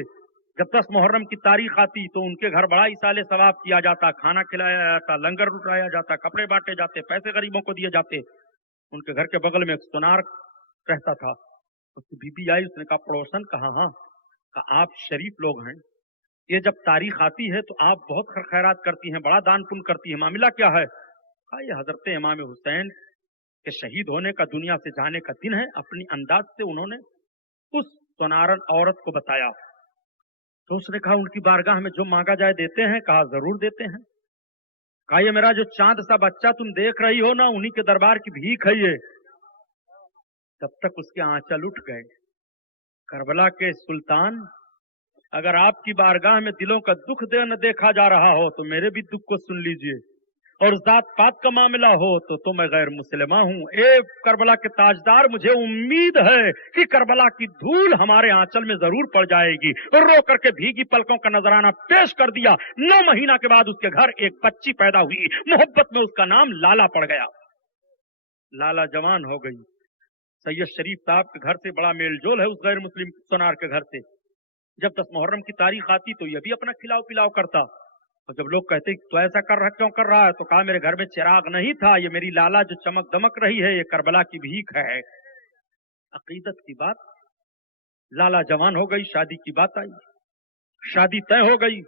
جب 10 محرم کی تاریخ آتی تو ان کے گھر بڑا ایصال ثواب کیا جاتا، کھانا کھلایا جاتا، لنگر لٹایا جاتا، کپڑے بانٹے جاتے، پیسے غریبوں کو دیے جاتے. ان کے گھر کے بغل میں ایک سونار رہتا تھا. اس کی بی بی آئی، اس نے کہا پڑوسن، کہا ہاں، کہا آپ شریف لوگ ہیں، یہ جب تاریخ آتی ہے تو آپ بہت خیرات کرتی ہیں، بڑا دان پن کرتی ہیں، معاملہ کیا ہے؟ کہا یہ حضرت امام حسین کے شہید ہونے کا، دنیا سے جانے کا دن ہے. اپنی انداز سے انہوں نے اس سونارن عورت کو بتایا. تو اس نے کہا ان کی بارگاہ میں جو مانگا جائے دیتے ہیں. کہا ضرور دیتے ہیں. کہا یہ میرا جو چاند سا بچہ تم دیکھ رہی ہو نا، انہی کے دربار کی بھیک ہے یہ. تب تک اس کے آنچل اٹھ گئے. کربلا کے سلطان، اگر آپ کی بارگاہ میں دلوں کا دکھ دیکھا جا رہا ہو تو میرے بھی دکھ کو سن لیجئے، اور ذات پات کا معاملہ ہو تو میں غیر مسلمہ ہوں. اے کربلا کے تاجدار، مجھے امید ہے کہ کربلا کی دھول ہمارے آنچل میں ضرور پڑ جائے گی. اور رو کر کے بھیگی پلکوں کا نذرانہ پیش کر دیا. 9 مہینہ کے بعد اس کے گھر ایک بچی پیدا ہوئی. محبت میں اس کا نام لالا پڑ گیا. لالا جوان ہو گئی. سید شریف صاحب کے گھر سے بڑا میل جول ہے اس غیر مسلم سونار کے گھر سے. جب 10 محرم کی تاریخ آتی تو یہ بھی اپنا کھلاؤ پلاؤ کرتا. اور جب لوگ کہتے تو ایسا کیوں کر رہا ہے، تو کہا میرے گھر میں چراغ نہیں تھا، یہ میری لالا جو چمک دمک رہی ہے یہ کربلا کی بھیک ہے. عقیدت کی بات. لالا جوان ہو گئی، شادی کی بات آئی، شادی طے ہو گئی.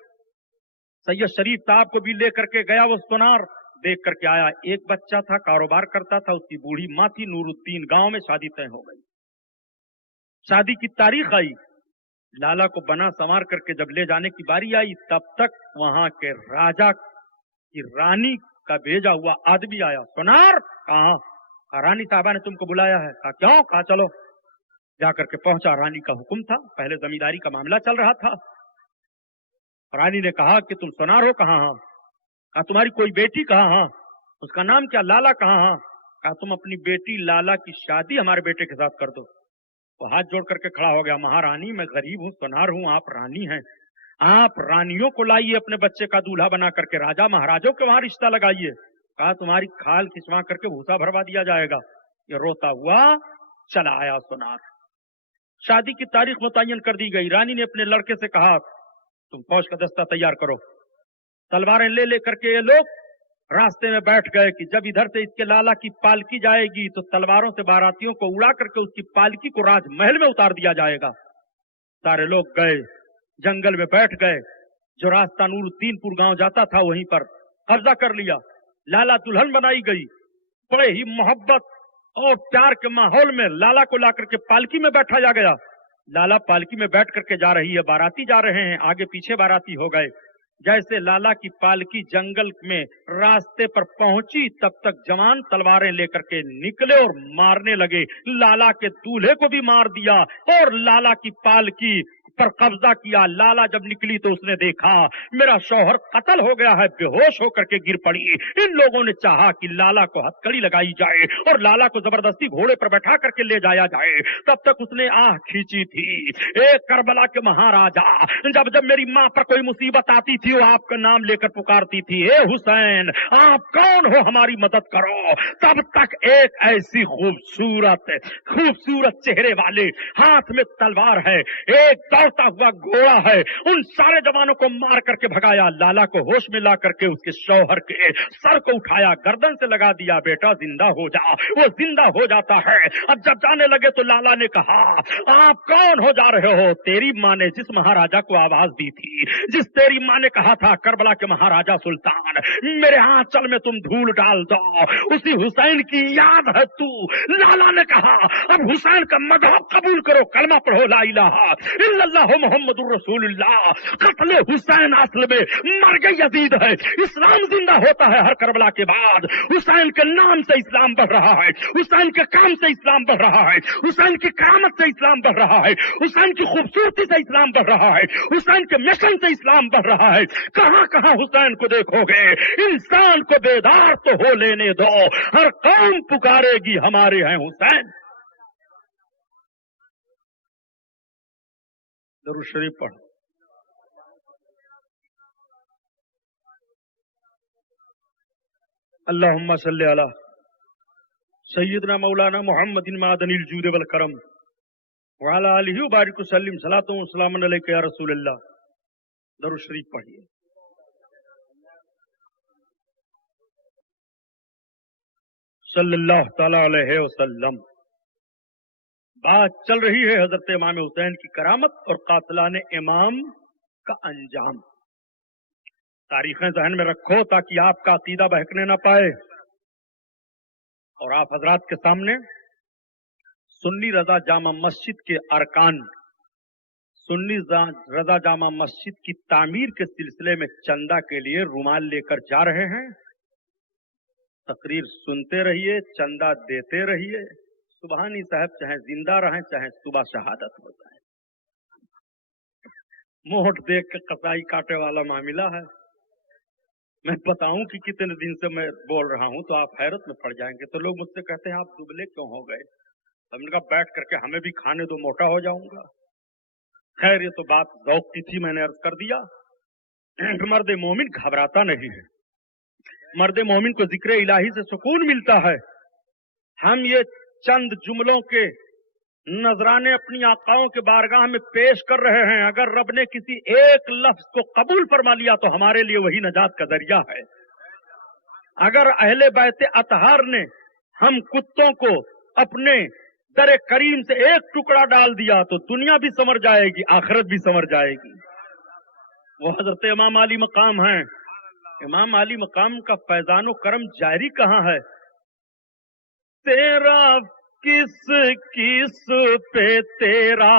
سید شریف صاحب کو بھی لے کر کے گیا وہ سونار، دیکھ کر کے آیا. ایک بچہ تھا، کاروبار کرتا تھا، اس کی بوڑھی ماں تھی. نور الدین گاؤں میں شادی طے ہو گئی. شادی کی تاریخ آئی. لالا کو بنا سنوار کر کے جب لے جانے کی باری آئی، تب تک وہاں کے راجا کی رانی کا بھیجا ہوا آدمی آیا. سونار، کہاں؟ رانی صاحبہ نے تم کو بلایا ہے. کہا کیوں؟ کہا چلو. جا کر کے پہنچا. رانی کا حکم تھا، پہلے زمینداری کا معاملہ چل رہا تھا. رانی نے کہا کہ تم سونار ہو؟ کہاں؟ ہاں. کہا تمہاری کوئی بیٹی؟ کہاں؟ ہاں. اس کا نام کیا؟ لالا. کہاں؟ ہاں. کہا تم اپنی بیٹی لالا کی شادی ہمارے بیٹے کے ساتھ کر دو. وہ ہاتھ جوڑ کر کے کھڑا ہو گیا. مہارانی، میں غریب ہوں، سونار ہوں، آپ رانی ہیں، آپ رانیوں کو لائیے اپنے بچے کا دولہا بنا کر کے، راجا مہاراجوں کے وہاں رشتہ لگائیے. کہا تمہاری کھال کھچوا کر کے بھوسا بھروا دیا جائے گا. یہ روتا ہوا چلا آیا سونار. شادی کی تاریخ متعین کر دی گئی. رانی نے اپنے لڑکے سے کہا تم فوج کا دستہ تیار کرو. تلواریں لے لے کر کے یہ لوگ راستے میں بیٹھ گئے کہ جب ادھر سے اس کے لالا کی پالکی جائے گی تو تلواروں سے باراتیوں کو اڑا کر کے اس کی پالکی کو راج محل میں اتار دیا جائے گا. سارے لوگ گئے، جنگل میں بیٹھ گئے. جو راستہ نور الدین پور گاؤں جاتا تھا وہیں پر قبضہ کر لیا. لالا دلہن بنائی گئی. بڑے ہی محبت और प्यार के माहौल में लाला को ला करके पालकी में बैठाया गया। लाला पालकी में बैठ करके जा रही है, बाराती जा रहे हैं, आगे पीछे बाराती हो गए। जैसे लाला की पालकी जंगल में रास्ते पर पहुंची, तब तक जवान तलवारें लेकर के निकले और मारने लगे। लाला के दूल्हे को भी मार दिया और लाला की पालकी पर कब्जा किया। लाला जब निकली तो उसने देखा मेरा शौहर कत्ल हो गया है, बेहोश होकर के गिर पड़ी। इन लोगों ने चाहा कि लाला को हथकड़ी लगाई जाए और लाला को जबरदस्ती घोड़े पर बैठा करके ले जाया जाए। तब तक उसने आह खींची थी। एक करबला के महाराजा, जब जब मेरी माँ पर कोई मुसीबत आती थी वो आपका नाम लेकर पुकारती थी, ए हुसैन आप कौन हो, हमारी मदद करो। तब तक एक ऐसी खूबसूरत चेहरे वाले, हाथ में तलवार है, एक दौड़ता हुआ घोड़ा है, उन सारे जवानों को मार करके भगाया। लाला को होश में ला करके उसके शौहर के सर को उठाया, गर्दन से लगा दिया, बेटा जिंदा हो जा। वो जिंदा हो जाता है। अब जब जाने लगे तो लाला ने कहा आप कौन हो जा रहे हो। तेरी माँ ने जिस महाराजा को आवाज दी थी, जिस तेरी माँ ने कहा था करबला के महाराजा सुल्तान मेरे आंचल में तुम धूल डाल दो, उसी हुसैन की याद है तू। लाला ने कहा अब हुसैन का मजहब कबूल करो, कलमा पढ़ो ला इलाहा इल्लल्लाह मुहम्मदुर रसूलुल्लाह। कत्ले हुसैन असल में मर गई यजीद है, इस्लाम जिंदा होता है हर करबला के बाद। हुसैन के नाम से इस्लाम बढ़ रहा है, हुसैन के काम से इस्लाम बढ़ रहा है, हुसैन की करामत से इस्लाम बढ़ रहा है, हुसैन की खूबसूरती से इस्लाम बढ़ रहा है, हुसैन के मिशन से इस्लाम बढ़ रहा है। कहां कहां हुसैन को देखोगे। इंसान को बेदार तो हो लेने दो, हर कौम पुकारेगी हमारे हैं हुसैन। दरूद शरीफ पढ़। अल्लाहुम्मा सल्ली अला सय्यदना मौलाना मुहम्मदिन मादनिल जूद वल करम व अला आलिहि व बारिक वसल्लिम सलातो व सलामन अलैका या रसूलल्लाह। दरूद शरीफ पढ़िए। सल्लल्लाहु तआला अलैहि वसल्लम। बात चल रही है हजरत इमाम हुसैन की करामत और कातिलाने इमाम का अंजाम। तारीखें जहन में रखो ताकि आपका अकीदा बहकने ना पाए। और आप हजरात के सामने सुन्नी रजा जामा मस्जिद के अरकान, सुन्नी रजा जामा मस्जिद की तामीर के सिलसिले में चंदा के लिए रुमाल लेकर जा रहे हैं। तकरीर सुनते रहिए, चंदा देते रहिए। सुबहानी साहब चाहे जिंदा रहें चाहे सुबह शहादत हो जाए। मोहट देख के कसाई काटे वाला मामला है। मैं बताऊं कि कितने दिन से मैं बोल रहा हूं तो आप हैरत में पड़ जाएंगे। तो लोग मुझसे कहते हैं आप दुबले क्यों हो गए। हमने कहा बैठ करके हमें भी खाने दो, मोटा हो जाऊंगा। खैर ये तो बात ज़ौक़ की थी, मैंने अर्ज कर दिया। मर्द मोमिन घबराता नहीं है, मर्द मोमिन को जिक्र इलाही से सुकून मिलता है। हम ये चंद जुमलों के नजराने अपनी आकाओं के बारगाह में पेश कर रहे हैं। अगर रब ने किसी एक लफ्ज को कबूल फरमा लिया तो हमारे लिए वही नजात का जरिया है। अगर अहले बैत अतहार ने हम कुत्तों को अपने दर करीम से एक टुकड़ा डाल दिया तो दुनिया भी संवर जाएगी, आखिरत भी संवर जाएगी। वो हजरत इमाम अली मकाम हैं। इमाम अली मकाम का फैजानो करम जारी कहाँ है। तेरा किस किस पे तेरा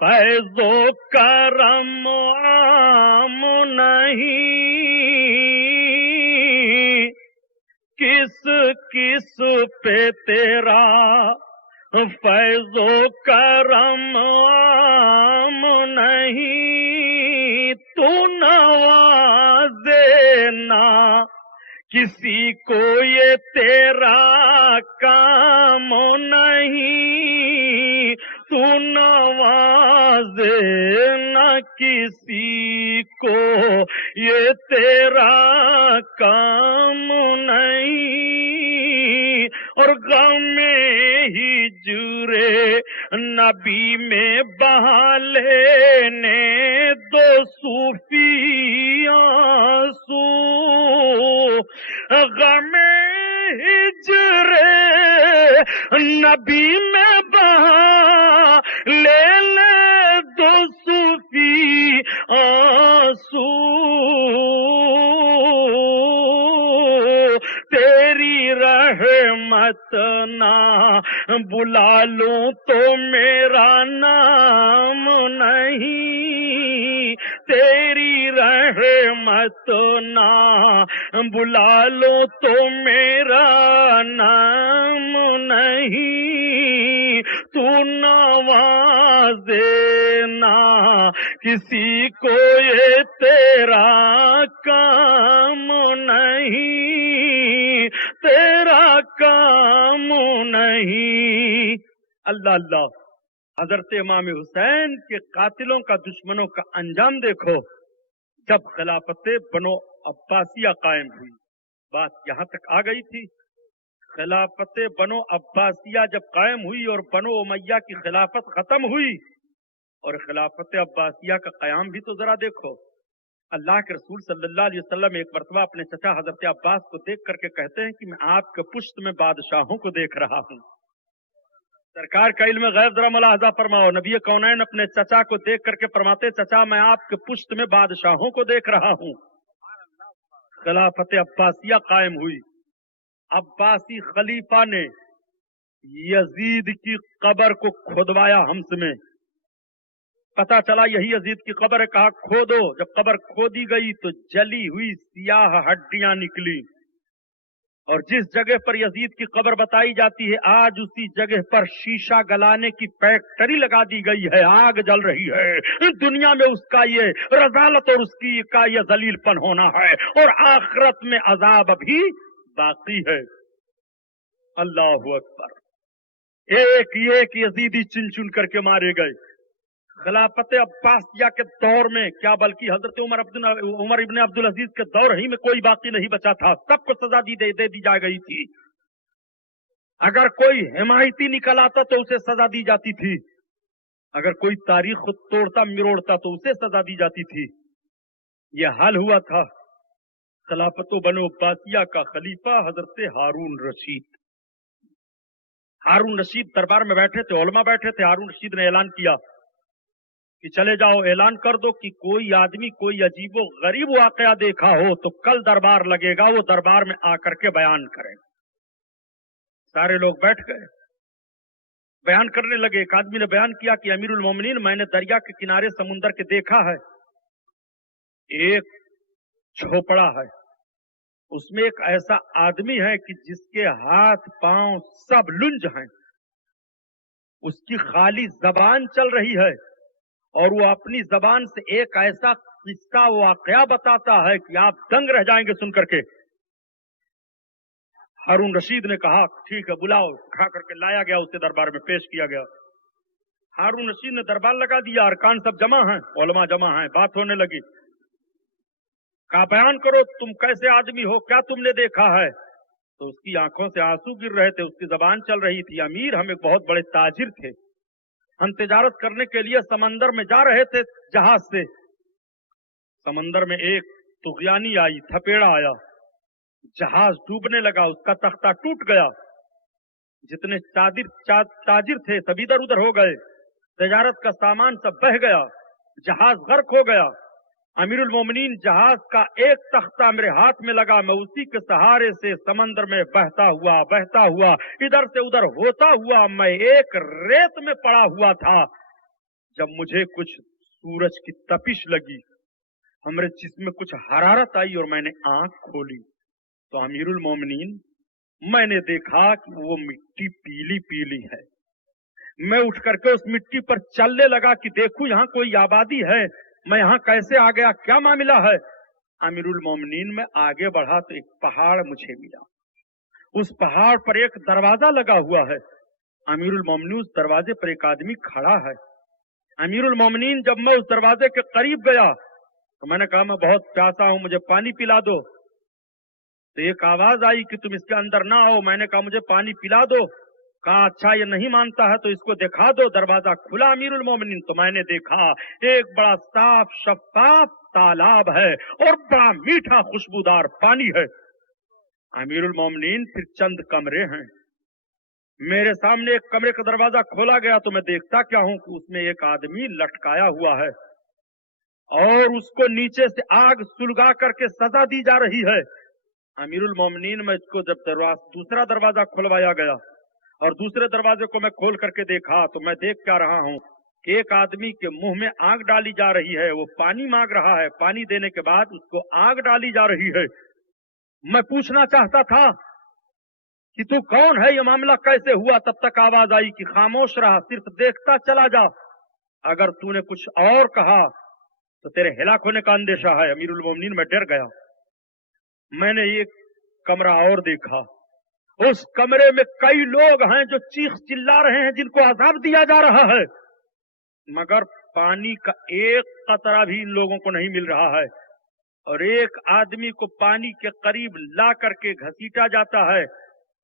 फैजो करम आम नहीं, किस किस पे तेरा फैजो करम आम नहीं। तू नवाजे ना किसी को ये तेरा काम नहीं। तू नवाजे न किसी को ये तेरा काम नहीं। और गम ही जुरे नबी में बहा लेने दो सूफी आंसू। गम हिजरे नबी में बहा ले दो सूफी आंसू। तेरी रह رحمت نہ بلا لوں تو میرا نام نہیں، تیری رحمت نہ بلا لوں تو میرا نام نہیں، تو نواز دینا کسی کو یہ تیرا کام نہیں، تیرا کام نہیں۔ اللہ اللہ، حضرت امام حسین کے قاتلوں کا، دشمنوں کا انجام دیکھو۔ جب خلافت بنو عباسیہ قائم ہوئی، بات یہاں تک آ گئی تھی، خلافت بنو عباسیہ جب قائم ہوئی اور بنو امیہ کی خلافت ختم ہوئی، اور خلافت عباسیہ کا قیام بھی تو ذرا دیکھو۔ اللہ کے رسول صلی اللہ علیہ وسلم ایک مرتبہ اپنے چچا حضرت عباس کو دیکھ کر کے کہتے ہیں کہ میں آپ کے پشت میں بادشاہوں کو دیکھ رہا ہوں۔ سرکار کا علم غیب ذرا ملاحظہ فرماؤ، نبی کونین اپنے چچا کو دیکھ کر کے فرماتے چچا میں آپ کے پشت میں بادشاہوں کو دیکھ رہا ہوں۔ خلافت عباسیہ قائم ہوئی، عباسی خلیفہ نے یزید کی قبر کو کھودوایا ہمس میں، پتا چلا یہی یزید کی قبر ہے، کہا کھودو، جب قبر کھودی گئی تو جلی ہوئی سیاہ ہڈیاں نکلی، اور جس جگہ پر یزید کی قبر بتائی جاتی ہے آج اسی جگہ پر شیشہ گلانے کی فیکٹری لگا دی گئی ہے، آگ جل رہی ہے۔ دنیا میں اس کا یہ رذالت اور اس کی کا یہ ذلیل پن ہونا ہے، اور آخرت میں عذاب ابھی باقی ہے۔ اللہ اکبر، ایک ایک یزیدی چن چن کر کے مارے گئے۔ خلافت عباسیہ کے دور میں کیا بلکہ حضرت عمر ابن عبدالعزیز کے دور ہی میں کوئی باقی نہیں بچا تھا، سب کو سزا دے دی جا گئی تھی۔ اگر کوئی حمایتی نکل آتا تو اسے سزا دی جاتی تھی، اگر کوئی تاریخ کو توڑتا مروڑتا تو اسے سزا دی جاتی تھی۔ یہ حال ہوا تھا خلافت بنو عباسیہ کا خلیفہ حضرت ہارون رشید۔ ہارون رشید دربار میں بیٹھے تھے، علماء بیٹھے تھے، ہارون رشید نے اعلان کیا کہ چلے جاؤ، اعلان کر دو کہ کوئی آدمی کوئی عجیب و غریب واقعہ دیکھا ہو تو کل دربار لگے گا، وہ دربار میں آ کر کے بیان کرے۔ سارے لوگ بیٹھ گئے، بیان کرنے لگے۔ ایک آدمی نے بیان کیا کہ امیر المومنین میں نے دریا کے کنارے سمندر کے دیکھا ہے، ایک جھوپڑا ہے، اس میں ایک ایسا آدمی ہے کہ جس کے ہاتھ پاؤں سب لنج ہیں، اس کی خالی زبان چل رہی ہے، اور وہ اپنی زبان سے ایک ایسا قصہ واقعہ بتاتا ہے کہ آپ دنگ رہ جائیں گے سن کر کے۔ ہارون رشید نے کہا ٹھیک ہے بلاؤ، اٹھا کر کے لایا گیا، اسے دربار میں پیش کیا گیا۔ ہارون رشید نے دربار لگا دیا، ارکان سب جمع ہیں، علماء جمع ہیں، بات ہونے لگی۔ کہا بیان کرو تم کیسے آدمی ہو، کیا تم نے دیکھا ہے؟ تو اس کی آنکھوں سے آنسو گر رہے تھے، اس کی زبان چل رہی تھی۔ امیر ہم ایک بہت بڑے تاجر تھے، ہم تجارت کرنے کے لیے سمندر میں جا رہے تھے جہاز سے، سمندر میں ایک طغیانی آئی، تھپیڑا آیا، جہاز ڈوبنے لگا، اس کا تختہ ٹوٹ گیا، جتنے تاجر تھے سب ادھر ادھر ہو گئے، تجارت کا سامان سب بہہ گیا، جہاز غرق ہو گیا۔ امیر المومنین جہاز کا ایک تختہ میرے ہاتھ میں لگا، میں اسی کے سہارے سے سمندر میں بہتا ہوا ادھر سے ادھر ہوتا ہوا میں ایک ریت میں پڑا ہوا تھا۔ جب مجھے کچھ سورج کی تپش لگی، ہمارے جسم میں کچھ حرارت آئی اور میں نے آنکھ کھولی تو امیر المومنین میں نے دیکھا کہ وہ مٹی پیلی پیلی ہے۔ میں اٹھ کر کے اس مٹی پر چلنے لگا کہ دیکھوں یہاں کوئی آبادی ہے، میں یہاں کیسے آ گیا، کیا معاملہ ہے؟ امیر المومنین میں آگے بڑھا تو ایک پہاڑ مجھے ملا، اس پہاڑ پر ایک دروازہ لگا ہوا ہے، امیر المومنین اس دروازے پر ایک آدمی کھڑا ہے۔ امیر المومنین جب میں اس دروازے کے قریب گیا تو میں نے کہا میں بہت پیاسا ہوں، مجھے پانی پلا دو۔ تو ایک آواز آئی کہ تم اس کے اندر نہ آؤ، میں نے کہا مجھے پانی پلا دو۔ کہا اچھا یہ نہیں مانتا ہے تو اس کو دکھا دو۔ دروازہ کھلا امیر المومنین تو میں نے دیکھا ایک بڑا صاف شفاف تالاب ہے اور بڑا میٹھا خوشبودار پانی ہے۔ امیر المومنین پھر چند کمرے ہیں، میرے سامنے ایک کمرے کا دروازہ کھولا گیا تو میں دیکھتا کیا ہوں کہ اس میں ایک آدمی لٹکایا ہوا ہے اور اس کو نیچے سے آگ سلگا کر کے سزا دی جا رہی ہے۔ अमीरुल मोमिनीन में इसको जब दूसरा दरवाजा खुलवाया गया और दूसरे दरवाजे को मैं खोल करके देखा तो मैं देख क्या रहा हूँ कि एक आदमी के मुंह में आग डाली जा रही है, वो पानी मांग रहा है, पानी देने के बाद उसको आग डाली जा रही है। मैं पूछना चाहता था कि तू कौन है, ये मामला कैसे हुआ, तब तक आवाज आई कि खामोश रहा, सिर्फ देखता चला जा, अगर तूने कुछ और कहा तो तेरे हिलाक होने का अंदेशा है। अमीरुल मोमिनीन में डर गया। मैंने एक कमरा और देखा, उस कमरे में कई लोग हैं जो चीख चिल्ला रहे हैं, जिनको अजाब दिया जा रहा है, मगर पानी का एक कतरा भी इन लोगों को नहीं मिल रहा है। और एक आदमी को पानी के करीब ला करके घसीटा जाता है,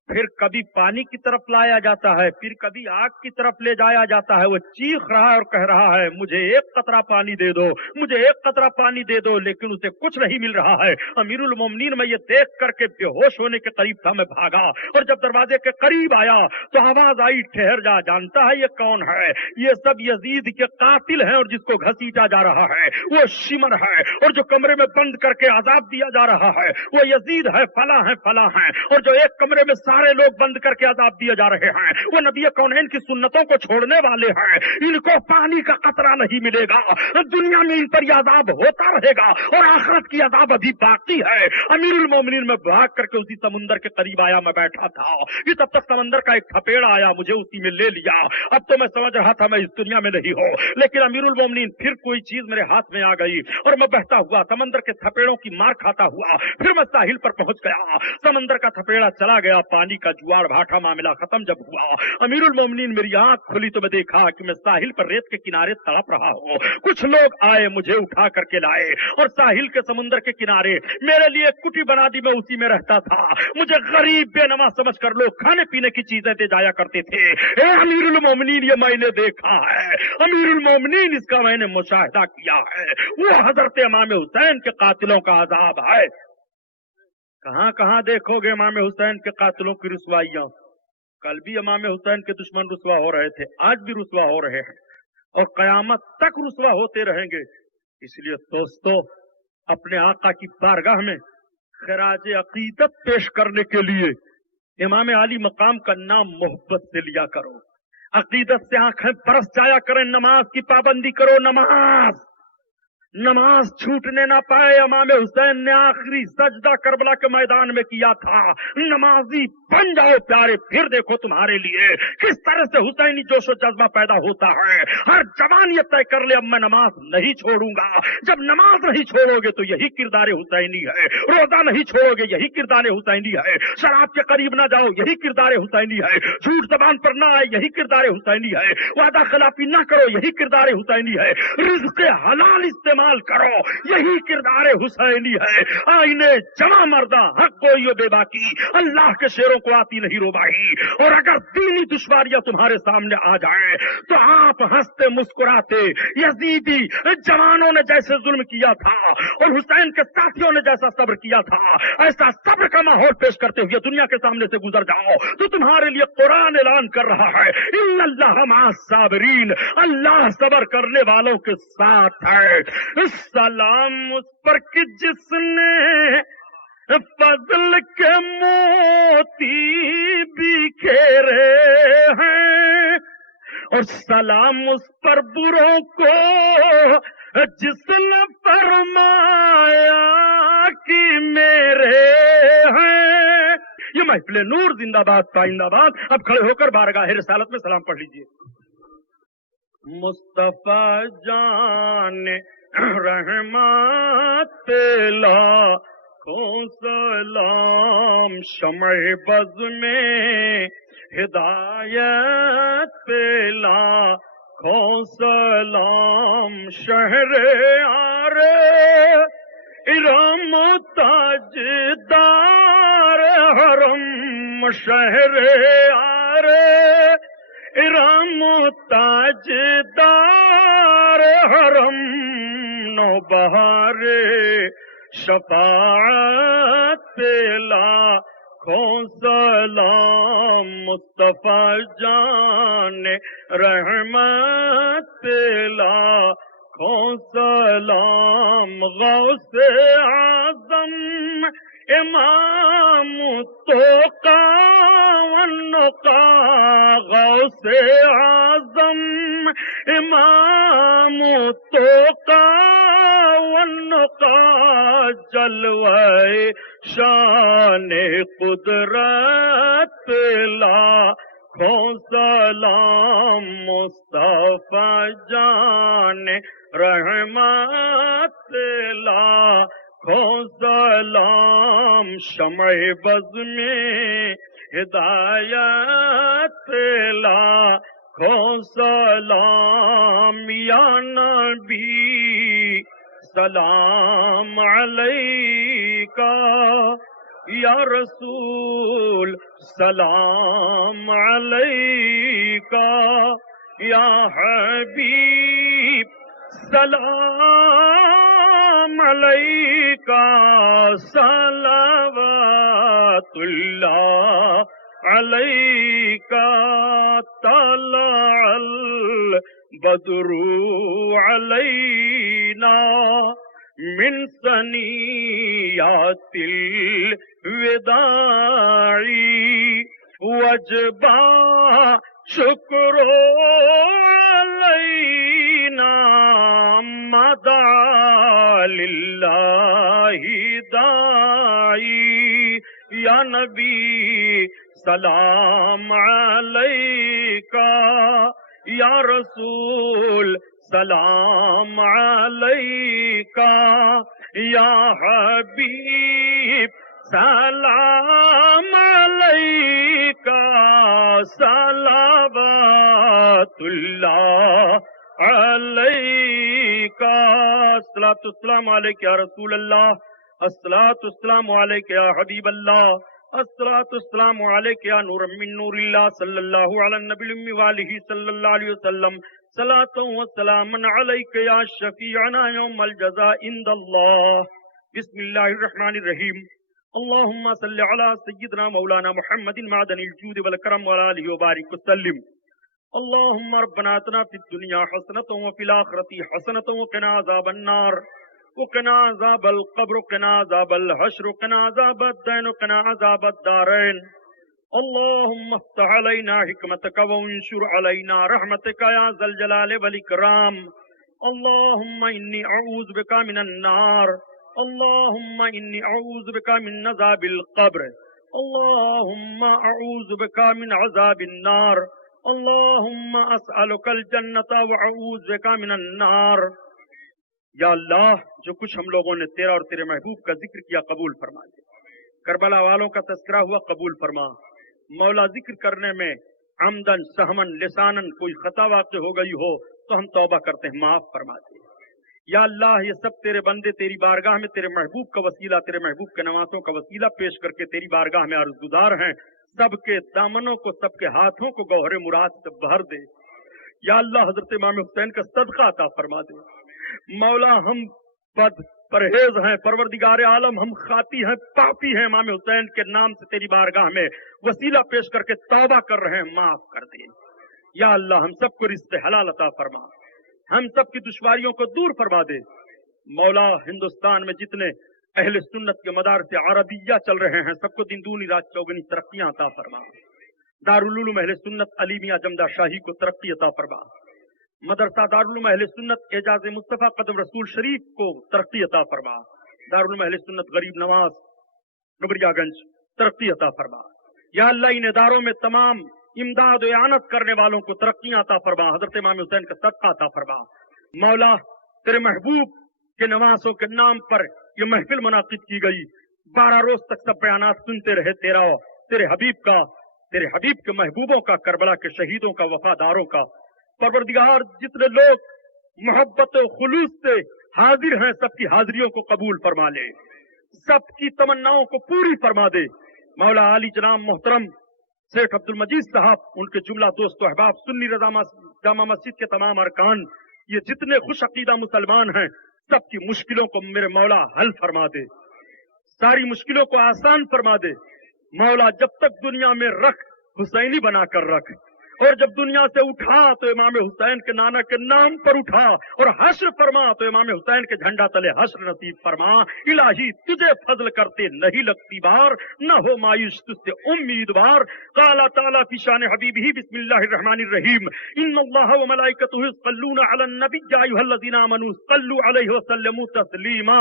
फिर कभी पानी की तरफ लाया जाता है, फिर कभी आग की तरफ ले जाया जाता है। वो चीख रहा है और कह रहा है मुझे एक कतरा पानी दे दो, मुझे एक कतरा पानी दे दो, लेकिन उसे कुछ नहीं मिल रहा है। अमीरुल मोमिनीन में ये देख करके बेहोश होने के करीब था, मैं भागा और जब दरवाजे के करीब आया तो आवाज आई, ठहर जा, जानता है ये कौन है? ये सब यजीद के कातिल हैं और जिसको घसीटा जा रहा है वो शिमर है, और जो कमरे में बंद करके आजाद दिया जा रहा है वो यजीद है, फला है फला है, और जो एक कमरे में सारे लोग बंद करके अजाब दिए जा रहे हैं वो नबी कौनैन की सुन्नतों को छोड़ने वाले हैं। इनको पानी का कतरा नहीं मिलेगा, दुनिया में इन पर अजाब होता रहेगा और आखिरत की अजाब अभी बाकी है। अमीरुल मोमिनीन में भाग करके उसी समुंदर के करीब आया, मैं बैठा था कि तब तक समंदर का एक थपेड़ा आया, मुझे उसी में ले लिया। अब तो मैं समझ रहा था मैं इस दुनिया में नहीं हूँ, लेकिन अमीरुल मोमिनीन फिर कोई चीज मेरे हाथ में आ गई और मैं बहता हुआ समंदर के थपेड़ों की मार खाता हुआ फिर मैं साहिल पर पहुंच गया। समंदर का थपेड़ा चला गया, पानी का जुआर भाटा मामला खत्म जब हुआ, अमीरुल मोमिनीन मेरी आंख खुली तो मैं देखा कि मैं साहिल पर रेत के किनारे तड़प रहा हूँ। कुछ लोग आए, मुझे उठा करके लाए और साहिल के समुद्र के किनारे मेरे लिए कुटी बना दी, मैं उसी में रहता था। मुझे गरीब बेनमा समझ कर लोग खाने पीने की चीजें दे जाया करते थे। ए अमीरुल मोमिनीन, ये मैंने देखा है, अमीरुल मोमिनीन, इसका मैंने मुशाहिदा किया है। वो हजरत इमाम हुसैन के कातिलों का अजाब है। कहां कहां देखोगे इमाम हुसैन के कातिलों की रुसवाइयां। कल भी इमाम हुसैन के दुश्मन रुसवा हो रहे थे, आज भी रुसवा हो रहे हैं और कयामत तक रुसवा होते रहेंगे। इसलिए दोस्तों, अपने आका की बारगाह में खराज अकीदत पेश करने के लिए इमाम आली मकाम का नाम मोहब्बत से लिया करो, अकीदत से आंखें बरस जाया करें, नमाज की पाबंदी करो। नमाज छूटने ना पाए। इमाम हुसैन ने आखिरी सजदा करबला के मैदान में किया था। नमाजी बन जाओ प्यारे, फिर देखो तुम्हारे लिए किस तरह से हुसैनी जोशो जज्बा पैदा होता है। हर जवान ये तय कर ले अब मैं नमाज नहीं छोड़ूंगा। जब नमाज नहीं छोड़ोगे तो यही किरदार हुसैनी है, रोजा नहीं छोड़ोगे यही किरदार हुसैनी है, शराब के करीब ना जाओ यही किरदार हुसैनी है, झूठ जबान पर ना आए यही किरदार हुसैनी है, वादा खिलाफी ना करो यही किरदार हुसैनी है, रिज़्क़ हलाल इस्तेमाल करो यही किरदार हुसैनी है। आईने जमा मर्दा हक गोई बेबाकी, अल्लाह के शेरों को आती नहीं रोबाही। और अगर दीनी दुश्वारियां तुम्हारे सामने आ जाए तो आप हंसते मुस्कुराते यजीदी जवानों ने जैसे जुल्म किया था और हुसैन के साथियों ने जैसा सब्र किया था, ऐसा सब्र का माहौल पेश करते हुए दुनिया के सामने से गुजर जाओ तो तुम्हारे लिए कुरान ऐलान कर रहा है, इन्नल्लाह मअस साबिरीन, अल्लाह सब्र करने वालों के साथ है। सलाम उस पर कि जिसने फजल के मोती बिखेरे हैं, और सलाम उस पर बुरों को जिसने फरमाया कि मेरे हैं। ये महफिल नूर जिंदाबाद पाइंदाबाद। अब खड़े होकर बारगाह रिसालत में सलाम पढ़ लीजिए। मुस्तफा जान रहमत लाखों सलाम, शमअ बज़ में हिदायत लाखों सलाम, शहरे आरे इराम ताजदार हरम, शहरे आरे इराम ताजदार हरम, नौबहारे शफाअत लाखों सलाम, मुस्तफा जान रहमत लाखों सलाम, गौसे आज़म इमाम تو کا غوث اعظم امام تو کا جلوہ شان قدرت لاکھوں سلام مصطفیٰ جان رحمت لاکھوں سلام شمع بز میں ہدایت لاکھوں سلام یا نبی سلام علیکہ یا رسول سلام علیکہ یا حبیب سلام علیکہ صلوات اللہ علیکہ طلع البدر علینا من ثنیات الوداع وجبا شکر علینا مدعا للہ داعی یا نبی سلام علیکہ یا رسول سلام علیکہ یا حبیب سلام علیکہ صلوات اللہ علیکہ الصلاۃ والسلام علیکہ یا رسول اللہ الصلاۃ والسلام علیکہ یا حبیب اللہ الصلاۃ والسلام علیکہ یا نور من نور اللہ صلی اللہ علی النبی الأمی وآلہ صلی اللہ علیہ وسلم صلاۃ و سلام علیکہ یا شفیعنا یوم الجزاء عند اللہ بسم اللہ الرحمن الرحیم اللہم صل علی سیدنا مولانا محمد معدن الجود والکرم وعلی آلہ وبارک وسلم اللہم ربنا آتنا فی الدنیا حسنۃ وفی الآخرۃ حسنۃ وقنا عذاب النار وقنا عذاب القبر وقنا عذاب الحشر وقنا عذاب الدین وقنا عذاب الدارین اللہم افتح علینا حکمتک وانشر علینا رحمتک یا ذا الجلال والاکرام اللہم انی اعوذ بک من النار اللہم انی اعوذ بک من عذاب القبر اللہم اعوذ بک من عذاب النار اللہم اسألک الجنۃ واعوذ بک من النار یا اللہ جو کچھ ہم لوگوں نے تیرا اور تیرے محبوب کا ذکر کیا قبول فرما دے کربلا والوں کا تذکرہ ہوا قبول فرما مولا ذکر کرنے میں عمدن سہمن لسانن کوئی خطا واقع ہو گئی ہو تو ہم توبہ کرتے ہیں معاف فرما دے یا اللہ یہ سب تیرے بندے تیری بارگاہ میں تیرے محبوب کا وسیلہ تیرے محبوب کے نواسوں کا وسیلہ پیش کر کے تیری بارگاہ میں عرض گزار ہیں سب کے دامنوں کو سب کے ہاتھوں کو گوہر مراد سے بھر دے یا اللہ حضرت امام حسین کا صدقہ عطا فرما دے مولا ہم بد پرہیز ہیں پروردگار عالم ہم خاطی ہیں پاپی ہیں امام حسین کے نام سے تیری بارگاہ میں وسیلہ پیش کر کے توبہ کر رہے ہیں معاف کر دے یا اللہ ہم سب کو رزق حلال عطا فرما ہم سب کی دشواریوں کو دور فرما دے مولا ہندوستان میں جتنے اہل سنت کے مدارس عربیہ چل رہے ہیں سب کو دن دونی رات چوگنی ترقیاں عطا فرما دارالعلوم اہل سنت علیمیہ جمدہ شاہی کو ترقی عطا فرما مدرسہ دارالعلوم اہل سنت اعجاز مصطفیٰ قدم رسول شریف کو ترقی عطا فرما دارالعلوم اہل سنت غریب نواز نبریہ گنج ترقی عطا فرما یا اللہ ان اداروں میں تمام امداد و اعانت کرنے والوں کو ترقیاں عطا فرما حضرت امام حسین کا صدقہ عطا فرما مولا تیرے محبوب کے نواسوں کے نام پر یہ محفل منعقد کی گئی 12 روز تک سب بیانات سنتے رہے تیرے حبیب کے محبوبوں کا کربلا کے شہیدوں کا وفاداروں کا پروردگار جتنے لوگ محبت و خلوص سے حاضر ہیں سب کی حاضریوں کو قبول فرما لے سب کی تمناؤں کو پوری فرما دے مولا علی جناب محترم شیخ عبد المجید صاحب ان کے جملہ دوست و احباب سنی رضا جامع مسجد کے تمام ارکان یہ جتنے خوش عقیدہ مسلمان ہیں سب کی مشکلوں کو میرے مولا حل فرما دے ساری مشکلوں کو آسان فرما دے مولا جب تک دنیا میں رکھ حسینی بنا کر رکھ اور جب دنیا سے اٹھا تو امام حسین کے نانا کے نام پر اٹھا، اور حشر فرما تو امام حسین کے جھنڈا تلے حشر نصیب فرما۔ الہی تجھے فضل کرتے نہیں لگتی بار، نہ ہو مایوس تجھ سے امیدوار۔ قال تعالیٰ فی شان حبیبہ بسم اللہ الرحمن الرحیم ان اللہ وملائکتہ یصلون علی النبی یا ایھا الذین آمنوا صلوا علیہ وسلموا تسلیما۔